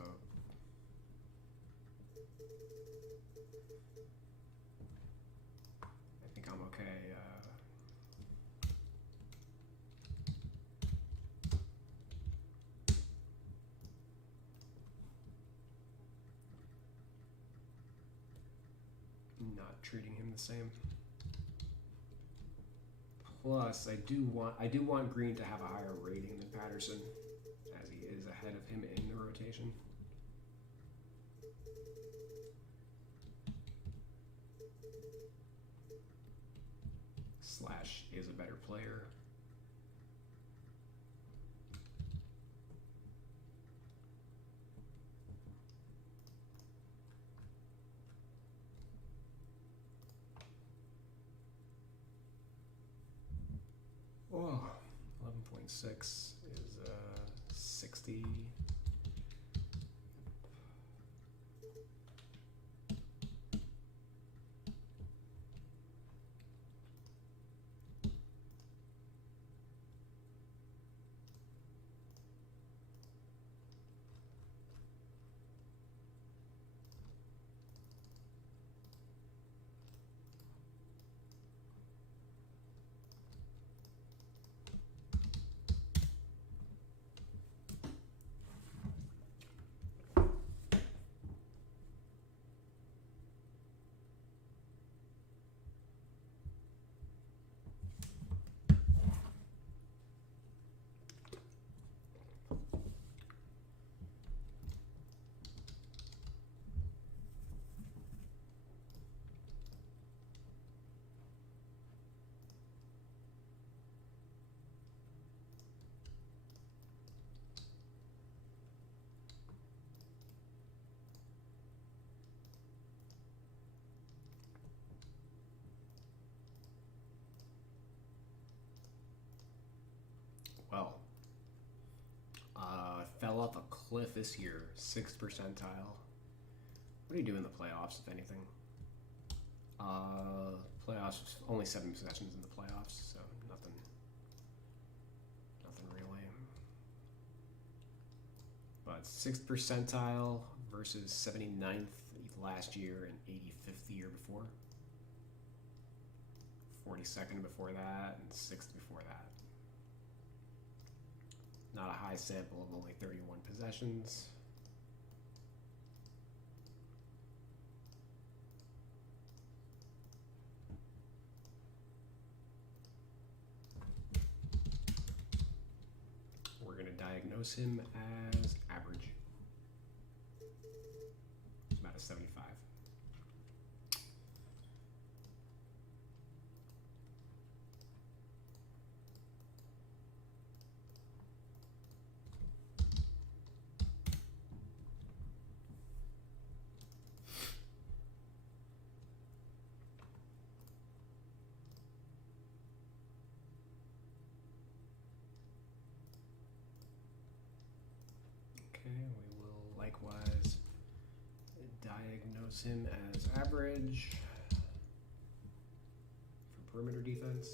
I think I'm okay. Not treating him the same. Plus, I do want Green to have a higher rating than Patterson, as he is ahead of him in the rotation. Slash is a better player. Oh, 11.6 is 60. Well, fell off a cliff this year, 6th percentile. What do you do in the playoffs, if anything? Playoffs, only 7 possessions in the playoffs, so nothing really. But 6th percentile versus 79th last year and 85th the year before. 42nd before that, and 6th before that. Not a high sample of only 31 possessions. We're going to diagnose him as average. It's about a 75. Okay, we will likewise diagnose him as average for perimeter defense.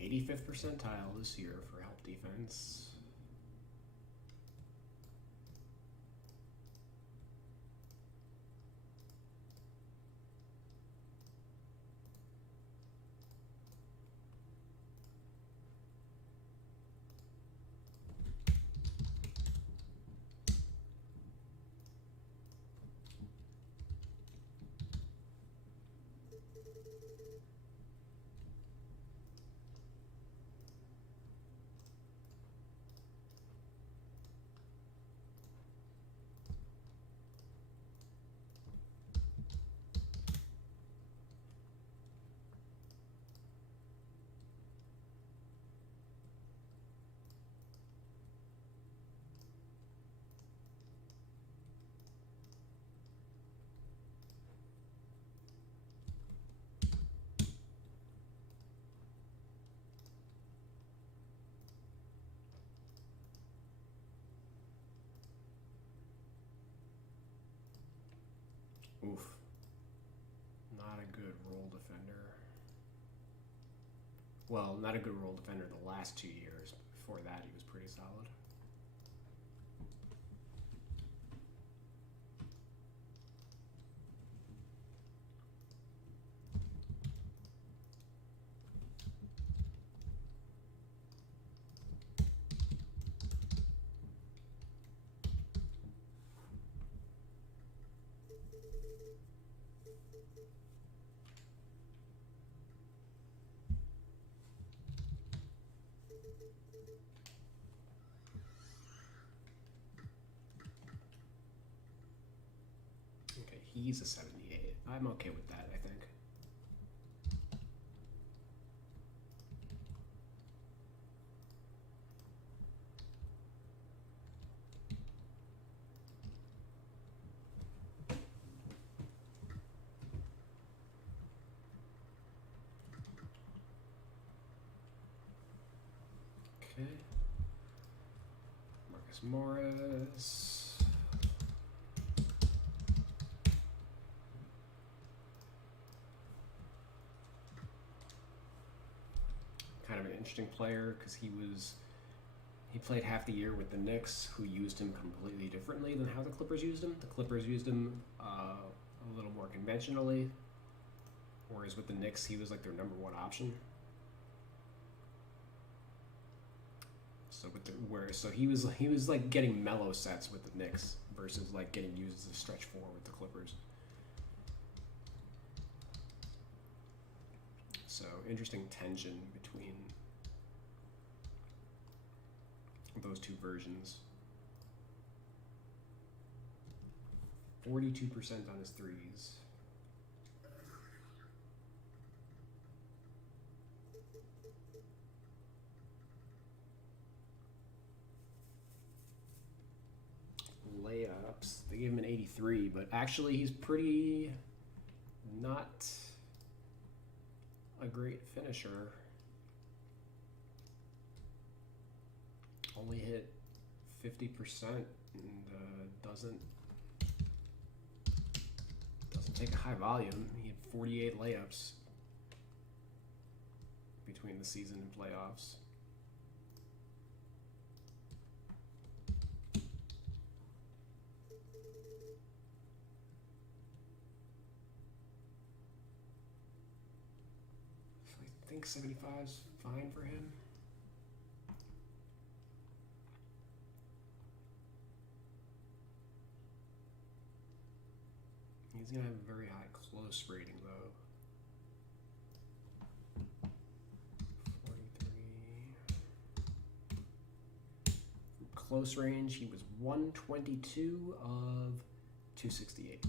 '85th percentile this year for help defense. Oof. Not a good role defender. Well, not a good role defender the last 2 years. Before that, he was pretty solid. Okay, he's a 78. I'm okay with that, I think. Okay. Marcus Morris. Kind of an interesting player because he was He played half the year with the Knicks, who used him completely differently than how the Clippers used him. The Clippers used him a little more conventionally, whereas with the Knicks, he was like their number one option. So he was like getting mellow sets with the Knicks versus like getting used as a stretch four with the Clippers. So interesting tension between those two versions. 42% on his threes. Layups, they gave him an 83, but actually he's pretty not a great finisher. Only hit 50% and doesn't take a high volume. He had 48 layups between the season and playoffs. I think 75 is fine for him. He's going to have a very high close rating, though. 43. From close range, he was 122 of 268.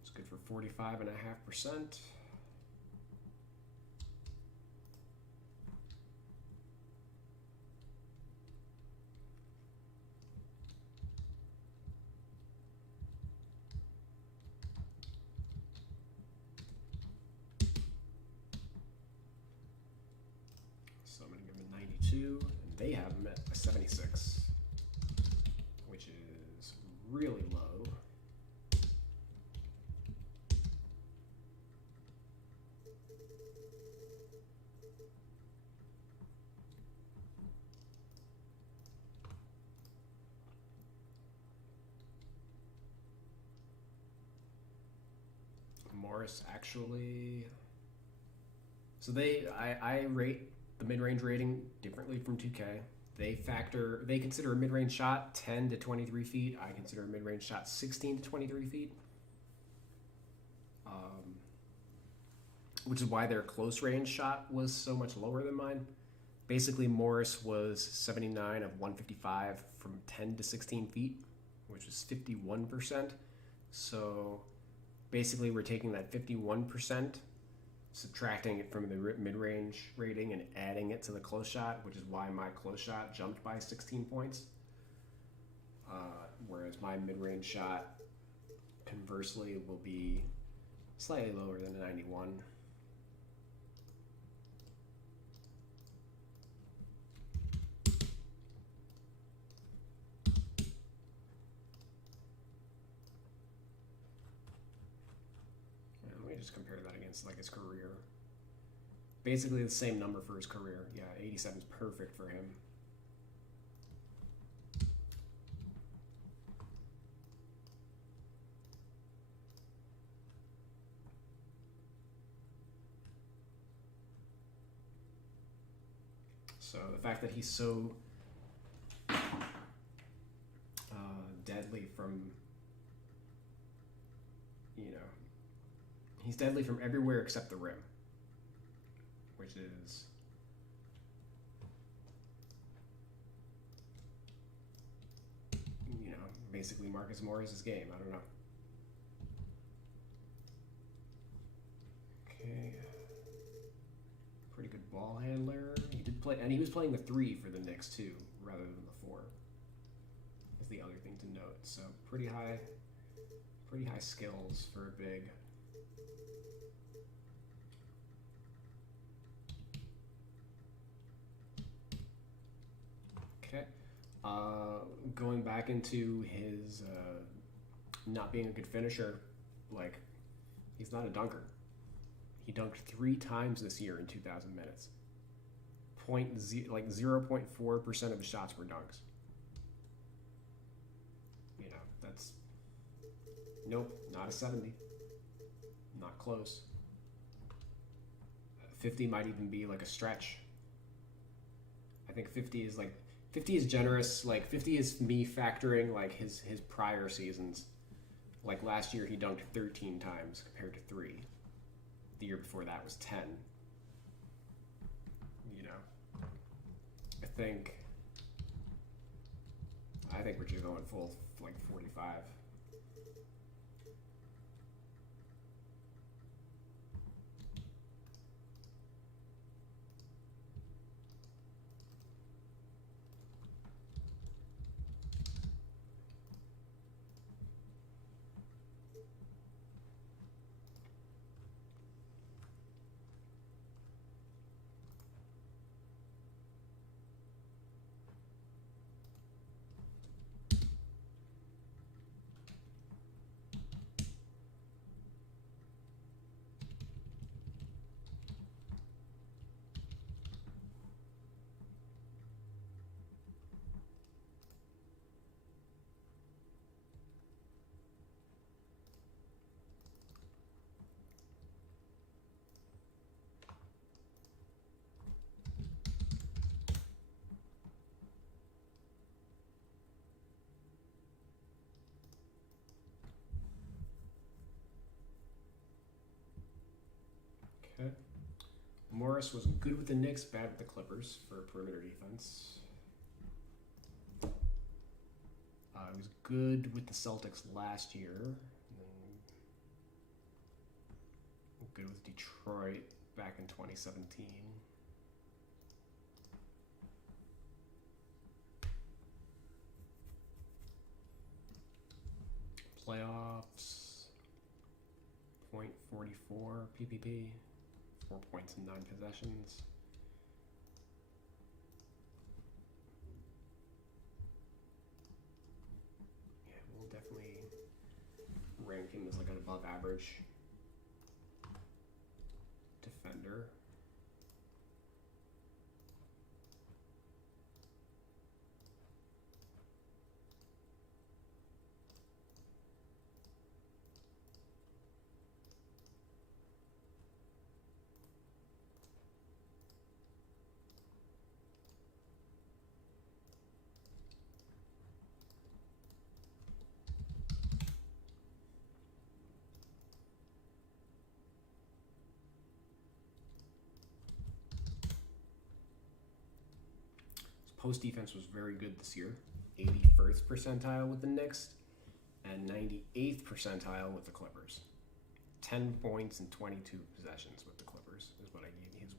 It's good for 45.5%. So I'm going to give him a 92, and they have him at a 76, which is really low. Morris actually, so I rate the mid-range rating differently from 2K. They consider a mid-range shot 10 to 23 feet. I consider a mid-range shot 16 to 23 feet. Which is why their close range shot was so much lower than mine. Basically, Morris was 79 of 155 from 10 to 16 feet, which is 51%. So basically, we're taking that 51%, subtracting it from the mid-range rating and adding it to the close shot, which is why my close shot jumped by 16 points. Whereas my mid-range shot, conversely, will be slightly lower than a 91. Just compare that against like his career. Basically the same number for his career. Yeah, 87 is perfect for him. So the fact that he's so deadly from, he's deadly from everywhere except the rim, which is basically Marcus Morris's game. I don't know. Okay. Pretty good ball handler. He did play, and he was playing the 3 for the Knicks too, rather than the 4. Is the other thing to note. So pretty high skills for a big. Okay. Going back into his not being a good finisher, like, he's not a dunker. He dunked 3 times this year in 2,000 minutes. 0.4% of the shots were dunks. You know, that's nope, not a 70. Not close. 50 might even be like a stretch. I think 50 is generous. Like 50 is me factoring like his prior seasons. Like last year he dunked 13 times compared to 3. The year before that was 10. You know, I think we're just going full like 45. Okay. Morris was good with the Knicks, bad with the Clippers for perimeter defense. He was good with the Celtics last year. Good with Detroit back in 2017. Playoffs, .44 PPP. 4 points in 9 possessions. Yeah, we'll definitely rank him as like an above average defender. Post defense was very good this year. 81st percentile with the Knicks and 98th percentile with the Clippers. 10 points and 22 possessions with the Clippers is what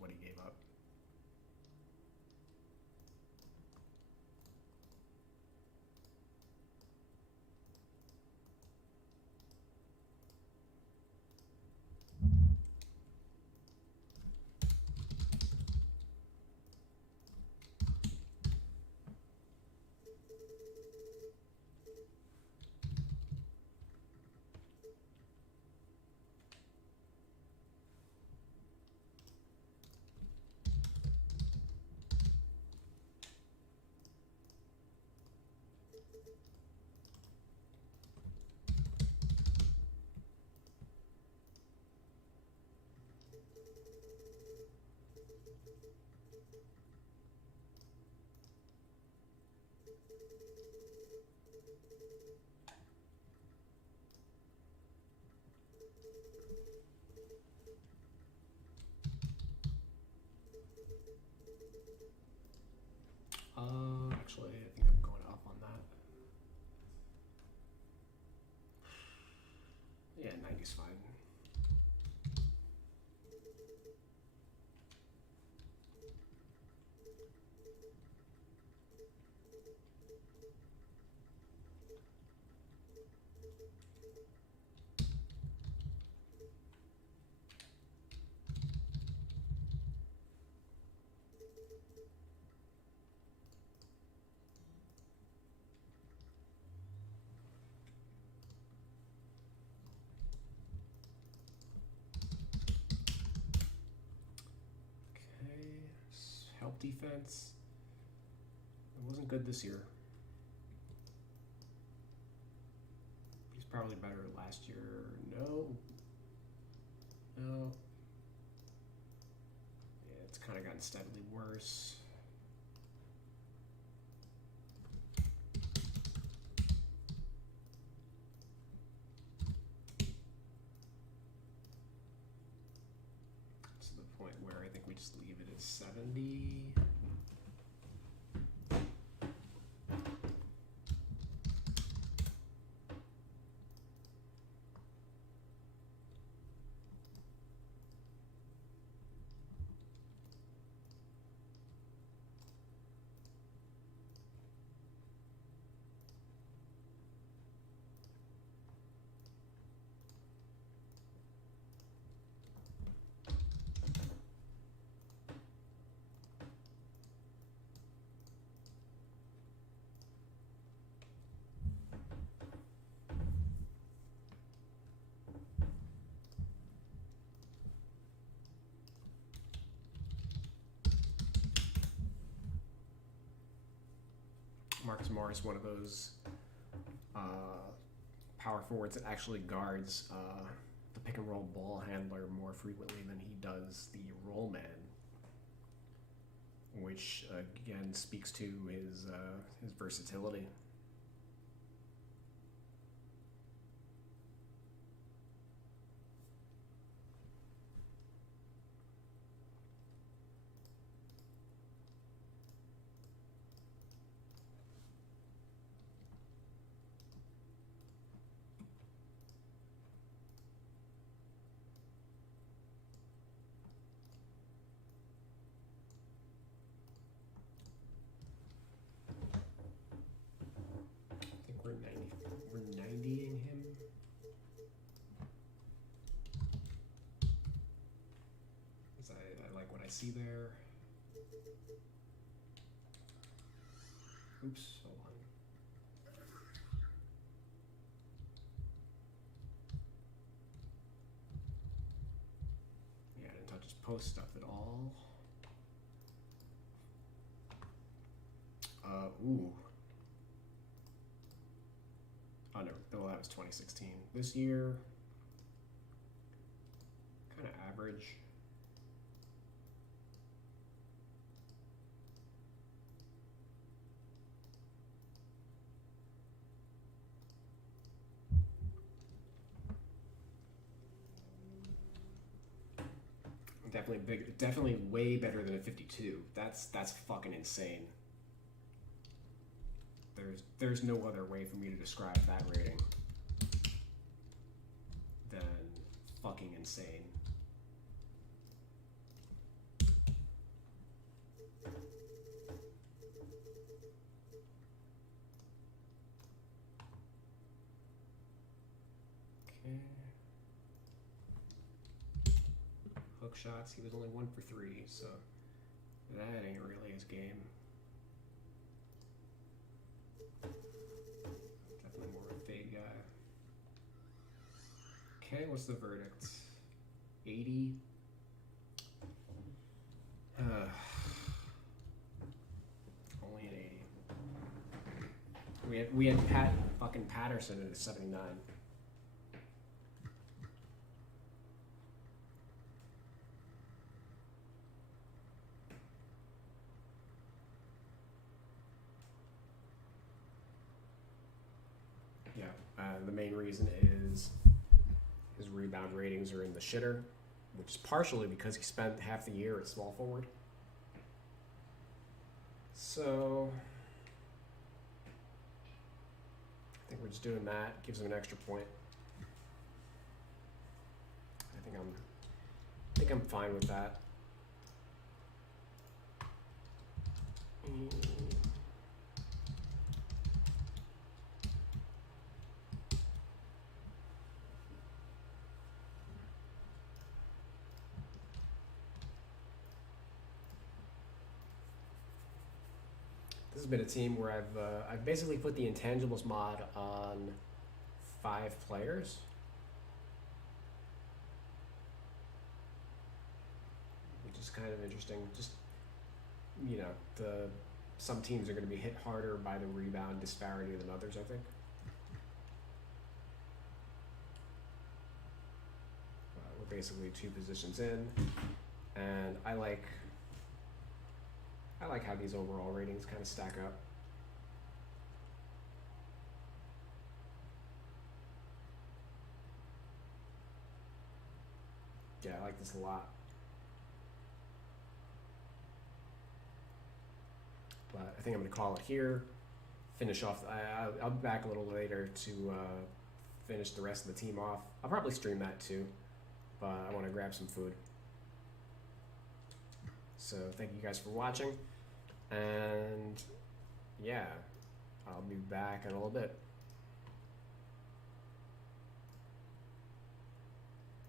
he gave up. Actually, I think I'm going up on that. Yeah, 90's fine. defense. It wasn't good this year. He's probably better last year. No. No. Yeah, it's kind of gotten steadily worse. To the point where I think we just leave it at 70. Marcus Morris, one of those power forwards that actually guards the pick and roll ball handler more frequently than he does the roll man, which again speaks to his versatility. We're 90ing him. Because I like what I see there. Oops, hold on. Yeah, I didn't touch his post stuff at all. Ooh. Oh no, well, that was 2016. This year, kind of average. Definitely big, definitely way better than a 52. That's fucking insane. There's no other way for me to describe that rating than fucking insane. Okay. Hook shots, he was only 1 for 3, so that ain't really his game. Definitely more of a fade guy. Okay, what's the verdict? 80. Only an 80. We had Pat fucking Patterson at a 79. Yeah, the main reason is his rebound ratings are in the shitter, which is partially because he spent half the year at small forward. So I think we're just doing that. Gives him an extra point. I think I'm fine with that. This has been a team where I've basically put the intangibles mod on 5 players. Which is kind of interesting. Just some teams are going to be hit harder by the rebound disparity than others, I think. We're basically 2 positions in, and I like how these overall ratings kind of stack up. Yeah, I like this a lot. But I think I'm going to call it here. Finish off. I'll be back a little later to finish the rest of the team off. I'll probably stream that too, but I want to grab some food. So thank you guys for watching, and yeah, I'll be back in a little bit.